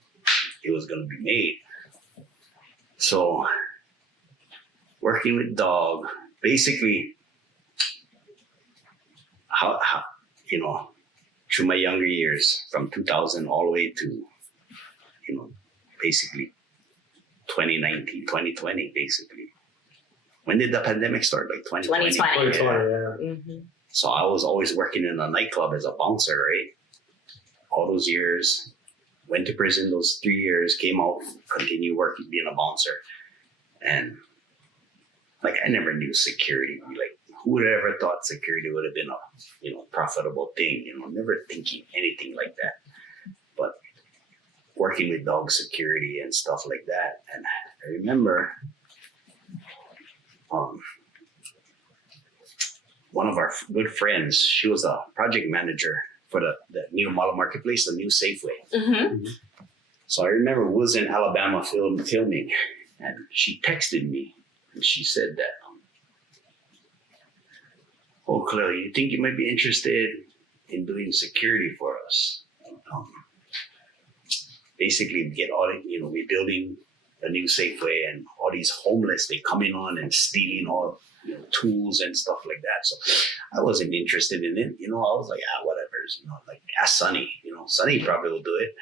it was going to be made. So, working with dog, basically, how through my younger years, from 2000 all the way to, basically 2019, 2020, basically. When did the pandemic start? Like 2020? 2020. 2020, yeah. Mm-hmm. So I was always working in a nightclub as a bouncer, right? All those years, went to prison those 3 years, came out, continued working, being a bouncer. And I never knew security. Who would have ever thought security would have been a, profitable thing? Never thinking anything like that. But working with dog security and stuff like that. And I remember one of our good friends, she was a project manager for the new model marketplace, the new Safeway. Mm-hmm. So I remember we was in Alabama filming, and she texted me, and she said that, "Oh, Chloe, you think you might be interested in doing security for us? basically get all the, we're building a new Safeway, and all these homeless, they coming on and stealing all tools and stuff like that. So I wasn't interested in it. I was like, whatever. Like ask Sonny. Sonny probably will do it.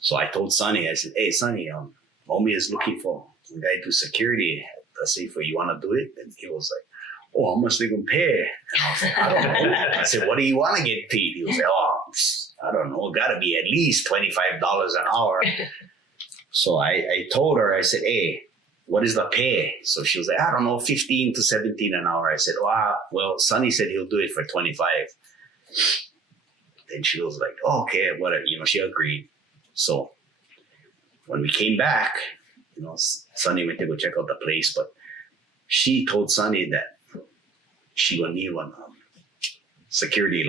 So I told Sonny, I said, hey Sonny, Mommy is looking for a guy to security at the Safeway. You want to do it? And he was like, oh, how much they gonna pay? And I was like, I don't know. I said, what do you want to get paid? He was like, oh, I don't know. Gotta be at least $25 an hour. So I told her, I said, hey, what is the pay? So she was like, I don't know, 15 to 17 an hour. I said, wow, well, Sonny said he'll do it for 25. Then she was like, oh, okay, whatever. She agreed. So when we came back, Sonny went to go check out the place, but she told Sonny that she would need one security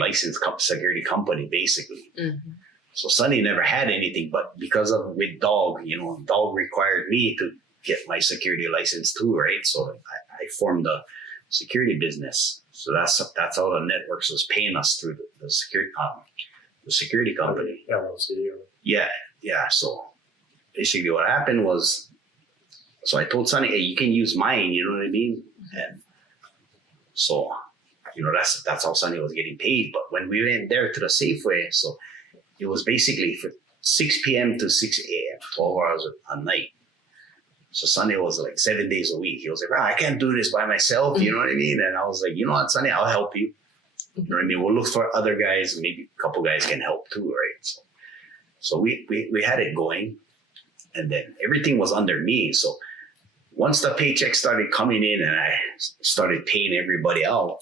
company, basically. Mm-hmm. So Sonny never had anything, but because of with Dog, Dog required me to get my security license too, right? So I formed a security business. So that's how the networks was paying us through the security company. LLC. Yeah. So basically, what happened was, so I told Sonny, hey, you can use mine. You know what I mean? And so that's how Sonny was getting paid. But when we went there to the Safeway, so it was basically for 6 p.m. to 6 a.m., 12 hours a night. So Sonny was like 7 days a week. He was like, I can't do this by myself. You know what I mean? And I was like, you know what, Sonny, I'll help you. You know what I mean? We'll look for other guys. Maybe a couple guys can help too, right? So we had it going. And then everything was under me. So once the paycheck started coming in and I started paying everybody out,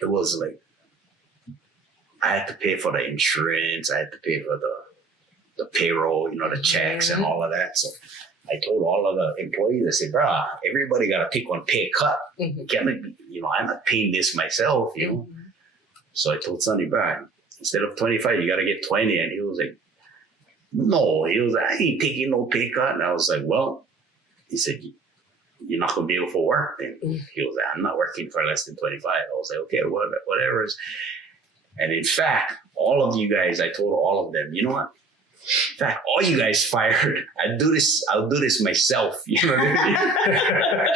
it was like, I had to pay for the insurance. I had to pay for the payroll, the checks and all of that. So I told all of the employees, I said, bro, everybody got to take one pay cut. I'm not paying this myself, So I told Sonny, bro, instead of 25, you got to get 20. And he was like, no. He was like, I ain't taking no pay cut. And I was like, well, he said, you're not going to be able to work then. He was like, I'm not working for less than 25. I was like, okay, whatever. And in fact, all of you guys, I told all of them, you know what? In fact, all you guys fired. I'll do this myself. You know what I mean?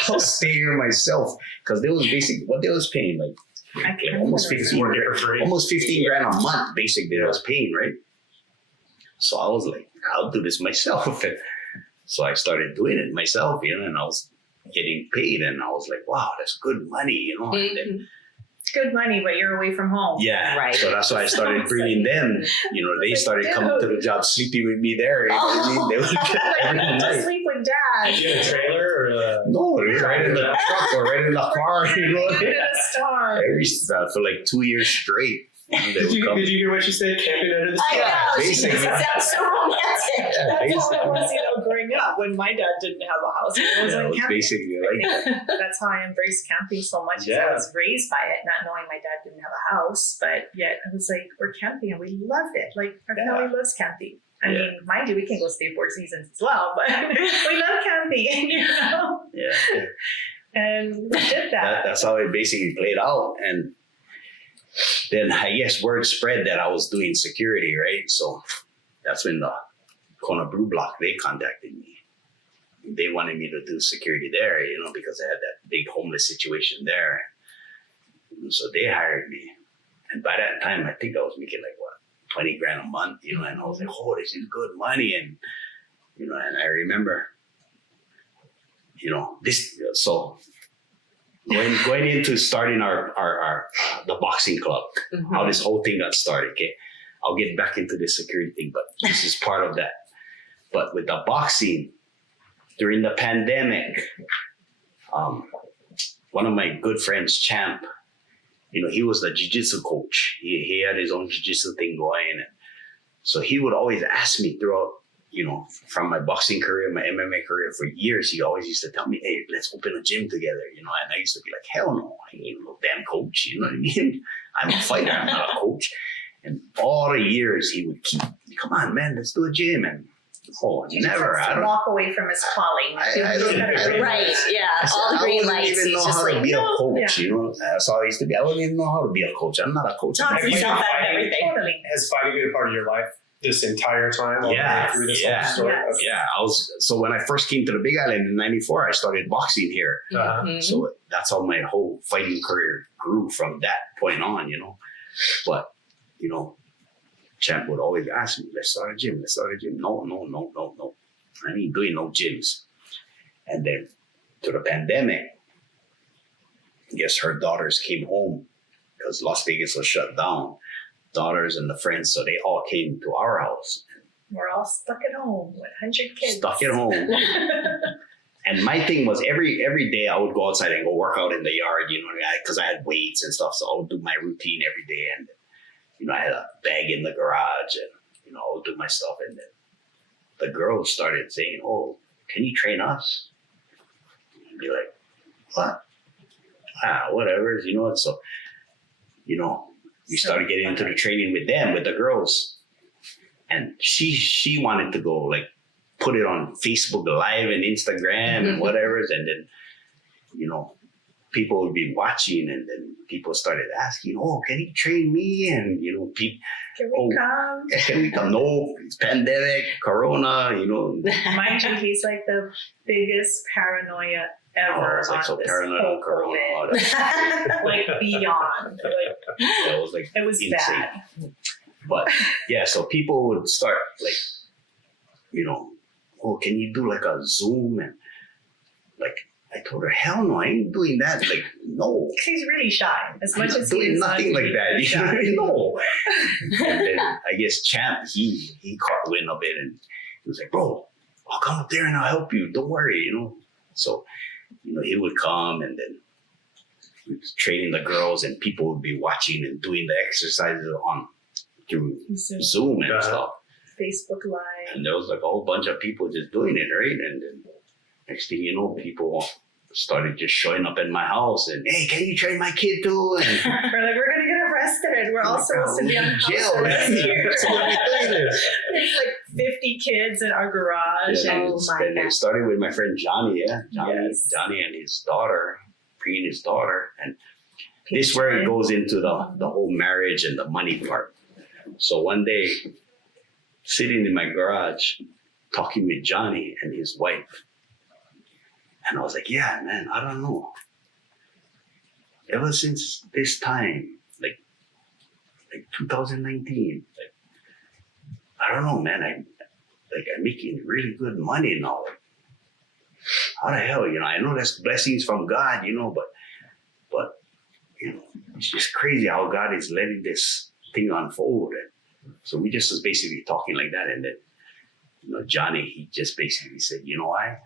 I'll stay here myself. Because they was basically, what they was paying, like almost 15 grand a month, basically, they was paying, right? So I was like, I'll do this myself. And so I started doing it myself, and I was getting paid, and I was like, wow, that's good money, And then, good money, but you're away from home. Yeah, right. So that's why I started bringing them. They started coming to the job, sleeping with me there. You know what I mean? They would I need to sleep with Dad. You had a trailer or no, it was right in the truck or right in the car. For like 2 years straight. Did you hear what she said? Camping under the I stars. know. Basically. It sounds so romantic. Yeah, That's how it was, growing up when my dad didn't have a house. It was like camping. basically like that. That's how I embraced camping so much. Yeah. I was raised by it, not knowing my dad didn't have a house, but yet I was like, we're camping and we loved it. Like our family loves camping. I mean, mind you, we can go skateboard seasons as well, but we love camping, Yeah. And we did that. That's how it basically played out. And then I guess word spread that I was doing security, right? So that's when the Kona Brew Block, they contacted me. They wanted me to do security there, because I had that big homeless situation there. So they hired me. And by that time, I think I was making 20 grand a month, and I was like, oh, this is good money. And, and I remember, this, so going into starting our the boxing club, how this whole thing got started. Okay, I'll get back into the security thing, but this is part of that. But with the boxing, during the pandemic, one of my good friends, Champ, he was the jiu-jitsu coach. He had his own jiu-jitsu thing going, and so he would always ask me throughout, from my boxing career, my MMA career, for years, he always used to tell me, hey, let's open a gym together, and I used to be like, hell no, I ain't no damn coach, you know what I mean? I'm a fighter, I'm not a coach. And all the years he would keep, come on, man, let's do a gym. And never. I don't walk away from his calling. I don't Right, yeah. All the green lights. I wouldn't even know how to be a coach, That's all I used to be. I wouldn't even know how to be a coach. I'm not a coach. Talk yourself out of everything. Totally. Has fighting been a part of your life? this entire time, all the way through this whole story. Yes. Yeah, so when I first came to the Big Island in '94, I started boxing here. Uh-huh. So that's how my whole fighting career grew from that point on, But, Champ would always ask me, let's start a gym. No. I ain't doing no gyms. And then to the pandemic, I guess her daughters came home because Las Vegas was shut down. Daughters and the friends, so they all came to our house. We're all stuck at home with 100 kids. Stuck at home. And my thing was every day I would go outside and go work out in the yard, because I had weights and stuff. So I would do my routine every day. And, I had a bag in the garage and, I would do my stuff. And then the girls started saying, oh, can you train us? I'd be like, what? Whatever, And so, we started getting into the training with them, with the girls. And she wanted to go put it on Facebook Live and Instagram and whatever. And then, people would be watching and then people started asking, oh, can you train me? And, people, Can we come? Can we come? No, it's pandemic, Corona, Mind you, he's like the biggest paranoia ever I was on this paranoid whole on Corona. COVID. Beyond. It was It was insane. bad. But yeah, so people would start oh, can you do a Zoom? And I told her, hell no, I ain't doing that. No. He's really shy. As much I'm as not he doing is nothing like that. really shy. No. And then I guess Champ, he caught wind of it and he was like, bro, I'll come up there and I'll help you. Don't worry, So, he would come and then we was training the girls and people would be watching and doing the exercises through Zoom and stuff. Facebook Live. And there was a whole bunch of people just doing it, right? And then next thing you know, people started just showing up in my house and, hey, can you train my kid too? And We're going to get arrested. We're all supposed to be on house jail, arrest right? here. So what are we doing this? There's 50 kids in our garage. Yeah, and it started with my friend Johnny, Yes. Johnny and his daughter, Bree and his daughter. And this is where it goes into the whole marriage and the money part. So one day, sitting in my garage, talking with Johnny and his wife, and I was like, yeah, man, I don't know. Ever since this time, like 2019, I don't know, man, I'm making really good money now. How the hell, I know that's blessings from God, but it's just crazy how God is letting this thing unfold. And so we just was basically talking like that. And then, Johnny, he just basically said, you know why?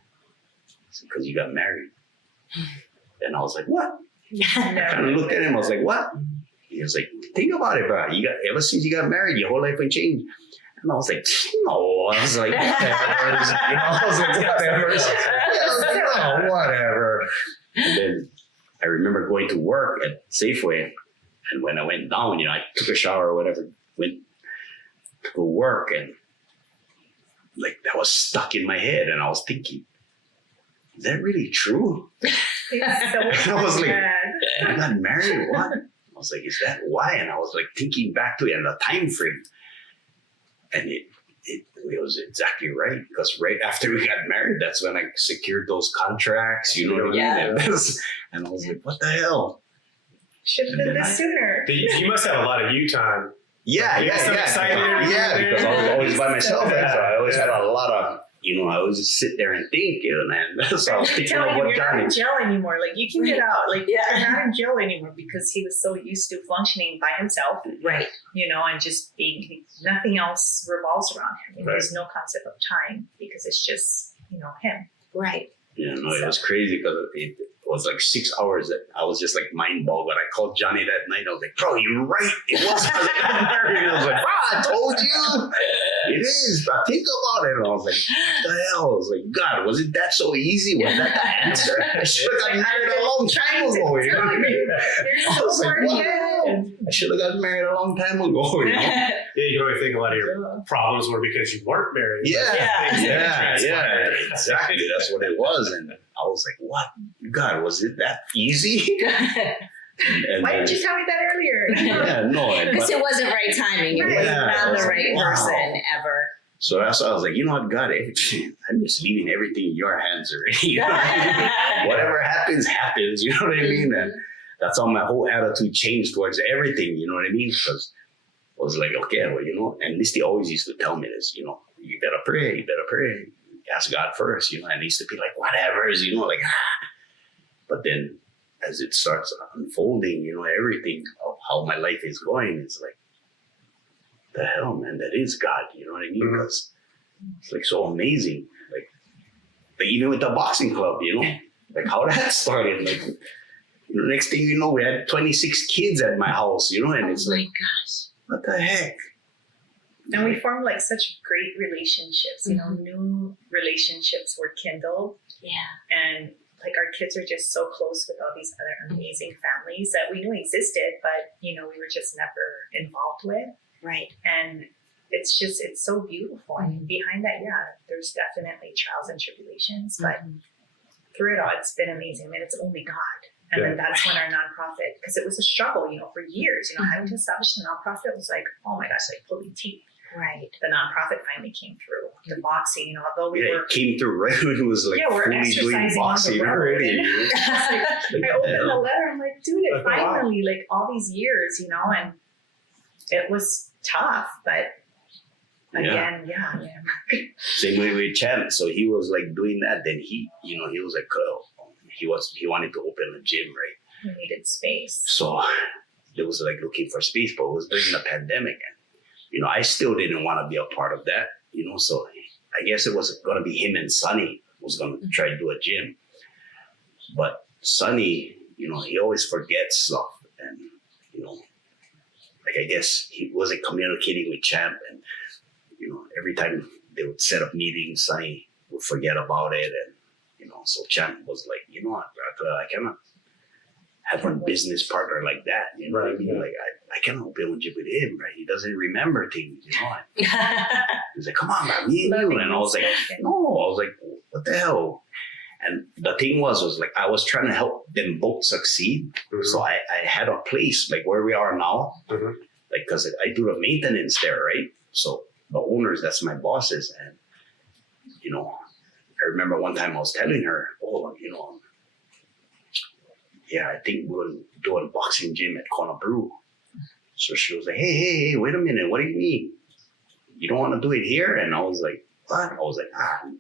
Because you got married. And I was like, what? I kind of looked at him. I was like, what? He was like, think about it, bro. Ever since you got married, your whole life will change. And I was like, no. I was like, whatever. And then I remember going to work at Safeway. And when I went down, I took a shower or whatever, went to go work. And that was stuck in my head. And I was thinking, is that really true? It's so I was like, bad. I got married, what? I was like, is that why? And I was thinking back to it and the time frame. And it was exactly right. Because right after we got married, that's when I secured those contracts, you know what I mean? And I was like, what the hell? Should have been this sooner. You must have a lot of you time. Yeah. So excited. Because I was always by myself. So So I always had a lot of, I always just sit there and think, and so I was thinking of Telling him what you're not Johnny. in jail anymore. You can get out. You're not in jail anymore because he was so used to functioning by himself, Right. and just being, nothing else revolves around him. Right. There's no concept of time because it's just, him. Right. Yeah, no, it was crazy because it was 6 hours that I was just mind boggled. I called Johnny that night. I was like, bro, you're right. It was. I was like, I told you. It is. But think about it. And I was like, what the hell? I was like, God, was it that so easy? Was that the answer? I should have got married a long time ago. You know what I mean? I was like, wow. I should have got married a long time ago. Yeah, you can always think a lot of your problems were because you weren't married. Yeah, exactly. That's what it was. And I was like, what? God, was it that easy? And Why then- didn't you tell me that earlier? Yeah, no. Because it wasn't right timing. It was Yeah, not I was the like, right wow. person ever. So that's why I was like, you know what, God, I'm just leaving everything in your hands already. You know what I mean? Whatever happens, happens. You know what I mean? And that's how my whole attitude changed towards everything. You know what I mean? Because I was like, okay, well, you know, and Misty always used to tell me this, you know, you better pray, you better pray. Ask God first, you know, and I used to be like, whatever, you know, like, But then as it starts unfolding, you know, everything of how my life is going, it's like, the hell, man, that is God, you know what I mean? Mhm. Because it's like so amazing. Like even with the boxing club, you know, like how that started. Like, you know, next thing you know, we had 26 kids at my house, you know, and it's like, gosh. what the heck? And we formed like such great relationships, you know, new relationships were kindled. Yeah. And like our kids are just so close with all these other amazing families that we knew existed, but you know, we were just never involved with. Right. And it's so beautiful. I mean, behind that, yeah, there's definitely trials and tribulations, but through it all, it's been amazing. I mean, it's only God. And then that's when our nonprofit, because it was a struggle, you know, for years, you know, having to establish a nonprofit was like, oh my gosh, like pulling teeth. Right. The nonprofit finally came through. The boxing, you know, although we Yeah, were, it came through right when it was like Yeah, we're fully doing exercising on the boxing road. already. You know? I opened the letter, I'm like, dude, it Like, wow. finally, like all these years, you know, and it was tough, but again, yeah. Same way with Champ. So he was like doing that. Then he, you know, he was like, he wanted to open a gym, right? We needed space. So it was like looking for space, but it was during the pandemic. And, you know, I still didn't want to be a part of that, you know, so I guess it was going to be him and Sonny was going to try to do a gym. But Sonny, you know, he always forgets stuff. And, you know, like I guess he wasn't communicating with Champ. And, you know, every time they would set up meetings, Sonny would forget about it. And, you know, so Champ was like, you know what, I cannot have a business partner like that. You know what I Right, mean? yeah. Like, I cannot build a gym with him, right? He doesn't remember things, you know? He's like, come on, man, me and you. And I was like, no. I was like, what the hell? And the thing was like, I was trying to help them both succeed. Mhm. So I had a place like where we are now, Mhm. like, cause I do the maintenance there, right? So the owners, that's my bosses. And, you know, I remember one time I was telling her, oh, you know, yeah, I think we'll do a boxing gym at Kona Brew. So she was like, hey, wait a minute. What do you mean? You don't want to do it here? And I was like, what? I was like,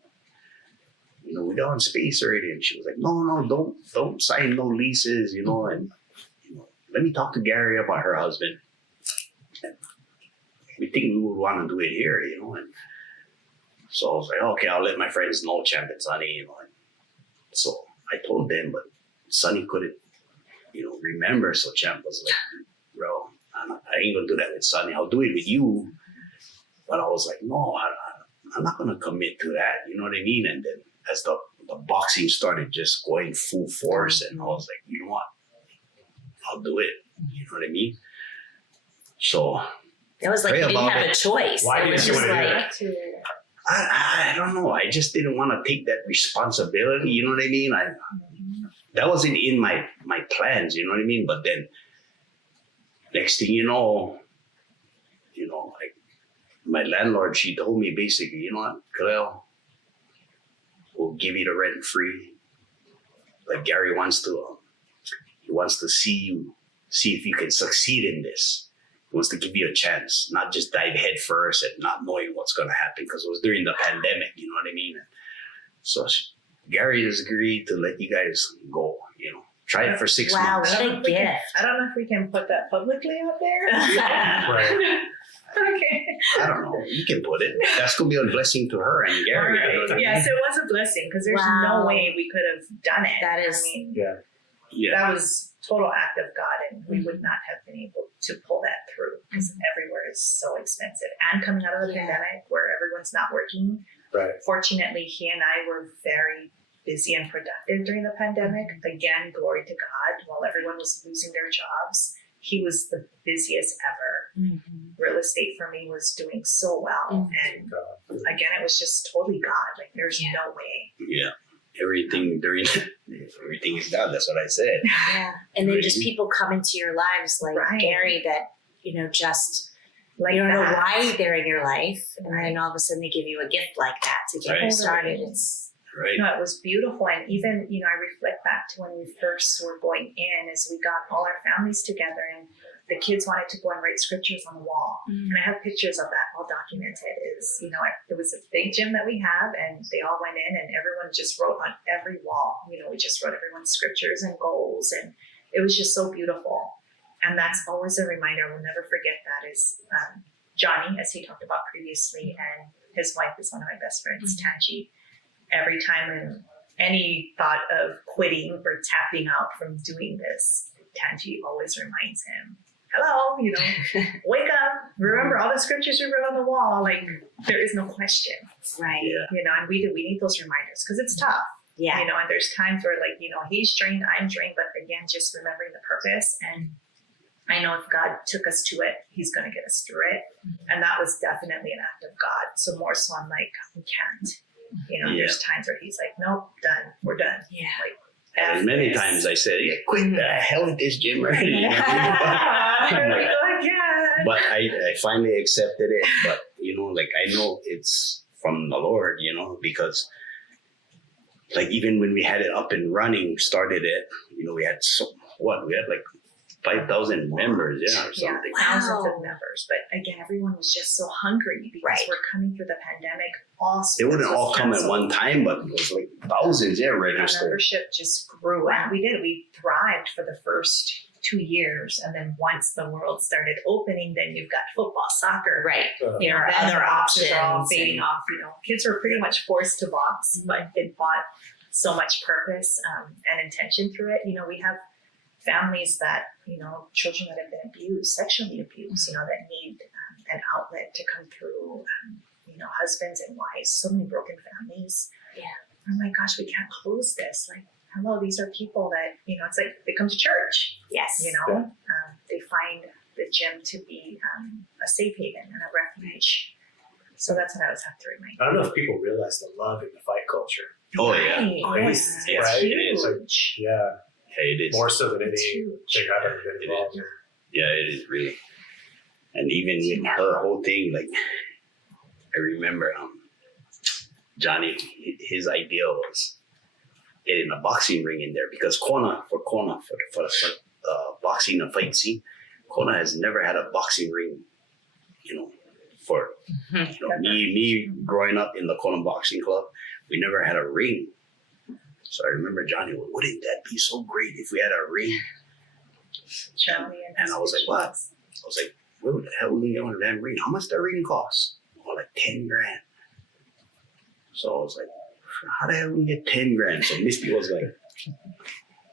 you know, we got on space already. And she was like, no, don't sign no leases, you know, and, you know, let me talk to Gary about her husband. And we think we would want to do it here, you know, and so I was like, okay, I'll let my friends know, Champ and Sonny, you know, and so I told them, but Sonny couldn't, you know, remember. So Champ was like, bro, I ain't gonna do that with Sonny. I'll do it with you. But I was like, no, I'm not gonna commit to that. You know what I mean? And then as the boxing started just going full force, and I was like, you know what? I'll do it. You know what I mean? So It was like Pray you didn't about have it. a choice. Why It didn't was you just wanna do like, that? I don't know. I just didn't want to take that responsibility. You know what I mean? That wasn't in my plans. You know what I mean? But then next thing you know, like my landlord, she told me basically, you know what, Khalil, we'll give you the rent free. Like Gary wants to see if you can succeed in this. He wants to give you a chance, not just dive head first and not knowing what's going to happen, because it was during the pandemic, you know what I mean? So Gary has agreed to let you guys go, you know, try it for 6 wow, months. what a gift. I don't know if we can put that publicly out there. Right. Okay. I don't know. You can put it. That's going to be a blessing to her and Gary. You know what I mean? Yes, it was a blessing because there's Wow. no way we could have done it. That is- I mean, Yeah. that was total act of God, and we would not have been able to pull that through because everywhere is so expensive. And coming out of the Yeah. pandemic where everyone's not working, Right. fortunately, he and I were very busy and productive during the pandemic. Again, glory to God. While everyone was losing their jobs, he was the busiest ever. Mhm. Real estate for me was doing so well. Mhm. And again, it was just totally God. Like, there's Yeah. no way. Yeah. everything during everything is God. That's what I said. Yeah. And then just Crazy. people come into your lives like Right. Gary that, just Like you don't know that. why they're in your life. And Right. then all of a sudden they give you a gift like that to get you Right. started. It's Right. No, it was beautiful. And even, I reflect back to when we first were going in as we got all our families together and the kids wanted to go and write scriptures on the wall. And I have pictures of that all documented. It was a big gym that we have and they all went in and everyone just wrote on every wall. We just wrote everyone's scriptures and goals and it was just so beautiful. And that's always a reminder. We'll never forget that is Johnny, as he talked about previously, and his wife is one of my best friends, Tanji. Every time in any thought of quitting or tapping out from doing this, Tanji always reminds him, hello, wake up. Remember all the scriptures we wrote on the wall. Like, there is no question, right. Yeah. and we need those reminders because it's tough, Yeah. and there's times where he's drained, I'm drained, but again, just remembering the purpose. And I know if God took us to it, he's going to get us through it. And that was definitely an act of God. So more so I'm like, we can't. There's times where he's like, nope, done. We're done. Yeah. Like, And many times I said, yeah, quit the hell with this gym already. Here we go again. But I finally accepted it. But, I know it's from the Lord, because even when we had it up and running, started it, we had we had like 5,000 members, or something. Thousands Wow. of members. But again, everyone was just so hungry because Right. we're coming through the pandemic. They wouldn't sports all was come at canceled. one time, but it was like thousands, Our registered. membership just grew, and we did. We thrived for the first 2 years, and then once the world started opening, then you've got football, soccer, Right. There are Then other the options are all options fading and- off. Kids were pretty much forced to box, but it brought so much purpose and intention through it. We have families that children that have been abused, sexually abused, that need an outlet to come through. Husbands and wives, so many broken families. Yeah. Oh my gosh, we can't close this. Like, hello, these are people that it's like they come to church. Yes. They find the gym to be a safe haven and a refuge. So that's what I always have to remind. I don't know if people realize the love in the fight culture. Oh, yeah. Right. Yes. It's Right. It is. huge. Yeah, It is. more so than It's anything huge. I've ever been involved in. Yeah, it is really. And even with her whole thing, I remember Johnny, his idea was getting a boxing ring in there because Kona for boxing and fight scene, Kona has never had a boxing ring, for me growing up in the Kona Boxing Club, we never had a ring. So I remember Johnny, wouldn't that be so great if we had a ring? Johnny And I was like, what? I was like, where the hell are we going to that ring? How much that ring cost? Oh, like 10 grand. So I was like, how the hell we get 10 grand? So Misty was like,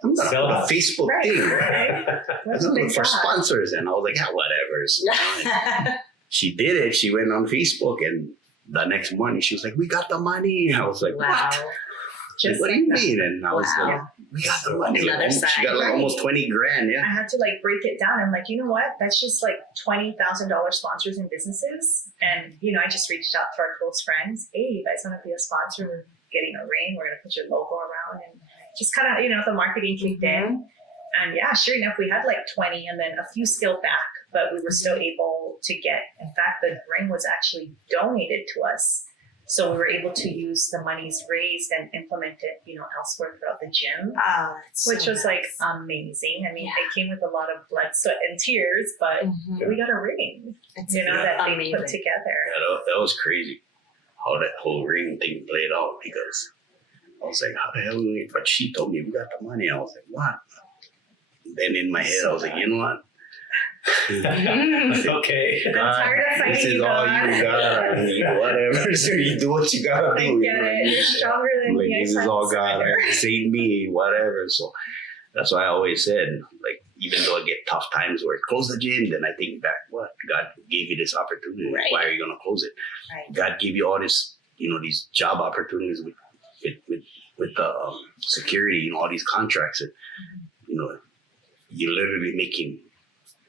I'm gonna Sell put a it. Facebook Right, thing. right. I'm That's gonna what they look for got. sponsors. And I was like, yeah, whatever. It's fine. She did it. She went on Facebook and the next morning she was like, we got the money. I was like, Wow. what? Just What do like you that. mean? And I was Wow. like, we got the money. Like, Another she side. got like almost 20 grand. Yeah. I had to break it down. I'm like, you know what? That's just like $20,000 sponsors and businesses. And, I just reached out to our close friends. Hey, you guys want to be a sponsor? We're getting a ring. We're going to put your logo around. And just kind of, the marketing kicked in. And yeah, sure enough, we had like 20 and then a few scaled back, but we were still able to get, in fact, the ring was actually donated to us. So we were able to use the monies raised and implement it, elsewhere throughout the gym. Oh, that's Which so was nice. amazing. I mean, Yeah. it came with a lot of blood, sweat, and tears, but Mhm. we got a ring, It's that they amazing. put together. Yeah, that was crazy how that whole ring thing played out because I was like, how the hell? But she told me we got the money. I was like, what? Then in my head, I was like, you know what? Okay. I'm tired of fighting this is you, all God. you got. I mean, whatever. So you do what you gotta do. I you get know? it. You're stronger than Like, me. I this is can't all God. surrender. Save me, whatever. So that's why I always said, even though I get tough times where close the gym, then I think back, what? God gave you this opportunity. Right. Why are you gonna close it? Right. God gave you all this, these job opportunities with the security, all these contracts, and you're literally making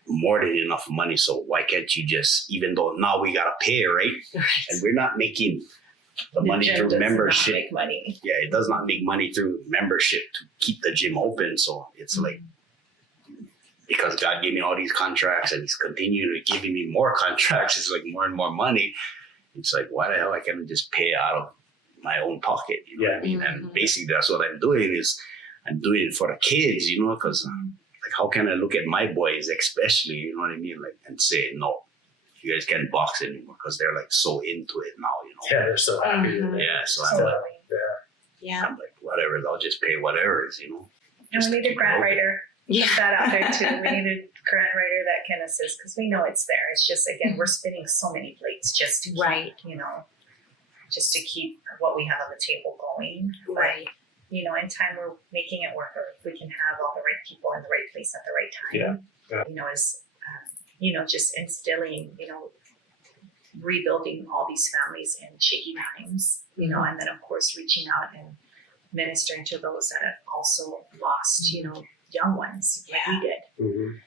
more than enough money. So why can't you just, even though now we gotta pay, right? And we're not making the money gym through does not membership. make money. Yeah, it does not make money through membership to keep the gym open. So it's like, because God gave me all these contracts and He's continuing to giving me more contracts, it's like more and more money. It's like, why the hell I can't just pay out of my own pocket? You know what I mean? And basically, that's what I'm doing is I'm doing it for the kids, you know, because like, how can I look at my boys, especially, you know what I mean, like, and say, no, you guys can't box anymore, because they're like so into it now, you know. Yeah, they're so happy. Yeah, so I'm Totally. like, Yeah. I'm like, whatever, I'll just pay whatever it is, you know. And Just we to need a keep it grant open. writer. Yeah. Put that out there too. We need a grant writer that can assist, because we know it's there. It's just, again, we're spinning so many plates just to keep, Right. you know, just to keep what we have on the table going. But, Right. you know, in time we're making it work, or if we can have all the right people in the right place at the right time. Yeah. You know, is you know, just instilling, you know, rebuilding all these families in shaky times, you know, and then of course reaching out and ministering to those that have also lost, you know, young ones like we did. Mhm.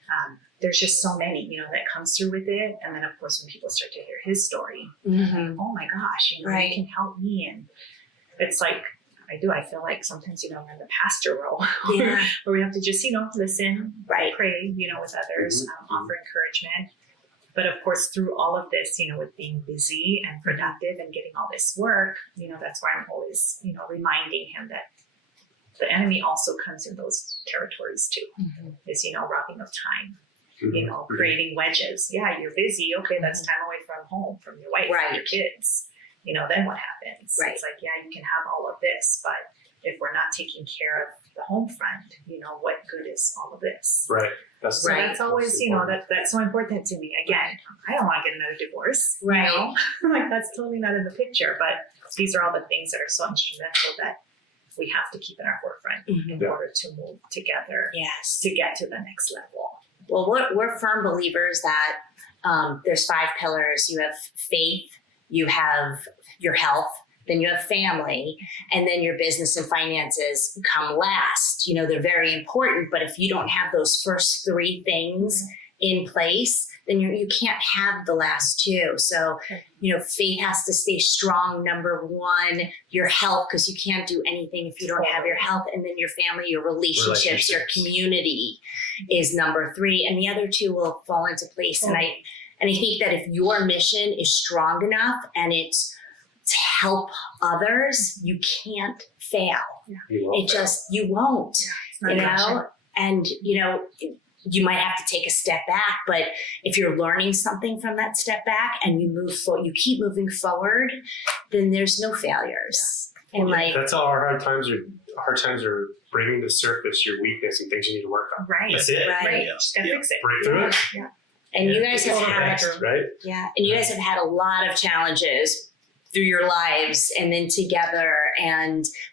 There's just so many, you know, that comes through with it. And then of course when people start to hear his story, Mm-hmm. oh my gosh, you know, Right. you can help me. And it's like, I feel like sometimes, you know, we're in the pastor role Yeah. where we have to just, you know, listen, Right. pray, you know, with others, offer encouragement. But of course, through all of this, you know, with being busy and productive and getting all this work, you know, that's why I'm always, you know, reminding him that the enemy also comes in those territories too, is, you know, robbing of time, you know, creating wedges. Yeah, you're busy. Okay, that's time away from home, from your wife, Right. from your kids. You know, then what happens? Right. It's like, yeah, you can have all of this, but if we're not taking care of the home front, you know, what good is all of this? Right. That's So Right. that's always, you know, that's so important to me. Again, I don't want to get another divorce. you Right. know? Like that's totally not in the picture. But these are all the things that are so instrumental that we have to keep in our forefront in Yeah. order to move together Yes. to get to the next level. Well, we're firm believers that there's 5 pillars. You have faith, you have your health, then you have family, and then your business and finances come last. You know, they're very important, but if you don't have those first 3 things in place, then you can't have the last 2. So, you know, faith has to stay strong. Number 1, your health, because you can't do anything if you don't have your health. And then your family, your relationships, your community is number 3. And the other 2 will fall into place. And I think that if your mission is strong enough and it's to help others, you can't fail. You won't fail. You won't, It's not you an option. know? And, you know, you might have to take a step back, but if you're learning something from that step back and you move forward, you keep moving forward, then there's no failures. And like, That's all our hard times are. Hard times are bringing to surface your weakness and things you need to work on. Right. That's it. Right. Right. Yeah. Just gotta Yeah. fix it. Break through it. Yeah. and you guys have It's had, next, right? yeah, and you guys have had a lot of challenges through your lives and then together,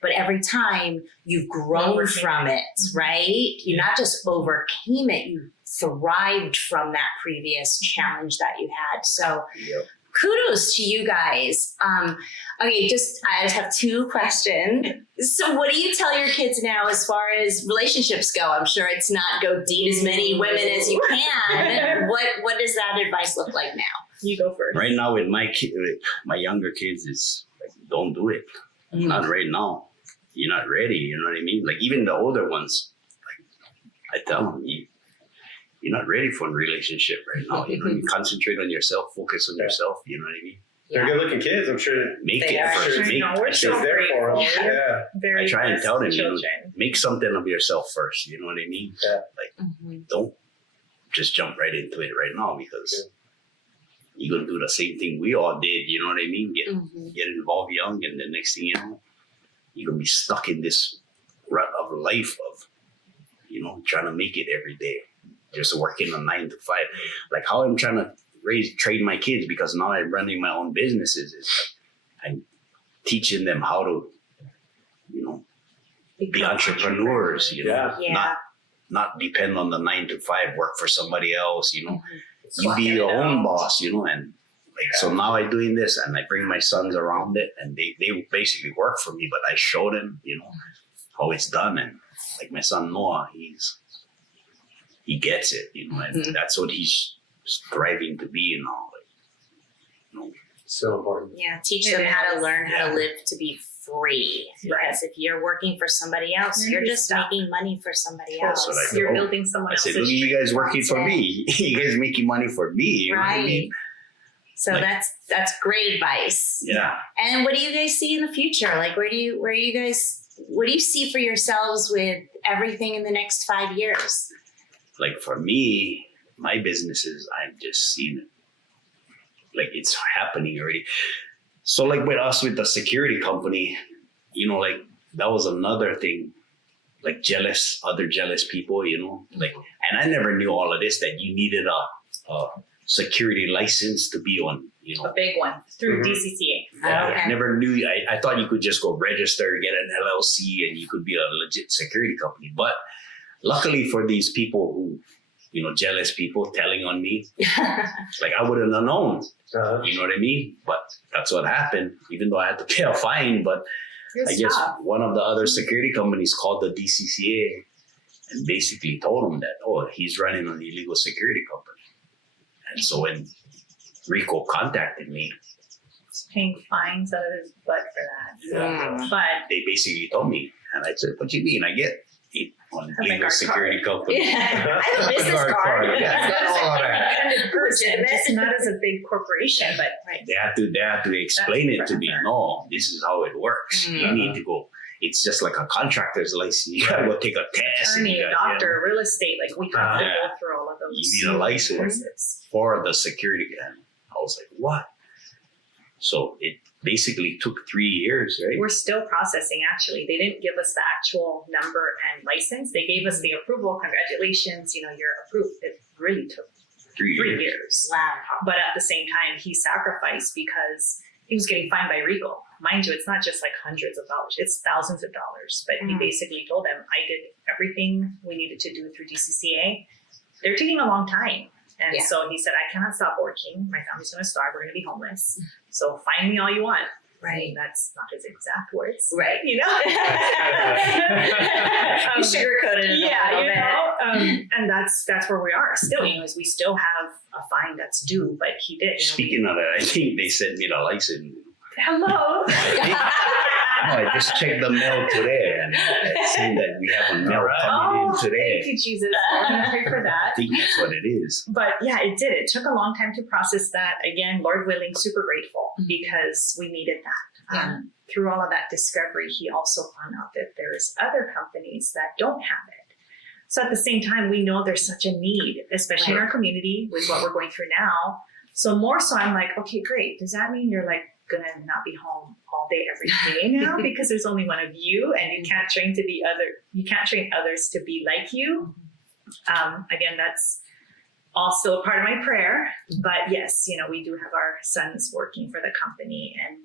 but every time you've grown Overcame from it. it, right? You not just overcame it, you thrived from that previous challenge that you had. So Yep. kudos to you guys. Okay, I just have 2 questions. So what do you tell your kids now as far as relationships go? I'm sure it's not go date as many women as you can. What does that advice look like now? You go first. Right now with my younger kids, it's like, don't do it. Not right now. You're not ready. You know what I mean? Like even the older ones, like I tell them, you're not ready for a relationship right now. You know, you concentrate on yourself, focus on yourself. You know what I mean? They're good looking kids. I'm sure. Make They it are. first. I Make, know, we're I so say, there for them. grateful. Yeah. Very I try and blessed tell them, you know, children. make something of yourself first. You know what I mean? Don't just jump right into it right now, because you're gonna do the same thing we all did. You know what I mean? Get involved young, and the next thing you know, you're gonna be stuck in this rut of life of, you know, trying to make it every day, just working a 9 to 5. Like how I'm trying to train my kids, because now I'm running my own businesses. Is like I'm teaching them how to, you know, be entrepreneurs. You know, Yeah. not depend on the 9 to 5, work for somebody else. You know, you Walk be in your and own out. boss. You know, and like so now I'm doing this, and I bring my sons around it, and they basically work for me, but I show them, you know, how it's done. And like my son Noah, he gets it, you know, and that's what he's striving to be now. Like, you know, So important. Yeah, teach It them how to is. learn how Yeah. to live to be free. Right. Because if you're working for somebody else, You're you're just stuck. making money for somebody That's else. what I You're know. building someone I else's said, look at you guys working for That's me. You guys making money for me. You know what I Right. mean? So Like- that's great advice. Yeah. And what do you guys see in the future? Like what do you see for yourselves with everything in the next 5 years? Like for me, my businesses, I've just seen it. Like it's happening already. So like with us with the security company, you know, like that was another thing. Like other jealous people, you know, like, and I never knew all of this, that you needed a security license to be on, you know. a big one through Mhm. DCCA. Yeah, Okay. I never knew. I thought you could just go register, get an LLC, and you could be a legit security company. But luckily for these people who, you know, jealous people telling on me, like I wouldn't have known. You know what I mean? But that's what happened. Even though I had to pay a fine, but I It's guess tough. one of the other security companies called the DCCA and basically told them that, oh, he's running an illegal security company. And so when Rico contacted me, He's paying fines out of his butt for that. Mm. But they basically told me, and I said, "What do you mean? I get it on my legal guard security company." Yeah. I have a business Guard card. card, yeah. That's All of that. and in person, Legitimate. just not as a big corporation, but They have to explain it to me. No, this is how it works. You Mm. need to go. It's just like a contractor's license. You gotta go take a test. and attorney, you a gotta- doctor, real estate, like we have to Yeah. go through all of those. You need a license courses. for the security. And I was like, what? So it basically took 3 years, right? We're still processing, actually. They didn't give us the actual number and license. They gave us the approval. Congratulations, you're approved. It really took 3 3 years. years. Wow. But at the same time, he sacrificed because he was getting fined by Rico. Mind you, it's not just like hundreds of dollars, it's thousands of dollars. But he Mm. basically told them, I did everything we needed to do through DCCA. They're taking a long time. And Yeah. so he said, I cannot stop working. My family's going to starve. We're going to be homeless. So find me all you want. Right. That's not his exact words. Right. You know? You sugarcoated it Yeah, a little bit. and that's where we are still. Is we still have a fine that's due, but he did. Speaking of that, I think they sent me the license. Hello. I just checked the mail today, and it seemed that we have a mail Alright. coming in Thank today. you, Jesus. I'm gonna pray for I that. think that's what it is. But yeah, it did. It took a long time to process that. Again, Lord willing, super grateful because we needed that. Yeah. Through all of that discovery, he also found out that there's other companies that don't have it. So at the same time, we know there's such a need, especially in our community with what we're going through now. So more so, I'm like, okay, great. Does that mean you're like gonna not be home all day every day now because there's only one of you and you can't train others to be like you? Again, that's also part of my prayer. But yes, we do have our sons working for the company, and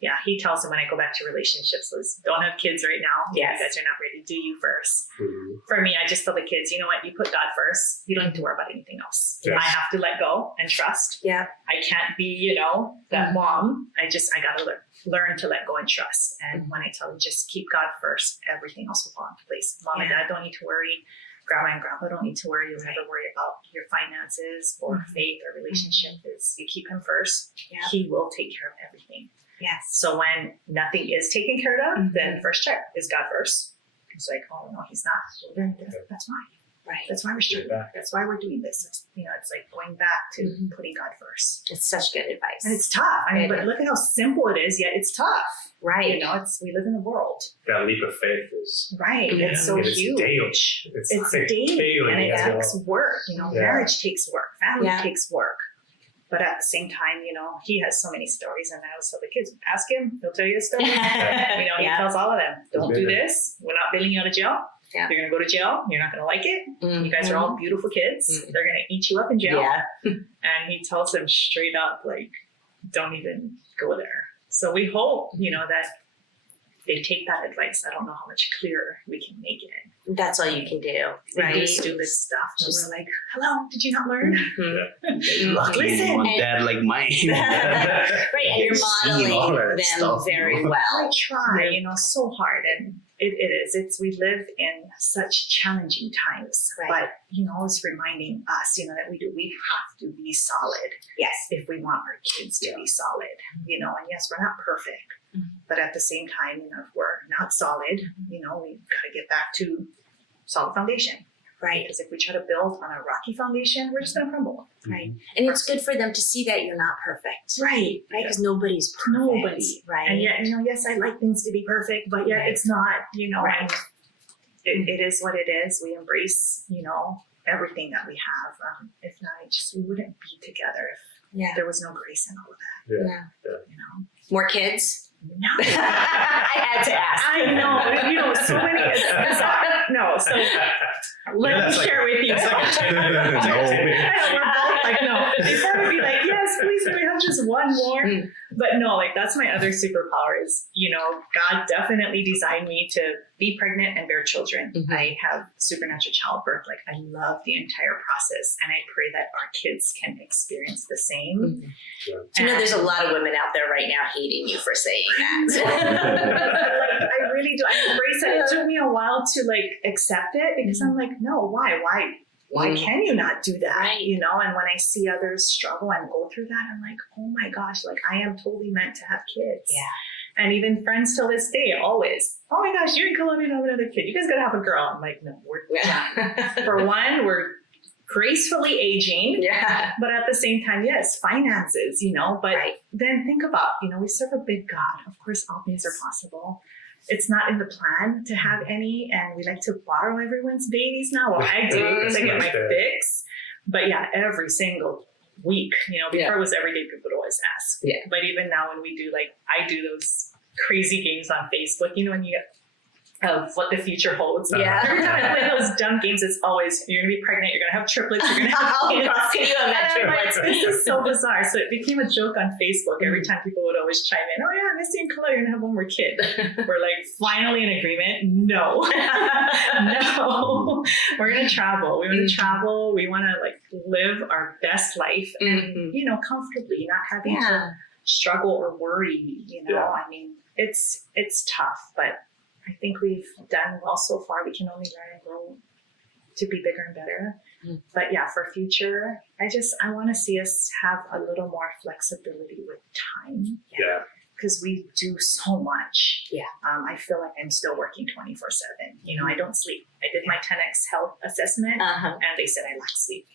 yeah, he tells them when I go back to relationships, Liz, don't have kids right now. Yes. You guys are not ready. Do you first. Mhm. For me, I just tell the kids, you know what? You put God first. You don't need to worry about anything else. Yes. I have to let go and trust. Yeah. I can't be, that mom. I got to learn to let go and trust. And when I tell them, just keep God first, everything else will fall into place. Mom and Yeah. dad don't need to worry. Grandma and grandpa don't need to worry. You'll never worry about your finances or faith or relationship. Is you keep him first. Yeah. He will take care of everything. Yes. So when nothing is taken care of, Mhm. then first check, is God first? It's like, oh no, he's not. Well, then that's why. Right. That's why we're Get struggling. back. That's why we're doing this. It's like going back to Mhm. putting God first. It's such good advice. And it's tough. I mean, It but is. look at how simple it is, yet it's tough. right. We live in the world. That leap of faith is Right. Yeah. It's so and it's huge. daily. It's like daily, and it as well. takes work. Yeah. Marriage takes work. Family Yeah. takes work. But at the same time, he has so many stories, and I always tell the kids, ask him, he'll tell you a story. He Yeah. tells all of them, don't do Yeah. this. We're not bailing you out of jail. Yeah. You're gonna go to jail. You're not gonna like it. You guys are all beautiful kids. Mhm. They're gonna eat you up in jail. Yeah. And he tells them straight up, like, don't even go there. So we hope, that they take that advice. I don't know how much clearer we can make it. That's all you can do. They Right. do stupid stuff. And Just- we're like, hello, did you not learn? Mhm. Lucky Listen, you want and- dad like mine. Right. And you're Seeing all modeling that them stuff, very you know. I well. try, so hard. And it is. We live in such challenging times, Right. but it's reminding us, that we have to be solid Yes. if we want our kids to be solid, and yes, we're not perfect, but at the same time, if we're not solid, we've got to get back to solid foundation. Right. Because if we try to build on a rocky foundation, we're just going to crumble. Right. And it's good for them to see that you're not perfect. Right. Right. Because nobody's perfect. Nobody. Right. And yet, yes, I like things to be perfect, but yet it's not, Right. and it is what it is. We embrace, everything that we have. If not, we wouldn't be together if there was no grace in all of that, Yeah. More kids? No. I had to ask. I know, so many, no, so let me share with you. No. We're both like, no. Before we'd be like, yes, please, can we have just one more? But no, that's my other superpower is, God definitely designed me to be pregnant and bear children. Mhm. I have supernatural childbirth. I love the entire process, and I pray that our kids can experience the same. There's a lot of women out there right now hating you for saying that. I really do. I embrace it. It took me a while to accept it because I'm like, no, why? Why can you not do that? Right. And when I see others struggle and go through that, I'm like, oh my gosh, I am totally meant to have kids. Yeah. And even friends till this day, always, oh my gosh, you're in Colombia to have another kid. You guys gotta have a girl. I'm like, no, we're done. For one, we're gracefully aging. Yeah. But at the same time, yes, finances, but then think about, we serve a big God. Of course, all things are possible. It's not in the plan to have any, and we like to borrow everyone's babies now. Well, I do because I get my fix. But yeah, every single week, before it was every day, people would always ask. Yeah. But even now when we do, I do those crazy games on Facebook, when you of what the future holds. Yeah. Every time I play those dumb games, it's always, you're going to be pregnant, you're going to have triplets, you're going to have Oh, kids. gosh, can you imagine And I'm like, triplets? this is so bizarre. So it became a joke on Facebook. Every time people would always chime in, oh yeah, Misty and Chloe, you're going to have one more kid. We're finally in agreement. No. No. We're going to travel. We want to travel. We want to live our best life and, comfortably, not having to struggle or worry, I mean, it's tough, but I think we've done well so far. We can only learn and grow to be bigger and better. But yeah, for future, I want to see us have a little more flexibility with time. Yeah. Because we do so much. Yeah. I feel like I'm still working 24/7. I don't sleep. I did my 10X health assessment and they said I lack sleep.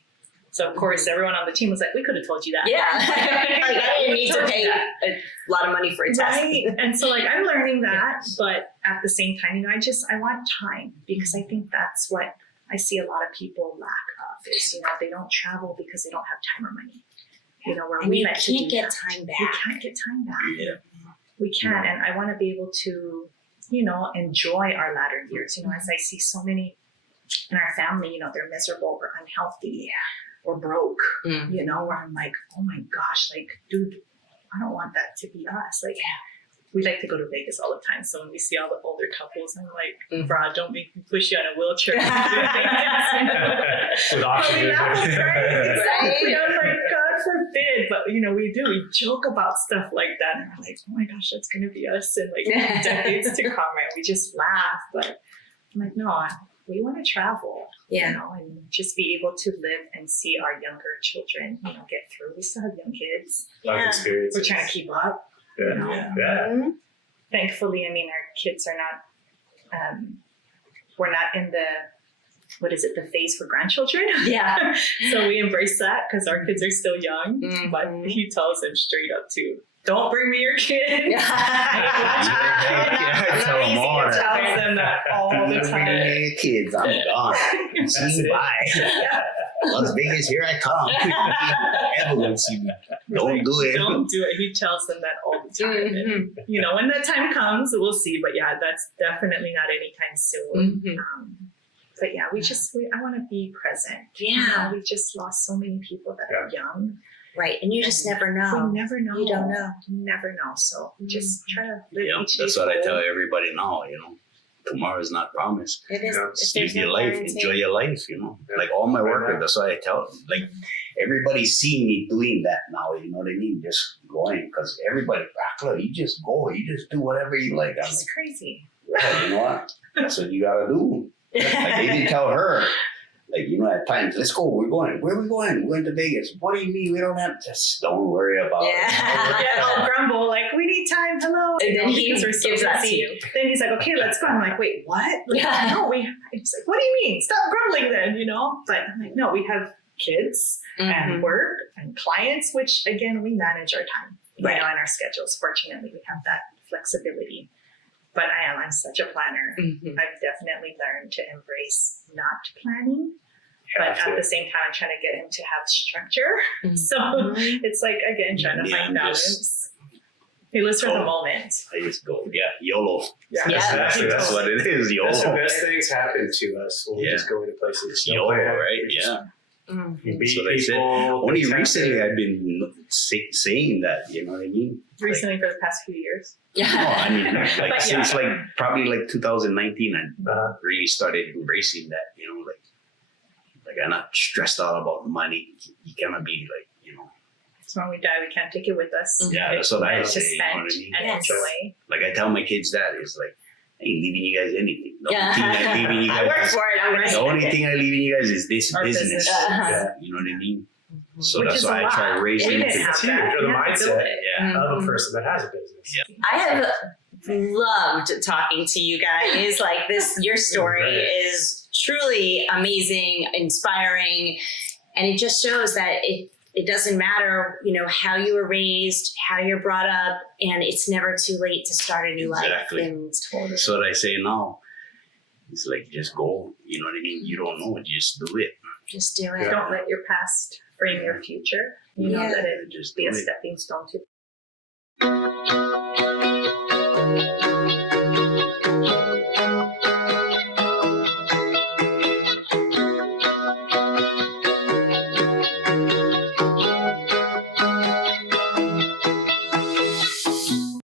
So of course, everyone on the team was like, we could have told you that. Yeah. I didn't need to pay a lot of money for a test. Right. And so I'm learning that, but at the same time, I want time because I think that's what I see a lot of people lack of is, they don't travel because they don't have time or money. Where And we you like to can't do get that. time back. We can't get time back. Yeah. We can't. And I want to be able to, enjoy our latter years. As I see so many in our family, they're miserable or unhealthy or broke, where I'm like, oh my gosh, dude, I don't want that to be us. We like to go to Vegas all the time. So when we see all the older couples, I'm like, brah, don't make me push you on a wheelchair. With oxygen. Exactly. I'm like, God forbid. But, we do. We joke about stuff like that. And we're like, oh my gosh, that's going to be us in decades to come. Right? We just laugh. But I'm like, no, we want to travel. And just be able to live and see our younger children, get through. We still have young kids. Life experiences. We're trying to keep up. Yeah. Thankfully, our kids are not, we're not in the phase for grandchildren. Yeah. So we embrace that because our kids are still young. But he tells them straight up too, don't bring me your kid. I tell them all He tells them that all the time. Kids, I'm gone. See you, bye. Las Vegas, here I come. Everyone see me. Don't do it. Don't do it. He tells them that all the time. And, when that time comes, we'll see. But yeah, that's definitely not anytime soon. But yeah, I want to be present. Yeah. We just lost so many people that are young. Right. And you just never know. We never know. You don't know. You never know. So we just try to live each day. That's what I full. tell everybody now, tomorrow is not promised. It is. Yeah. Live your life, enjoy your life, Like all my workers, that's what I tell them. Like everybody's seeing me doing that now, you know what I mean? Just going, because everybody, you just go, you just do whatever you like. I'm It's crazy. well, you know what? That's what you gotta do. Like they didn't tell her, like, you know, at times, let's go, we're going. Where are we going? We're going to Vegas. What do you mean we don't have, just don't worry about it. Yeah, I'll grumble like, we need time. Hello. And You then know, he because we're so gives that to busy. you. Then he's like, okay, let's go. I'm like, wait, what? Like, Yeah. no, he's like, what do you mean? Stop grumbling then, you know? But I'm like, no, we have kids and work and clients, which again, we manage our time, you Right. know, and our schedules. Fortunately, we have that flexibility. But I'm such a planner. Mhm. I've definitely learned to embrace not planning, but Have at to. the same time, I'm trying to get him to have structure. Mhm. So it's like, again, trying to Yeah, find I'm just- balance. He lives for the Oh. moment. I just go, yeah, YOLO. Yeah. That's what it is, That's the YOLO. best things happen to us when we Yeah. just go into places. YOLO, plan. right? We just- Yeah. Mhm. You meet So they said, people, only things recently happen. I've been saying that, you know what I mean? Recently, for the past few years. No, I mean, like But since yeah. like probably like 2019, I Uh-huh. really started embracing that, you know, like I'm not stressed out about money. You cannot be like, you know, So when we die, we can't take it with us. yeah, that's what I It's say, to you know spend what I mean? and Yes. enjoy. Like I tell my kids that is like, I ain't leaving you guys anything. The Yeah. only thing I'm leaving you I work guys for it. I'm gonna the spend only it. thing I'm leaving you guys is this Our business. business. Uh-huh. Yeah. You know what I mean? So Which that's is why a I try lot. raising We them didn't to have It's huge. that. Or the We have to build mindset. it. yeah. Of Mhm. a person that has a business. Yeah. I have loved talking to you guys. Like this, your story Right. is truly amazing, inspiring, and it just shows that it doesn't matter, you know, how you were raised, how you're brought up, and it's never too late to start a new Exactly. life. And totally. So what I say now, it's like just go. You know what I mean? You don't know, just do it. just do it. Don't let your past frame your future. You know Yeah. that it Just be do a it. stepping stone to